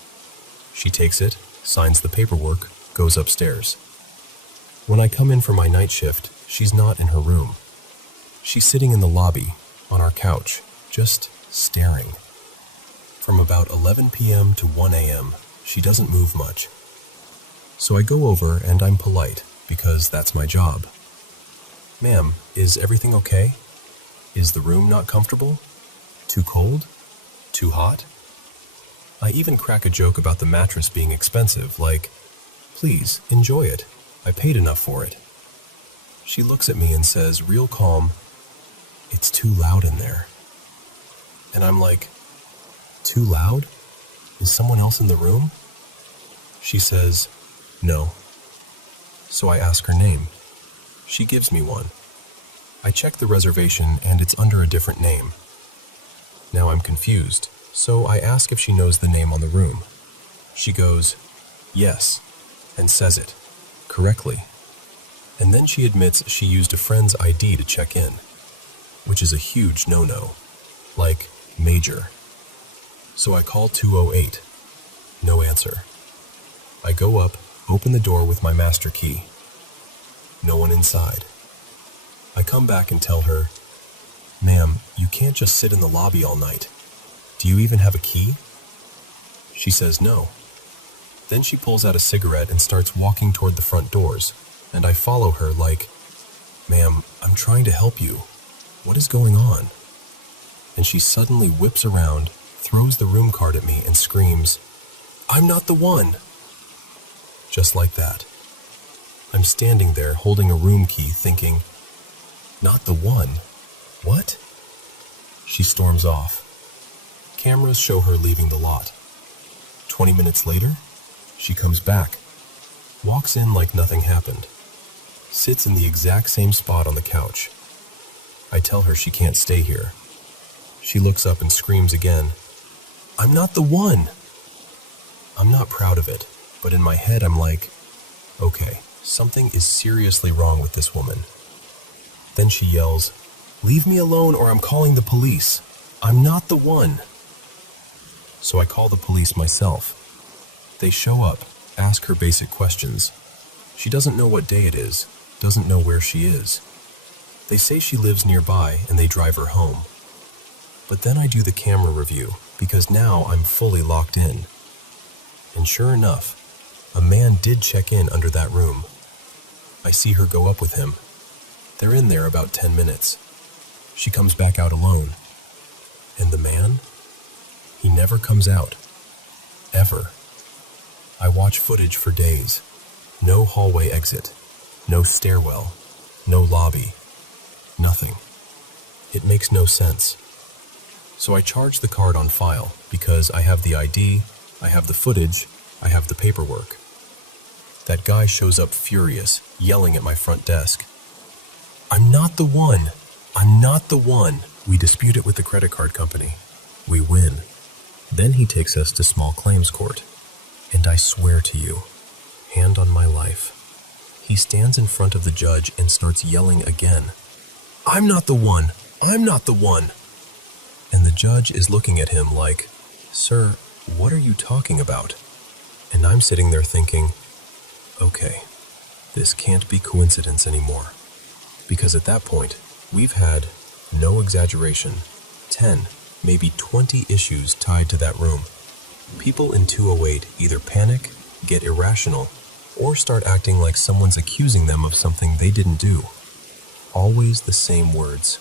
She takes it, signs the paperwork, goes upstairs. When I come in for my night shift, she's not in her room. She's sitting in the lobby, on our couch, just staring. From about 11 p.m. to 1 a.m., she doesn't move much. So I go over and I'm polite, because that's my job. "Ma'am, is everything okay? Is the room not comfortable? Too cold? Too hot?" I even crack a joke about the mattress being expensive, like, "Please, enjoy it. I paid enough for it." She looks at me and says, real calm, "It's too loud in there." And I'm like, "Too loud? Is someone else in the room?" She says, "No." So I ask her name. She gives me one. I check the reservation and it's under a different name. Now I'm confused, so I ask if she knows the name on the room. She goes, "Yes," and says it, correctly. And then she admits she used a friend's ID to check in, which is a huge no-no, like major. So I call 208. No answer. I go up, open the door with my master key. No one inside. I come back and tell her, "Ma'am, you can't just sit in the lobby all night. Do you even have a key?" She says no. Then she pulls out a cigarette and starts walking toward the front doors, and I follow her like, "Ma'am, I'm trying to help you. What is going on?" And she suddenly whips around, throws the room card at me and screams, "I'm not the one!" Just like that. I'm standing there holding a room key thinking, "Not the one? What?" She storms off. Cameras show her leaving the lot. 20 minutes later, she comes back, walks in like nothing happened, sits in the exact same spot on the couch. I tell her she can't stay here. She looks up and screams again, "I'm not the one!" I'm not proud of it, but in my head I'm like, okay, something is seriously wrong with this woman. Then she yells, "Leave me alone or I'm calling the police. I'm not the one." So I call the police myself. They show up, ask her basic questions. She doesn't know what day it is, doesn't know where she is. They say she lives nearby and they drive her home. But then I do the camera review, because now I'm fully locked in. And sure enough, a man did check in under that room. I see her go up with him. They're in there about 10 minutes. She comes back out alone. And the man? He never comes out. Ever. I watch footage for days. No hallway exit. No stairwell. No lobby. Nothing. It makes no sense. So I charge the card on file because I have the ID, I have the footage, I have the paperwork. That guy shows up furious, yelling at my front desk. "I'm not the one. I'm not the one. We dispute it with the credit card company. We win. Then he takes us to small claims court. And I swear to you, hand on my life, he stands in front of the judge and starts yelling again. I'm not the one. I'm not the one. And the judge is looking at him like, Sir, what are you talking about? And I'm sitting there thinking, okay, this can't be coincidence anymore. Because at that point, we've had, no exaggeration, 10, maybe 20 issues tied to that room. People in 208 either panic, get irrational, or start acting like someone's accusing them of something they didn't do. Always the same words.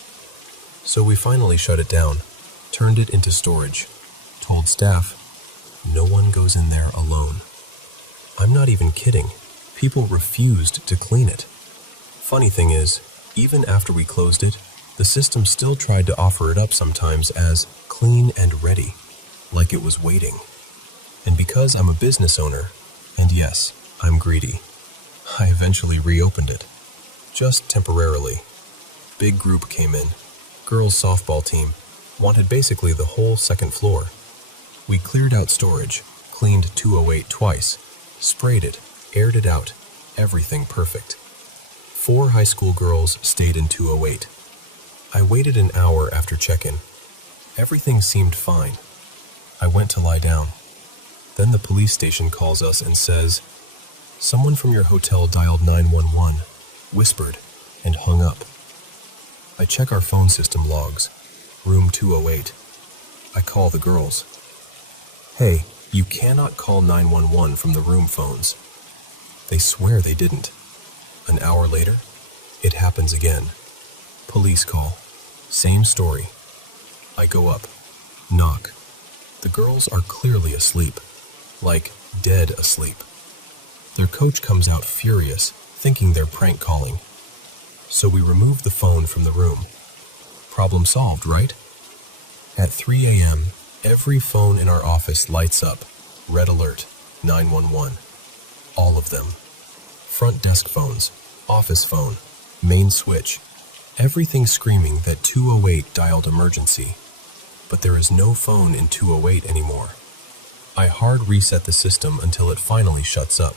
So we finally shut it down, turned it into storage, told staff, no one goes in there alone. I'm not even kidding. People refused to clean it. Funny thing is, even after we closed it, the system still tried to offer it up sometimes as clean and ready, like it was waiting. And because I'm a business owner, and yes, I'm greedy, I eventually reopened it. Just temporarily. Big group came in. Girls' softball team wanted basically the whole second floor. We cleared out storage, cleaned 208 twice, sprayed it, aired it out, everything perfect. 4 high school girls stayed in 208. I waited an hour after check-in. Everything seemed fine. I went to lie down. Then the police station calls us and says, someone from your hotel dialed 911, whispered, and hung up. I check our phone system logs. Room 208. I call the girls. Hey, you cannot call 911 from the room phones. They swear they didn't. An hour later, it happens again. Police call. Same story. I go up. Knock. The girls are clearly asleep. Like, dead asleep. Their coach comes out furious, thinking they're prank calling. So we remove the phone from the room. Problem solved, right? At 3 a.m., every phone in our office lights up. Red alert, 911. All of them. Front desk phones, office phone, main switch. Everything screaming that 208 dialed emergency. But there is no phone in 208 anymore. I hard reset the system until it finally shuts up.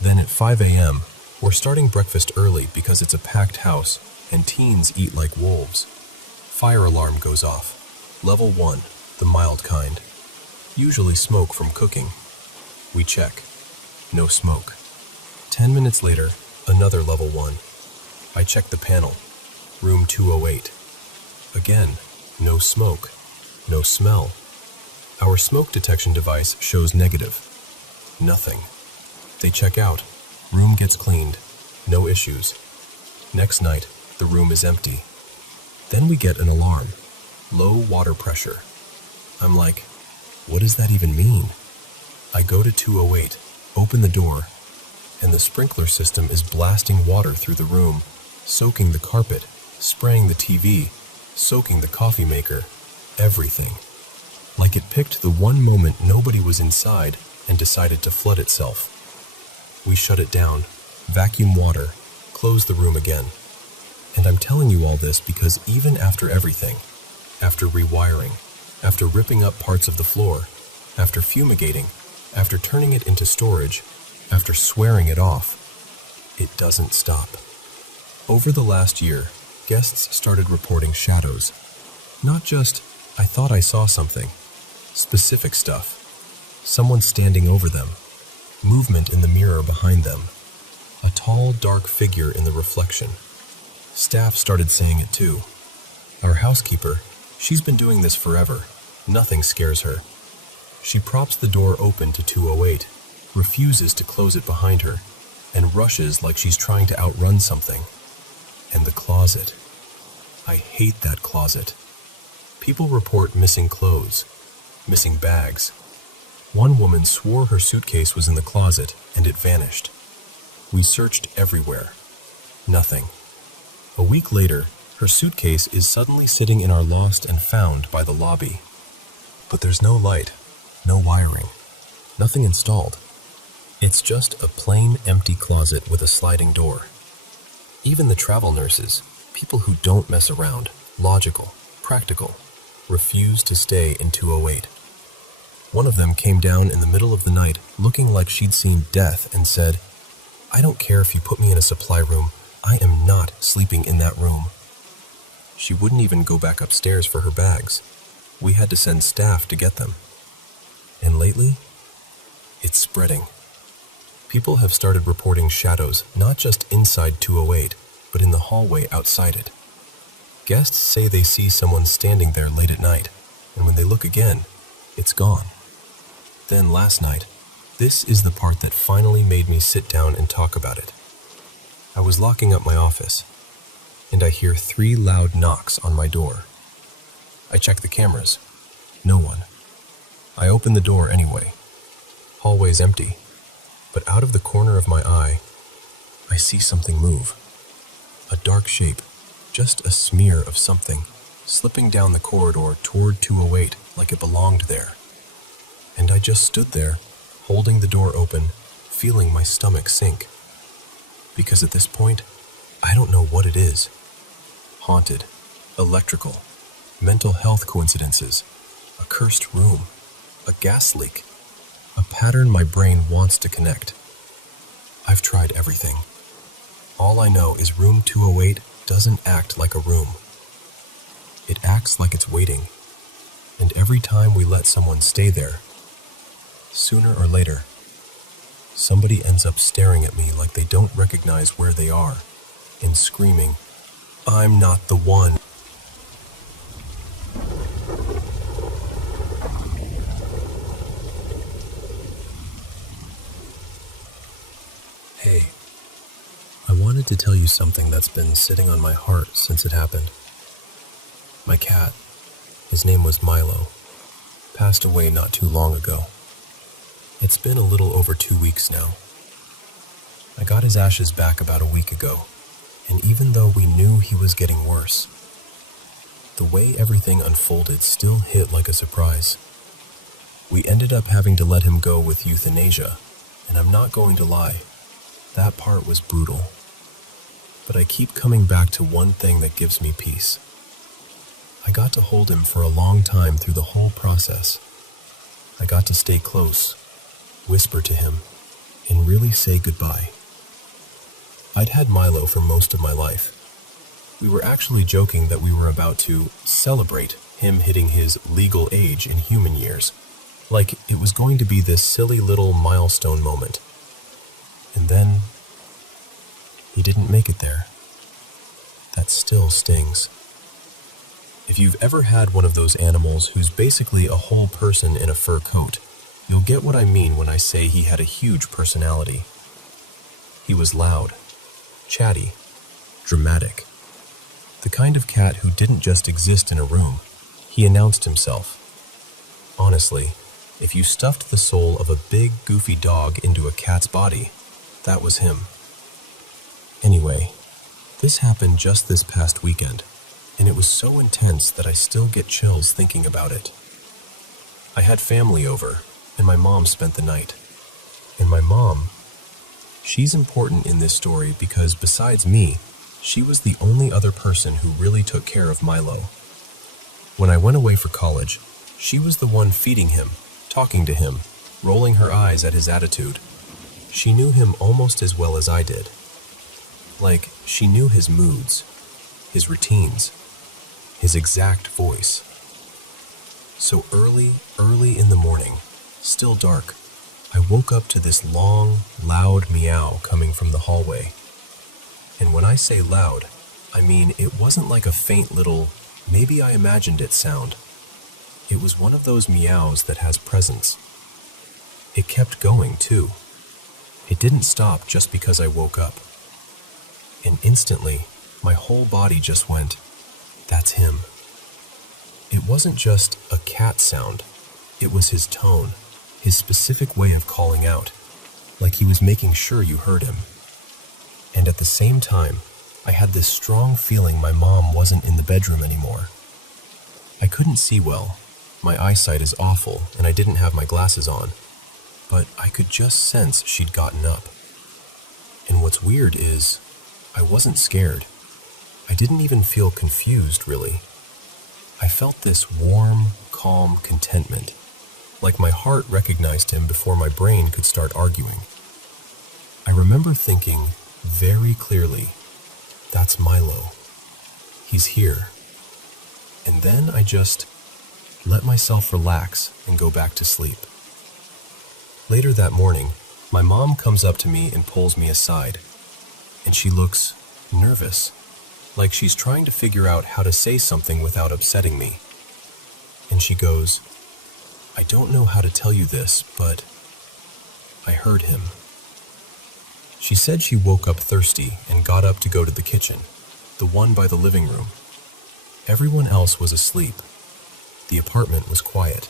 Then at 5 a.m., we're starting breakfast early because it's a packed house and teens eat like wolves. Fire alarm goes off. Level 1, the mild kind. Usually smoke from cooking. We check. No smoke. 10 minutes later, another level 1. I check the panel. Room 208. Again, no smoke. No smell. Our smoke detection device shows negative. Nothing. They check out. Room gets cleaned. No issues. Next night, the room is empty. Then we get an alarm. Low water pressure. I'm like, what does that even mean? I go to 208, open the door, and the sprinkler system is blasting water through the room, soaking the carpet, spraying the TV, soaking the coffee maker, everything. Like it picked the one moment nobody was inside and decided to flood itself. We shut it down, vacuum water, close the room again. And I'm telling you all this because even after everything, after rewiring, after ripping up parts of the floor, after fumigating, after turning it into storage, after swearing it off, it doesn't stop. Over the last year, guests started reporting shadows. Not just, I thought I saw something. Specific stuff. Someone standing over them. Movement in the mirror behind them. A tall, dark figure in the reflection. Staff started saying it too. Our housekeeper, she's been doing this forever. Nothing scares her. She props the door open to 208, refuses to close it behind her, and rushes like she's trying to outrun something. And the closet. I hate that closet. People report missing clothes, missing bags. One woman swore her suitcase was in the closet and it vanished. We searched everywhere. Nothing. A week later, her suitcase is suddenly sitting in our lost and found by the lobby. But there's no light, no wiring, nothing installed. It's just a plain, empty closet with a sliding door. Even the travel nurses, People who don't mess around, logical, practical, refuse to stay in 208. One of them came down in the middle of the night looking like she'd seen death and said, "I don't care if you put me in a supply room, I am not sleeping in that room." She wouldn't even go back upstairs for her bags. We had to send staff to get them. And lately, it's spreading. People have started reporting shadows not just inside 208, but in the hallway outside it. Guests say they see someone standing there late at night, and when they look again, it's gone. Then last night, this is the part that finally made me sit down and talk about it. I was locking up my office, and I hear 3 loud knocks on my door. I check the cameras. No one. I open the door anyway. Hallway's empty, but out of the corner of my eye, I see something move. A dark shape, just a smear of something, slipping down the corridor toward 208 like it belonged there. And I just stood there, holding the door open, feeling my stomach sink. Because at this point, I don't know what it is. Haunted, electrical, mental health coincidences, a cursed room, a gas leak, a pattern my brain wants to connect. I've tried everything. All I know is room 208 doesn't act like a room. It acts like it's waiting, and every time we let someone stay there, sooner or later, somebody ends up staring at me like they don't recognize where they are and screaming, "I'm not the one." Hey, I wanted to tell you something that's been sitting on my heart since it happened. My cat, his name was Milo, passed away not too long ago. It's been a little over 2 weeks now. I got his ashes back about a week ago, and even though we knew he was getting worse, the way everything unfolded still hit like a surprise. We ended up having to let him go with euthanasia, and I'm not going to lie, that part was brutal. But I keep coming back to one thing that gives me peace. I got to hold him for a long time through the whole process. I got to stay close, whisper to him, and really say goodbye. I'd had Milo for most of my life. We were actually joking that we were about to celebrate him hitting his legal age in human years, like it was going to be this silly little milestone moment. And then, he didn't make it there. That still stings. If you've ever had one of those animals who's basically a whole person in a fur coat, you'll get what I mean when I say he had a huge personality. He was loud, chatty, dramatic. The kind of cat who didn't just exist in a room, he announced himself. Honestly, if you stuffed the soul of a big, goofy dog into a cat's body, that was him. Anyway, this happened just this past weekend, and it was so intense that I still get chills thinking about it. I had family over, and my mom spent the night. And my mom, she's important in this story because besides me, she was the only other person who really took care of Milo. When I went away for college, she was the one feeding him, talking to him, rolling her eyes at his attitude. She knew him almost as well as I did. Like, she knew his moods, his routines, his exact voice. So early in the morning, still dark, I woke up to this long, loud meow coming from the hallway. And when I say loud, I mean it wasn't like a faint little, maybe I imagined it sound. It was one of those meows that has presence. It kept going, too. It didn't stop just because I woke up. And instantly, my whole body just went, "That's him." It wasn't just a cat sound. It was his tone, his specific way of calling out, like he was making sure you heard him. And at the same time, I had this strong feeling my mom wasn't in the bedroom anymore. I couldn't see well. My eyesight is awful, and I didn't have my glasses on. But I could just sense she'd gotten up. And what's weird is, I wasn't scared. I didn't even feel confused, really. I felt this warm, calm contentment, like my heart recognized him before my brain could start arguing. I remember thinking very clearly, that's Milo. He's here. And then I just let myself relax and go back to sleep. Later that morning, my mom comes up to me and pulls me aside, and she looks nervous, like she's trying to figure out how to say something without upsetting me. And she goes, I don't know how to tell you this, but I heard him. She said she woke up thirsty and got up to go to the kitchen, the one by the living room. Everyone else was asleep. The apartment was quiet,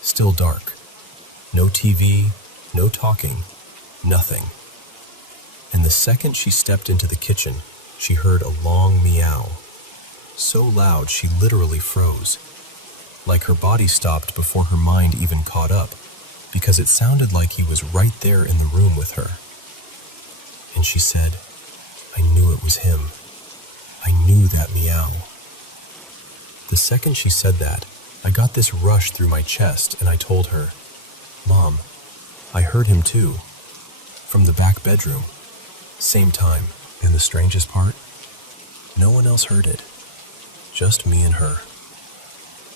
still dark. No TV, no talking, nothing. And the second she stepped into the kitchen, she heard a long meow, so loud she literally froze, like her body stopped before her mind even caught up, because it sounded like he was right there in the room with her. And she said, I knew it was him. I knew that meow. The second she said that, I got this rush through my chest and I told her, Mom, I heard him too, from the back bedroom, same time. And the strangest part? No one else heard it, just me and her.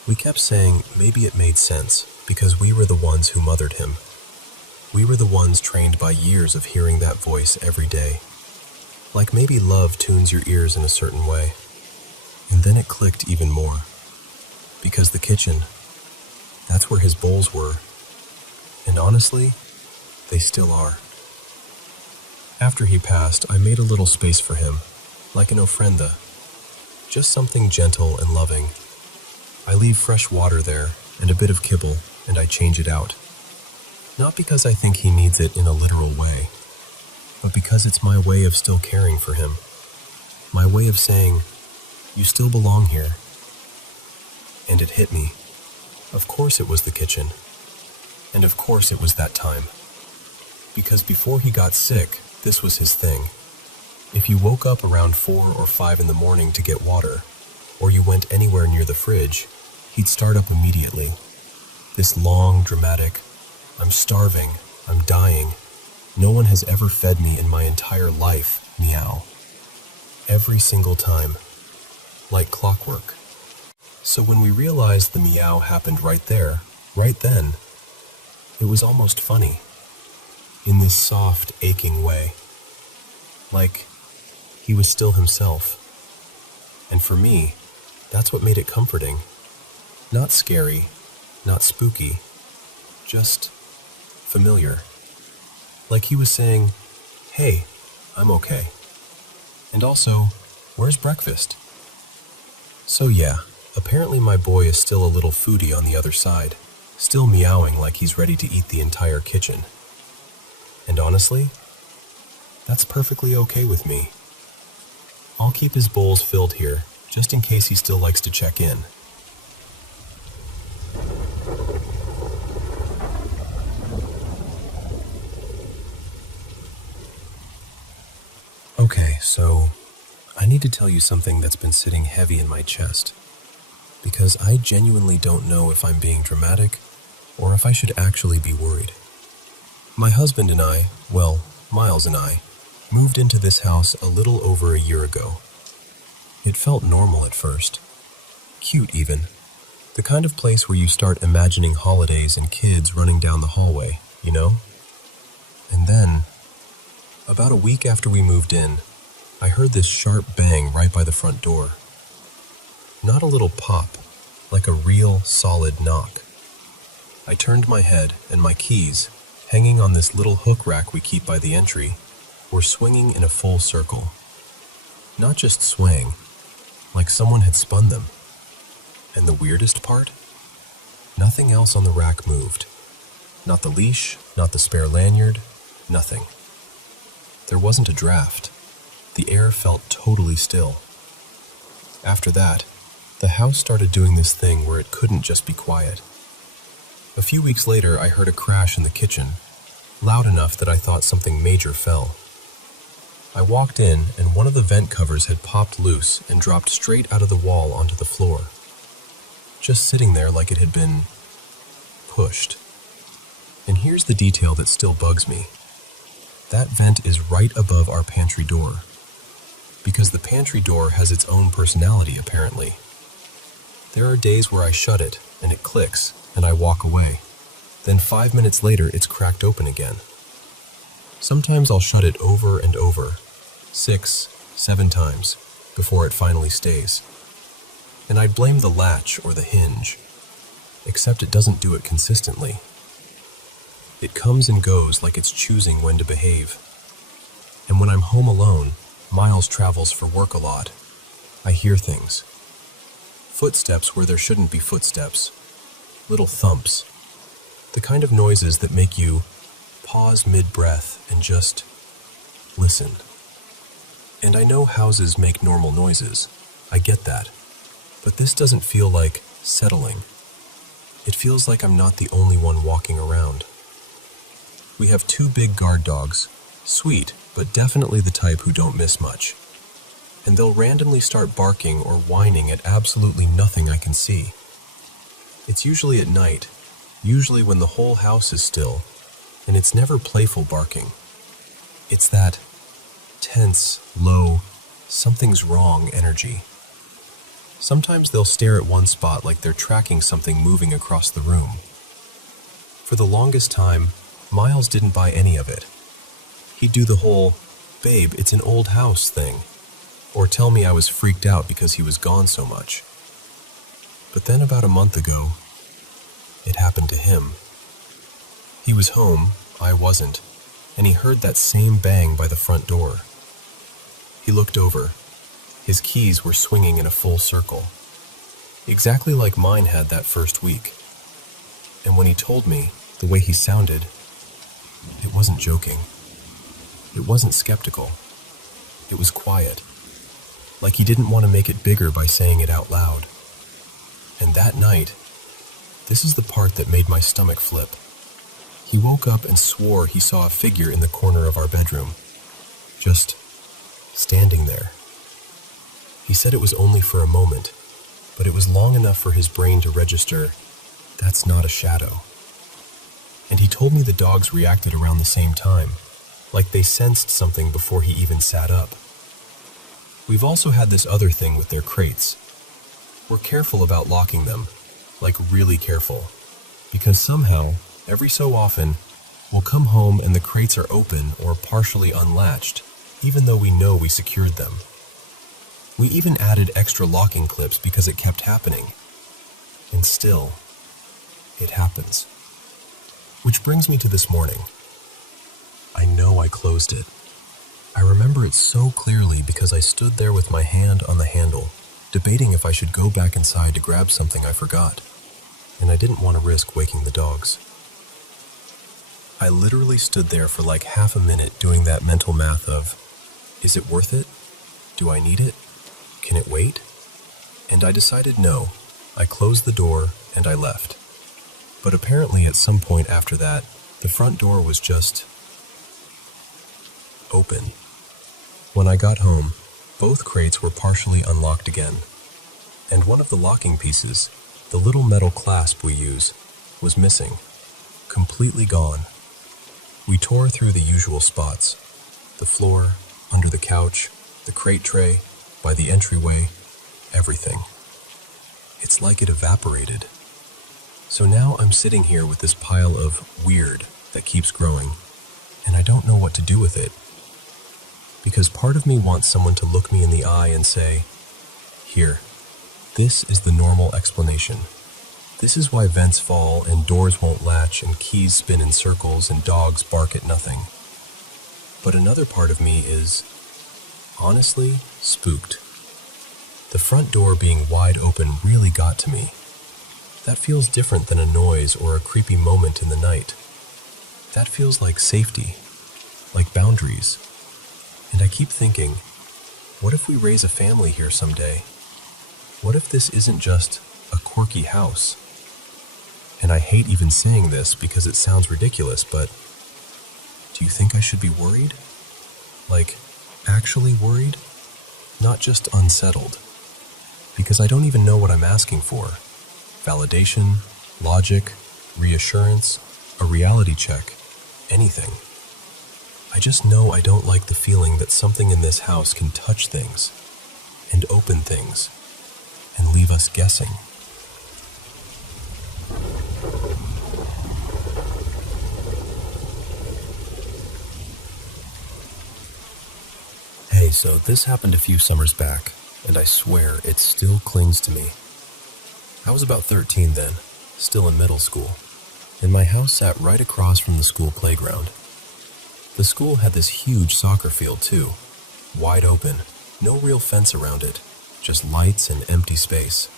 We kept saying maybe it made sense because we were the ones who mothered him. We were the ones trained by years of hearing that voice every day. Like maybe love tunes your ears in a certain way. And then it clicked even more. Because the kitchen, that's where his bowls were. And honestly, they still are. After he passed, I made a little space for him, like an ofrenda. Just something gentle and loving. I leave fresh water there and a bit of kibble, and I change it out. Not because I think he needs it in a literal way, but because it's my way of still caring for him. My way of saying, you still belong here. And it hit me. Of course it was the kitchen. And of course it was that time. Because before he got sick, this was his thing. If you woke up around 4 or 5 in the morning to get water, or you went anywhere near the fridge, he'd start up immediately. This long, dramatic, I'm starving, I'm dying, no one has ever fed me in my entire life, meow. Every single time. Like clockwork. So when we realized the meow happened right there, right then, it was almost funny. In this soft, aching way. Like he was still himself. And for me, that's what made it comforting. Not scary, not spooky, just familiar. Like he was saying, hey, I'm okay. And also, where's breakfast? So yeah, apparently my boy is still a little foodie on the other side, still meowing like he's ready to eat the entire kitchen. And honestly, that's perfectly okay with me. I'll keep his bowls filled here, just in case he still likes to check in. Okay, so I need to tell you something that's been sitting heavy in my chest, because I genuinely don't know if I'm being dramatic or if I should actually be worried. My husband and I, well, Miles and I, moved into this house a little over a year ago. It felt normal at first. Cute even. The kind of place where you start imagining holidays and kids running down the hallway, you know? And then, about a week after we moved in, I heard this sharp bang right by the front door. Not a little pop, like a real, solid knock. I turned my head, and my keys, hanging on this little hook rack we keep by the entry, were swinging in a full circle. Not just swaying, like someone had spun them. And the weirdest part? Nothing else on the rack moved. Not the leash, not the spare lanyard, nothing. There wasn't a draft. The air felt totally still. After that, the house started doing this thing where it couldn't just be quiet. A few weeks later, I heard a crash in the kitchen, loud enough that I thought something major fell. I walked in, and one of the vent covers had popped loose and dropped straight out of the wall onto the floor, just sitting there like it had been pushed. And here's the detail that still bugs me. That vent is right above our pantry door, because the pantry door has its own personality, apparently. There are days where I shut it, and it clicks, and I walk away. Then 5 minutes later, it's cracked open again. Sometimes I'll shut it over and over, 6, 7 times, before it finally stays. And I'd blame the latch or the hinge, except it doesn't do it consistently. It comes and goes like it's choosing when to behave. And when I'm home alone, Miles travels for work a lot. I hear things. Footsteps where there shouldn't be footsteps. Little thumps. The kind of noises that make you pause mid-breath and just listen. And I know houses make normal noises. I get that. But this doesn't feel like settling. It feels like I'm not the only one walking around. We have 2 big guard dogs. Sweet, but definitely the type who don't miss much. And they'll randomly start barking or whining at absolutely nothing I can see. It's usually at night, usually when the whole house is still, and it's never playful barking. It's that tense, low, something's wrong energy. Sometimes they'll stare at one spot like they're tracking something moving across the room. For the longest time, Miles didn't buy any of it. He'd do the whole, "Babe, it's an old house" thing, or tell me I was freaked out because he was gone so much. But then about a month ago, it happened to him. He was home, I wasn't, and he heard that same bang by the front door. He looked over. His keys were swinging in a full circle, exactly like mine had that first week. And when he told me, the way he sounded, it wasn't joking. It wasn't skeptical. It was quiet, like he didn't want to make it bigger by saying it out loud. And that night, this is the part that made my stomach flip. He woke up and swore he saw a figure in the corner of our bedroom, just standing there. He said it was only for a moment, but it was long enough for his brain to register, that's not a shadow. And he told me the dogs reacted around the same time, like they sensed something before he even sat up. We've also had this other thing with their crates. We're careful about locking them, like really careful, because somehow, every so often, we'll come home and the crates are open or partially unlatched, even though we know we secured them. We even added extra locking clips because it kept happening. And still, it happens. Which brings me to this morning. I know I closed it. I remember it so clearly because I stood there with my hand on the handle, debating if I should go back inside to grab something I forgot, and I didn't want to risk waking the dogs. I literally stood there for like half a minute doing that mental math of, is it worth it? Do I need it? Can it wait? And I decided no. I closed the door and I left. But apparently at some point after that, the front door was just open. When I got home, both crates were partially unlocked again, and one of the locking pieces, the little metal clasp we use, was missing, completely gone. We tore through the usual spots, the floor, under the couch, the crate tray, by the entryway, everything. It's like it evaporated. So now I'm sitting here with this pile of weird that keeps growing, and I don't know what to do with it. Because part of me wants someone to look me in the eye and say, here, this is the normal explanation. This is why vents fall and doors won't latch and keys spin in circles and dogs bark at nothing. But another part of me is, honestly, spooked. The front door being wide open really got to me. That feels different than a noise or a creepy moment in the night. That feels like safety, like boundaries. And I keep thinking, what if we raise a family here someday? What if this isn't just a quirky house? And I hate even saying this because it sounds ridiculous, but do you think I should be worried? Like, Actually worried, not just unsettled. Because I don't even know what I'm asking for. Validation, logic, reassurance, a reality check, anything. I just know I don't like the feeling that something in this house can touch things, and open things, and leave us guessing. Hey, so this happened a few summers back, and I swear it still clings to me. I was about 13 then, still in middle school, and my house sat right across from the school playground. The school had this huge soccer field too, wide open, no real fence around it, just lights and empty space.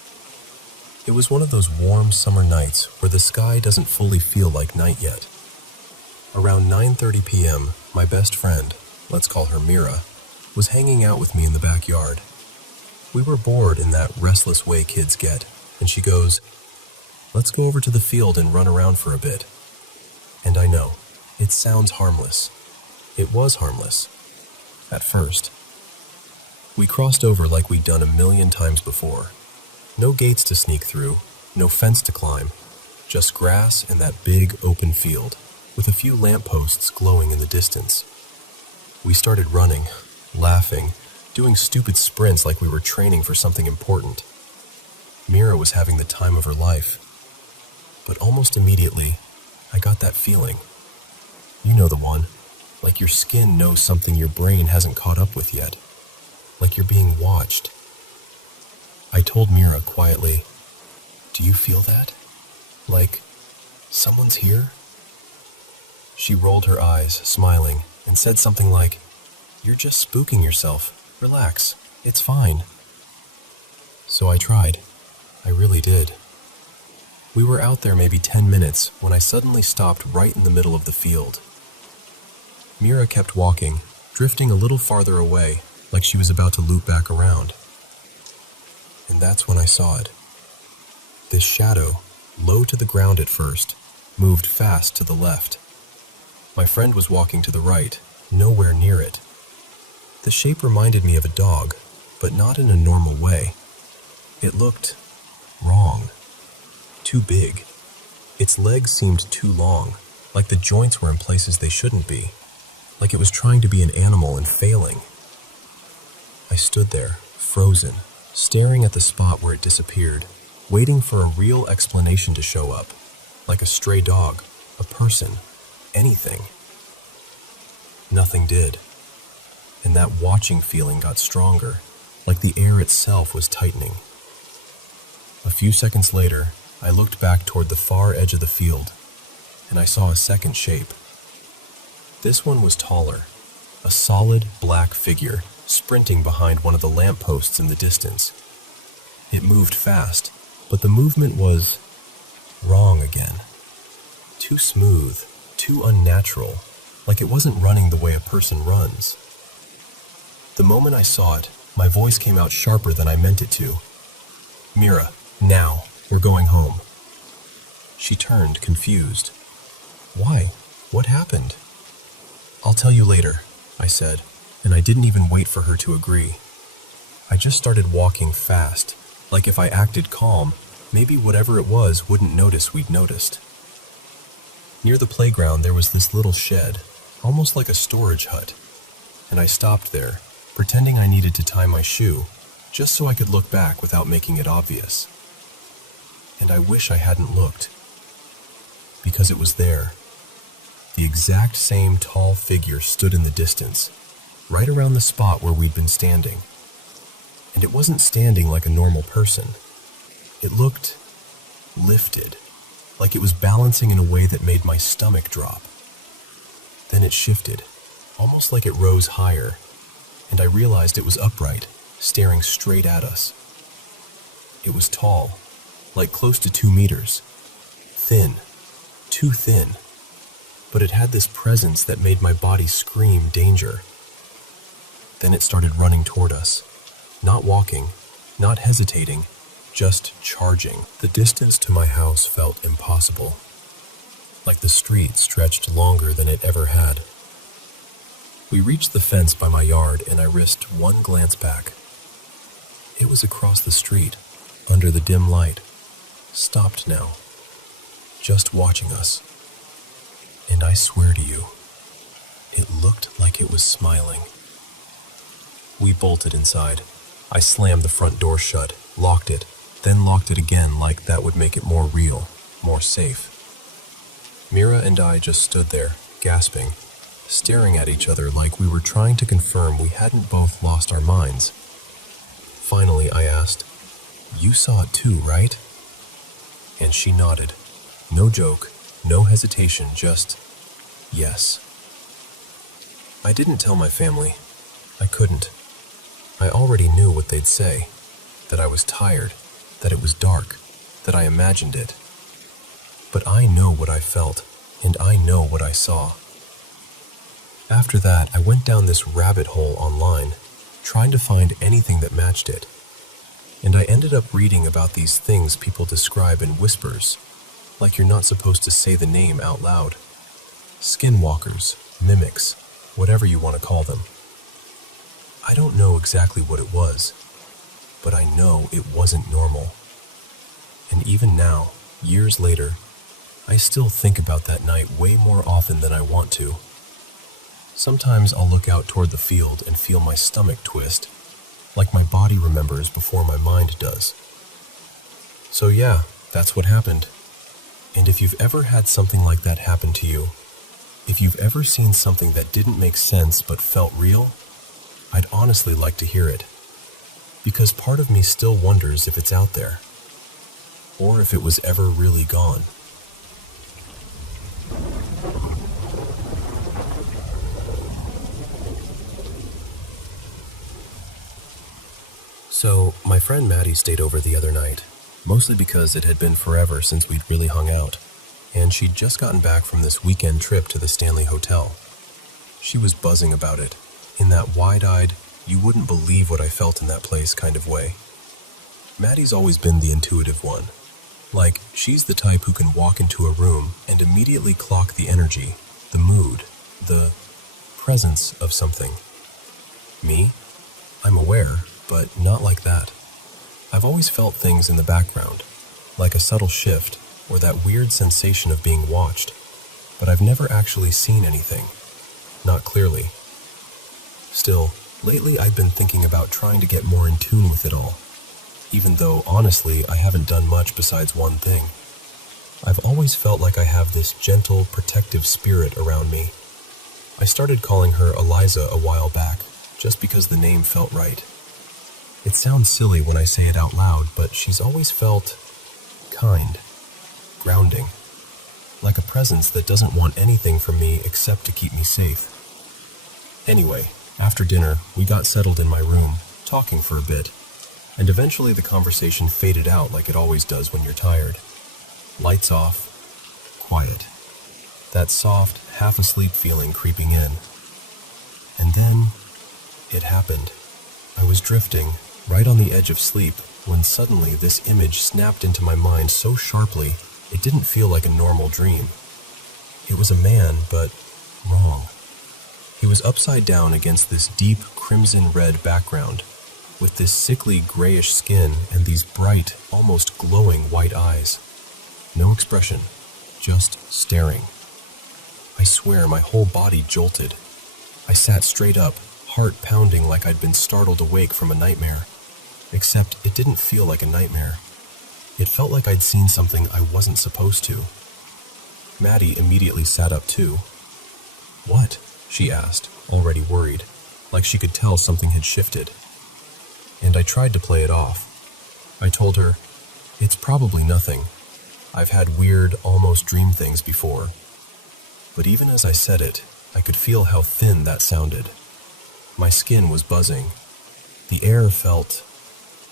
It was one of those warm summer nights where the sky doesn't fully feel like night yet. Around 9:30 p.m., my best friend, let's call her Mira, was hanging out with me in the backyard. We were bored in that restless way kids get, and she goes, "Let's go over to the field and run around for a bit." And I know, it sounds harmless. It was harmless. At first. We crossed over like we'd done a million times before. No gates to sneak through, no fence to climb, just grass and that big open field, with a few lampposts glowing in the distance. We started running, laughing, doing stupid sprints like we were training for something important. Mira was having the time of her life. But almost immediately, I got that feeling. You know the one, like your skin knows something your brain hasn't caught up with yet, like you're being watched. I told Mira quietly, "Do you feel that? Like someone's here?" She rolled her eyes, smiling, and said something like, "You're just spooking yourself. Relax, it's fine." So I tried. I really did. We were out there maybe 10 minutes when I suddenly stopped right in the middle of the field. Mira kept walking, drifting a little farther away, like she was about to loop back around. And that's when I saw it. This shadow, low to the ground at first, moved fast to the left. My friend was walking to the right, nowhere near it. The shape reminded me of a dog, but not in a normal way. It looked wrong. Too big. Its legs seemed too long, like the joints were in places they shouldn't be, like it was trying to be an animal and failing. I stood there, frozen, staring at the spot where it disappeared, waiting for a real explanation to show up, like a stray dog, a person, anything. Nothing did. And that watching feeling got stronger, like the air itself was tightening. A few seconds later, I looked back toward the far edge of the field, and I saw a second shape. This one was taller, a solid black figure sprinting behind one of the lampposts in the distance. It moved fast, but the movement was wrong again. Too smooth, too unnatural, like it wasn't running the way a person runs. The moment I saw it, my voice came out sharper than I meant it to. "Mira, now, we're going home." She turned, confused. "Why? What happened?" "I'll tell you later," I said, and I didn't even wait for her to agree. I just started walking fast, like if I acted calm, maybe whatever it was wouldn't notice we'd noticed. Near the playground there was this little shed, almost like a storage hut, and I stopped there, pretending I needed to tie my shoe, just so I could look back without making it obvious. And I wish I hadn't looked, because it was there. The exact same tall figure stood in the distance, right around the spot where we'd been standing. And it wasn't standing like a normal person. It looked lifted, like it was balancing in a way that made my stomach drop. Then it shifted, almost like it rose higher, and I realized it was upright, staring straight at us. It was tall, like close to 2 meters. Thin, too thin, but it had this presence that made my body scream danger. Then it started running toward us, not walking, not hesitating, just charging. The distance to my house felt impossible, like the street stretched longer than it ever had. We reached the fence by my yard, and I risked one glance back. It was across the street, under the dim light, stopped now, just watching us. And I swear to you, it looked like it was smiling. We bolted inside. I slammed the front door shut, locked it, then locked it again like that would make it more real, more safe. Mira and I just stood there, gasping, staring at each other like we were trying to confirm we hadn't both lost our minds. Finally, I asked, "You saw it too, right?" And she nodded. No joke, no hesitation, just, yes. I didn't tell my family. I couldn't. I already knew what they'd say, that I was tired, that it was dark, that I imagined it. But I know what I felt, and I know what I saw. After that, I went down this rabbit hole online, trying to find anything that matched it. And I ended up reading about these things people describe in whispers, like you're not supposed to say the name out loud. Skinwalkers, mimics, whatever you want to call them. I don't know exactly what it was, but I know it wasn't normal. And even now, years later, I still think about that night way more often than I want to. Sometimes I'll look out toward the field and feel my stomach twist, like my body remembers before my mind does. So yeah, that's what happened. And if you've ever had something like that happen to you, if you've ever seen something that didn't make sense but felt real, I'd honestly like to hear it. Because part of me still wonders if it's out there, or if it was ever really gone. So, my friend Maddie stayed over the other night, mostly because it had been forever since we'd really hung out, and she'd just gotten back from this weekend trip to the Stanley Hotel. She was buzzing about it, in that wide-eyed, you wouldn't believe what I felt in that place kind of way. Maddie's always been the intuitive one. Like, she's the type who can walk into a room and immediately clock the energy, the mood, the presence of something. Me? I'm aware, but not like that. I've always felt things in the background, like a subtle shift or that weird sensation of being watched, but I've never actually seen anything, not clearly. Still, lately I've been thinking about trying to get more in tune with it all, even though, honestly, I haven't done much besides one thing. I've always felt like I have this gentle, protective spirit around me. I started calling her Eliza a while back, just because the name felt right. It sounds silly when I say it out loud, but she's always felt kind, grounding, like a presence that doesn't want anything from me except to keep me safe. Anyway, after dinner, we got settled in my room, talking for a bit, and eventually the conversation faded out like it always does when you're tired. Lights off, quiet. That soft, half-asleep feeling creeping in. And then, it happened. I was drifting, right on the edge of sleep, when suddenly this image snapped into my mind so sharply, it didn't feel like a normal dream. It was a man, but wrong. He was upside down against this deep crimson-red background, with this sickly grayish skin and these bright, almost glowing white eyes. No expression, just staring. I swear my whole body jolted. I sat straight up, heart pounding like I'd been startled awake from a nightmare. Except it didn't feel like a nightmare. It felt like I'd seen something I wasn't supposed to. Maddie immediately sat up too. "What?" she asked, already worried, like she could tell something had shifted. And I tried to play it off. I told her, "It's probably nothing. I've had weird, almost dream things before." But even as I said it, I could feel how thin that sounded. My skin was buzzing. The air felt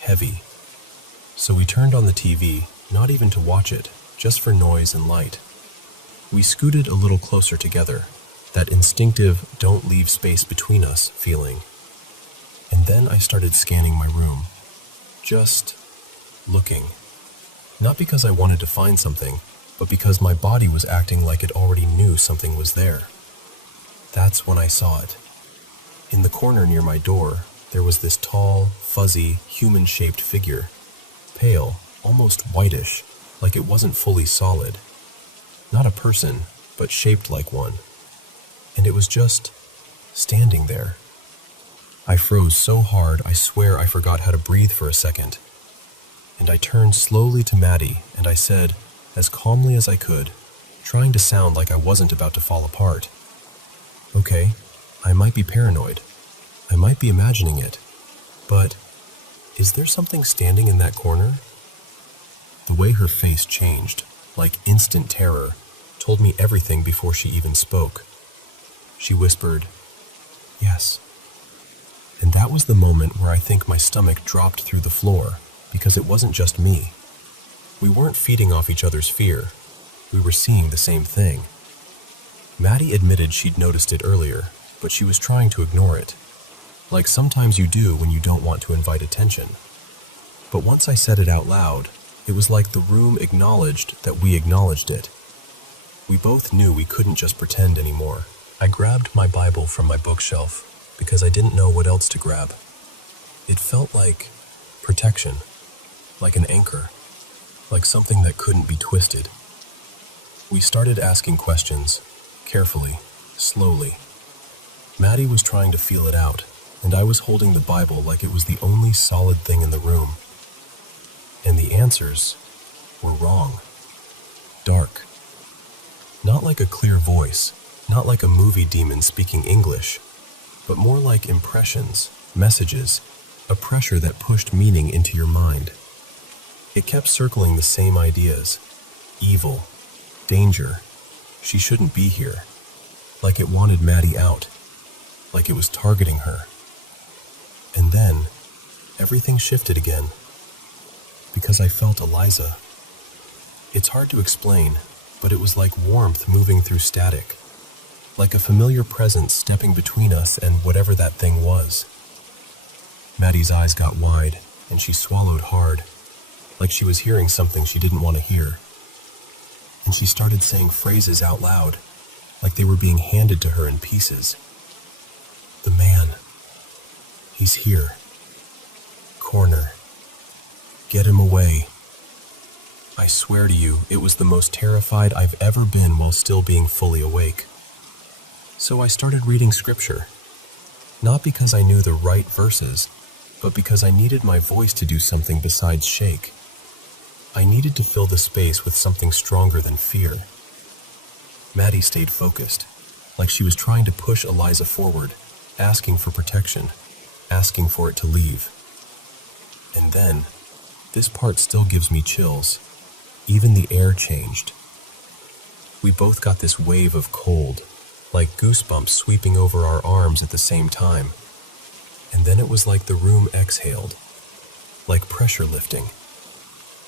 heavy. So we turned on the TV, not even to watch it, just for noise and light. We scooted a little closer together, that instinctive don't leave space between us feeling. And then I started scanning my room, just looking. Not because I wanted to find something, but because my body was acting like it already knew something was there. That's when I saw it. In the corner near my door, there was this tall, fuzzy, human-shaped figure. Pale, almost whitish, like it wasn't fully solid. Not a person, but shaped like one. And it was just standing there. I froze so hard, I swear I forgot how to breathe for a second. And I turned slowly to Maddie, and I said, as calmly as I could, trying to sound like I wasn't about to fall apart, "Okay, I might be paranoid. I might be imagining it. But is there something standing in that corner?" The way her face changed, like instant terror, told me everything before she even spoke. She whispered, "Yes." And that was the moment where I think my stomach dropped through the floor, because it wasn't just me. We weren't feeding off each other's fear. We were seeing the same thing. Maddie admitted she'd noticed it earlier, but she was trying to ignore it, like sometimes you do when you don't want to invite attention. But once I said it out loud, it was like the room acknowledged that we acknowledged it. We both knew we couldn't just pretend anymore. I grabbed my Bible from my bookshelf because I didn't know what else to grab. It felt like protection, like an anchor, like something that couldn't be twisted. We started asking questions, carefully, slowly. Maddie was trying to feel it out, and I was holding the Bible like it was the only solid thing in the room. And the answers were wrong. Dark. Not like a clear voice, not like a movie demon speaking English, but more like impressions, messages, a pressure that pushed meaning into your mind. It kept circling the same ideas. Evil, danger, she shouldn't be here. Like it wanted Maddie out, like it was targeting her. And then, everything shifted again, because I felt Eliza. It's hard to explain, but it was like warmth moving through static, like a familiar presence stepping between us and whatever that thing was. Maddie's eyes got wide, and she swallowed hard, like she was hearing something she didn't want to hear. And she started saying phrases out loud, like they were being handed to her in pieces. "The man. He's here. Corner. Get him away." I swear to you, it was the most terrified I've ever been while still being fully awake. So I started reading scripture, not because I knew the right verses, but because I needed my voice to do something besides shake. I needed to fill the space with something stronger than fear. Maddie stayed focused, like she was trying to push Eliza forward, asking for protection, asking for it to leave. And then, this part still gives me chills. Even the air changed. We both got this wave of cold, like goosebumps sweeping over our arms at the same time. And then it was like the room exhaled, like pressure lifting,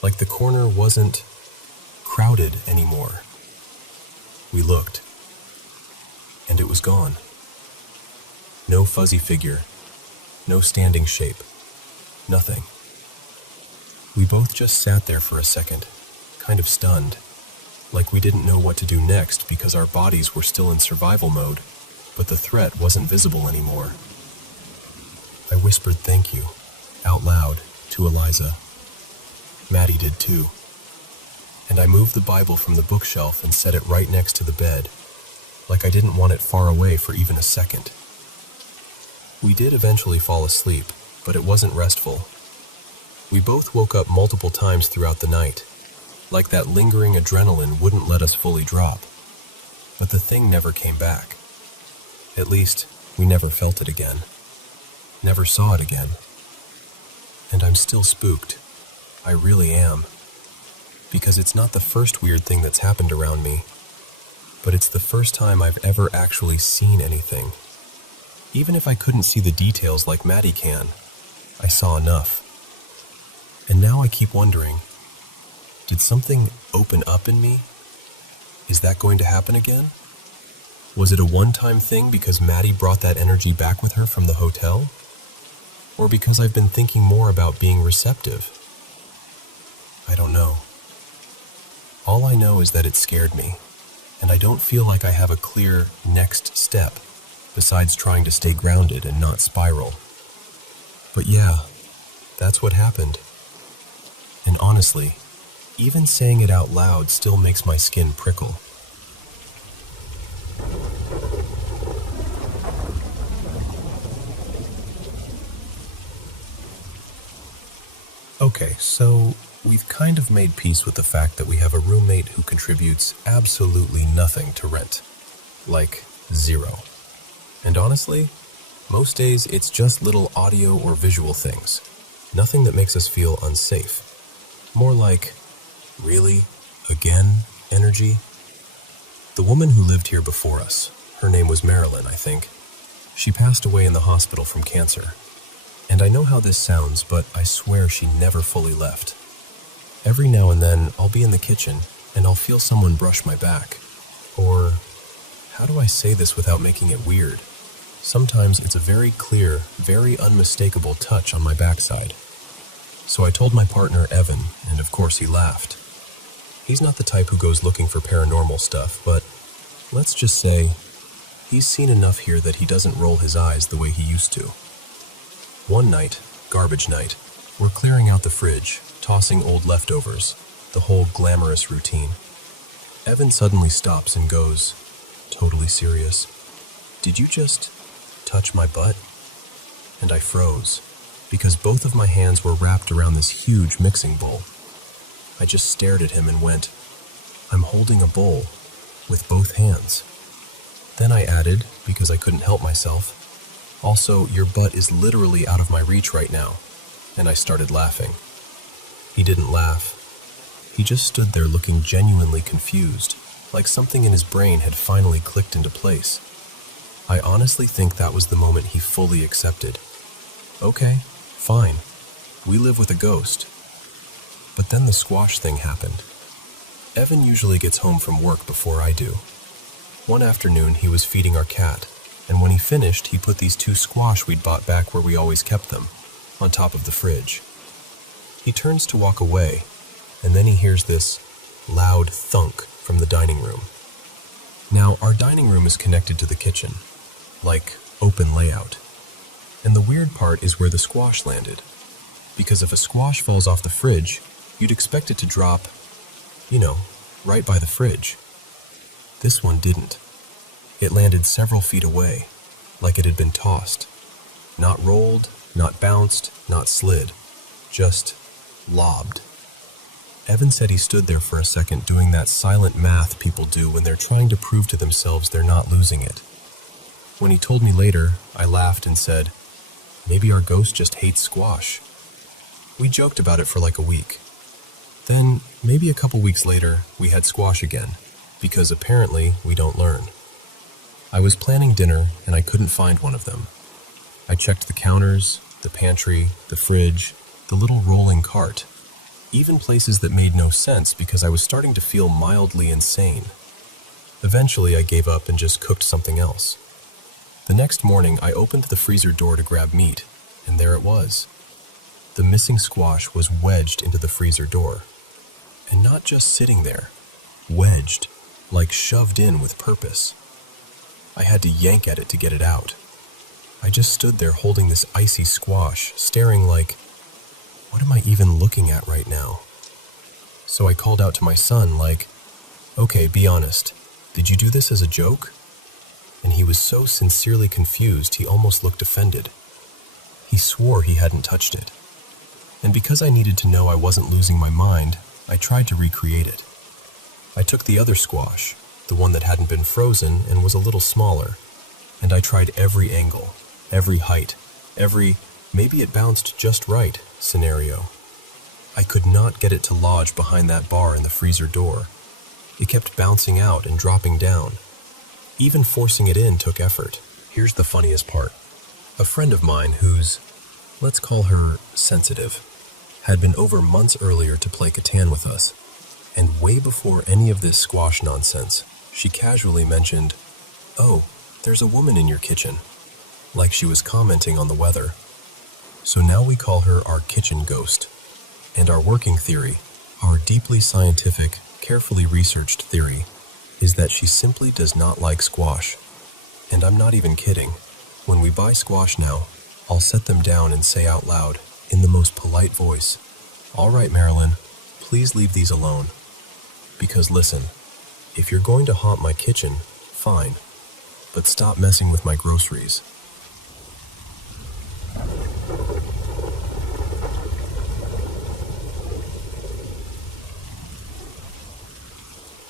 like the corner wasn't crowded anymore. We looked, and it was gone. No fuzzy figure, no standing shape, nothing. We both just sat there for a second, kind of stunned, like we didn't know what to do next because our bodies were still in survival mode, but the threat wasn't visible anymore. I whispered "thank you" out loud to Eliza. Maddie did too. And I moved the Bible from the bookshelf and set it right next to the bed, like I didn't want it far away for even a second. We did eventually fall asleep, but it wasn't restful. We both woke up multiple times throughout the night, like that lingering adrenaline wouldn't let us fully drop. But the thing never came back. At least, we never felt it again. Never saw it again. And I'm still spooked. I really am. Because it's not the first weird thing that's happened around me, but it's the first time I've ever actually seen anything. Even if I couldn't see the details like Maddie can, I saw enough. And now I keep wondering, did something open up in me? Is that going to happen again? Was it a one-time thing because Maddie brought that energy back with her from the hotel? Or because I've been thinking more about being receptive? I don't know. All I know is that it scared me, and I don't feel like I have a clear next step. besides trying to stay grounded and not spiral. But yeah, that's what happened. And honestly, even saying it out loud still makes my skin prickle. Okay, so we've kind of made peace with the fact that we have a roommate who contributes absolutely nothing to rent. Like, zero. And honestly, most days it's just little audio or visual things. Nothing that makes us feel unsafe. More like, really? Again? Energy? The woman who lived here before us, her name was Marilyn, I think. She passed away in the hospital from cancer. And I know how this sounds, but I swear she never fully left. Every now and then, I'll be in the kitchen, and I'll feel someone brush my back. Or, how do I say this without making it weird? Sometimes it's a very clear, very unmistakable touch on my backside. So I told my partner, Evan, and of course he laughed. He's not the type who goes looking for paranormal stuff, but let's just say, he's seen enough here that he doesn't roll his eyes the way he used to. One night, garbage night, we're clearing out the fridge, tossing old leftovers, the whole glamorous routine. Evan suddenly stops and goes, totally serious, "Did you just touch my butt?" And I froze, because both of my hands were wrapped around this huge mixing bowl. I just stared at him and went, "I'm holding a bowl with both hands." Then I added, because I couldn't help myself, "Also, your butt is literally out of my reach right now." And I started laughing. He didn't laugh. He just stood there looking genuinely confused, like something in his brain had finally clicked into place. I honestly think that was the moment he fully accepted. Okay, fine. We live with a ghost. But then the squash thing happened. Evan usually gets home from work before I do. One afternoon, he was feeding our cat, and when he finished, he put these 2 squash we'd bought back where we always kept them, on top of the fridge. He turns to walk away, and then he hears this loud thunk from the dining room. Now, our dining room is connected to the kitchen, like open layout. And the weird part is where the squash landed, because if a squash falls off the fridge, you'd expect it to drop, right by the fridge. This one didn't. It landed several feet away, like it had been tossed. Not rolled, not bounced, not slid, just lobbed. Evan said he stood there for a second doing that silent math people do when they're trying to prove to themselves they're not losing it. When he told me later, I laughed and said, "Maybe our ghost just hates squash." We joked about it for like a week. Then, maybe a couple weeks later, we had squash again, because apparently we don't learn. I was planning dinner and I couldn't find one of them. I checked the counters, the pantry, the fridge, the little rolling cart, even places that made no sense because I was starting to feel mildly insane. Eventually, I gave up and just cooked something else. The next morning, I opened the freezer door to grab meat, and there it was. The missing squash was wedged into the freezer door. And not just sitting there, wedged, like shoved in with purpose. I had to yank at it to get it out. I just stood there holding this icy squash, staring like, what am I even looking at right now? So I called out to my son like, "Okay, be honest, did you do this as a joke?" And he was so sincerely confused he almost looked offended. He swore he hadn't touched it. And because I needed to know I wasn't losing my mind, I tried to recreate it. I took the other squash, the one that hadn't been frozen and was a little smaller, and I tried every angle, every height, every "maybe it bounced just right" scenario. I could not get it to lodge behind that bar in the freezer door. It kept bouncing out and dropping down. Even forcing it in took effort. Here's the funniest part. A friend of mine who's, let's call her sensitive, had been over months earlier to play Catan with us, and way before any of this squash nonsense, she casually mentioned, "Oh, there's a woman in your kitchen," like she was commenting on the weather. So now we call her our kitchen ghost. And our working theory, our deeply scientific, carefully researched theory, is that she simply does not like squash. And I'm not even kidding. When we buy squash now, I'll set them down and say out loud, in the most polite voice, "All right, Marilyn, please leave these alone." Because listen, if you're going to haunt my kitchen, fine, but stop messing with my groceries.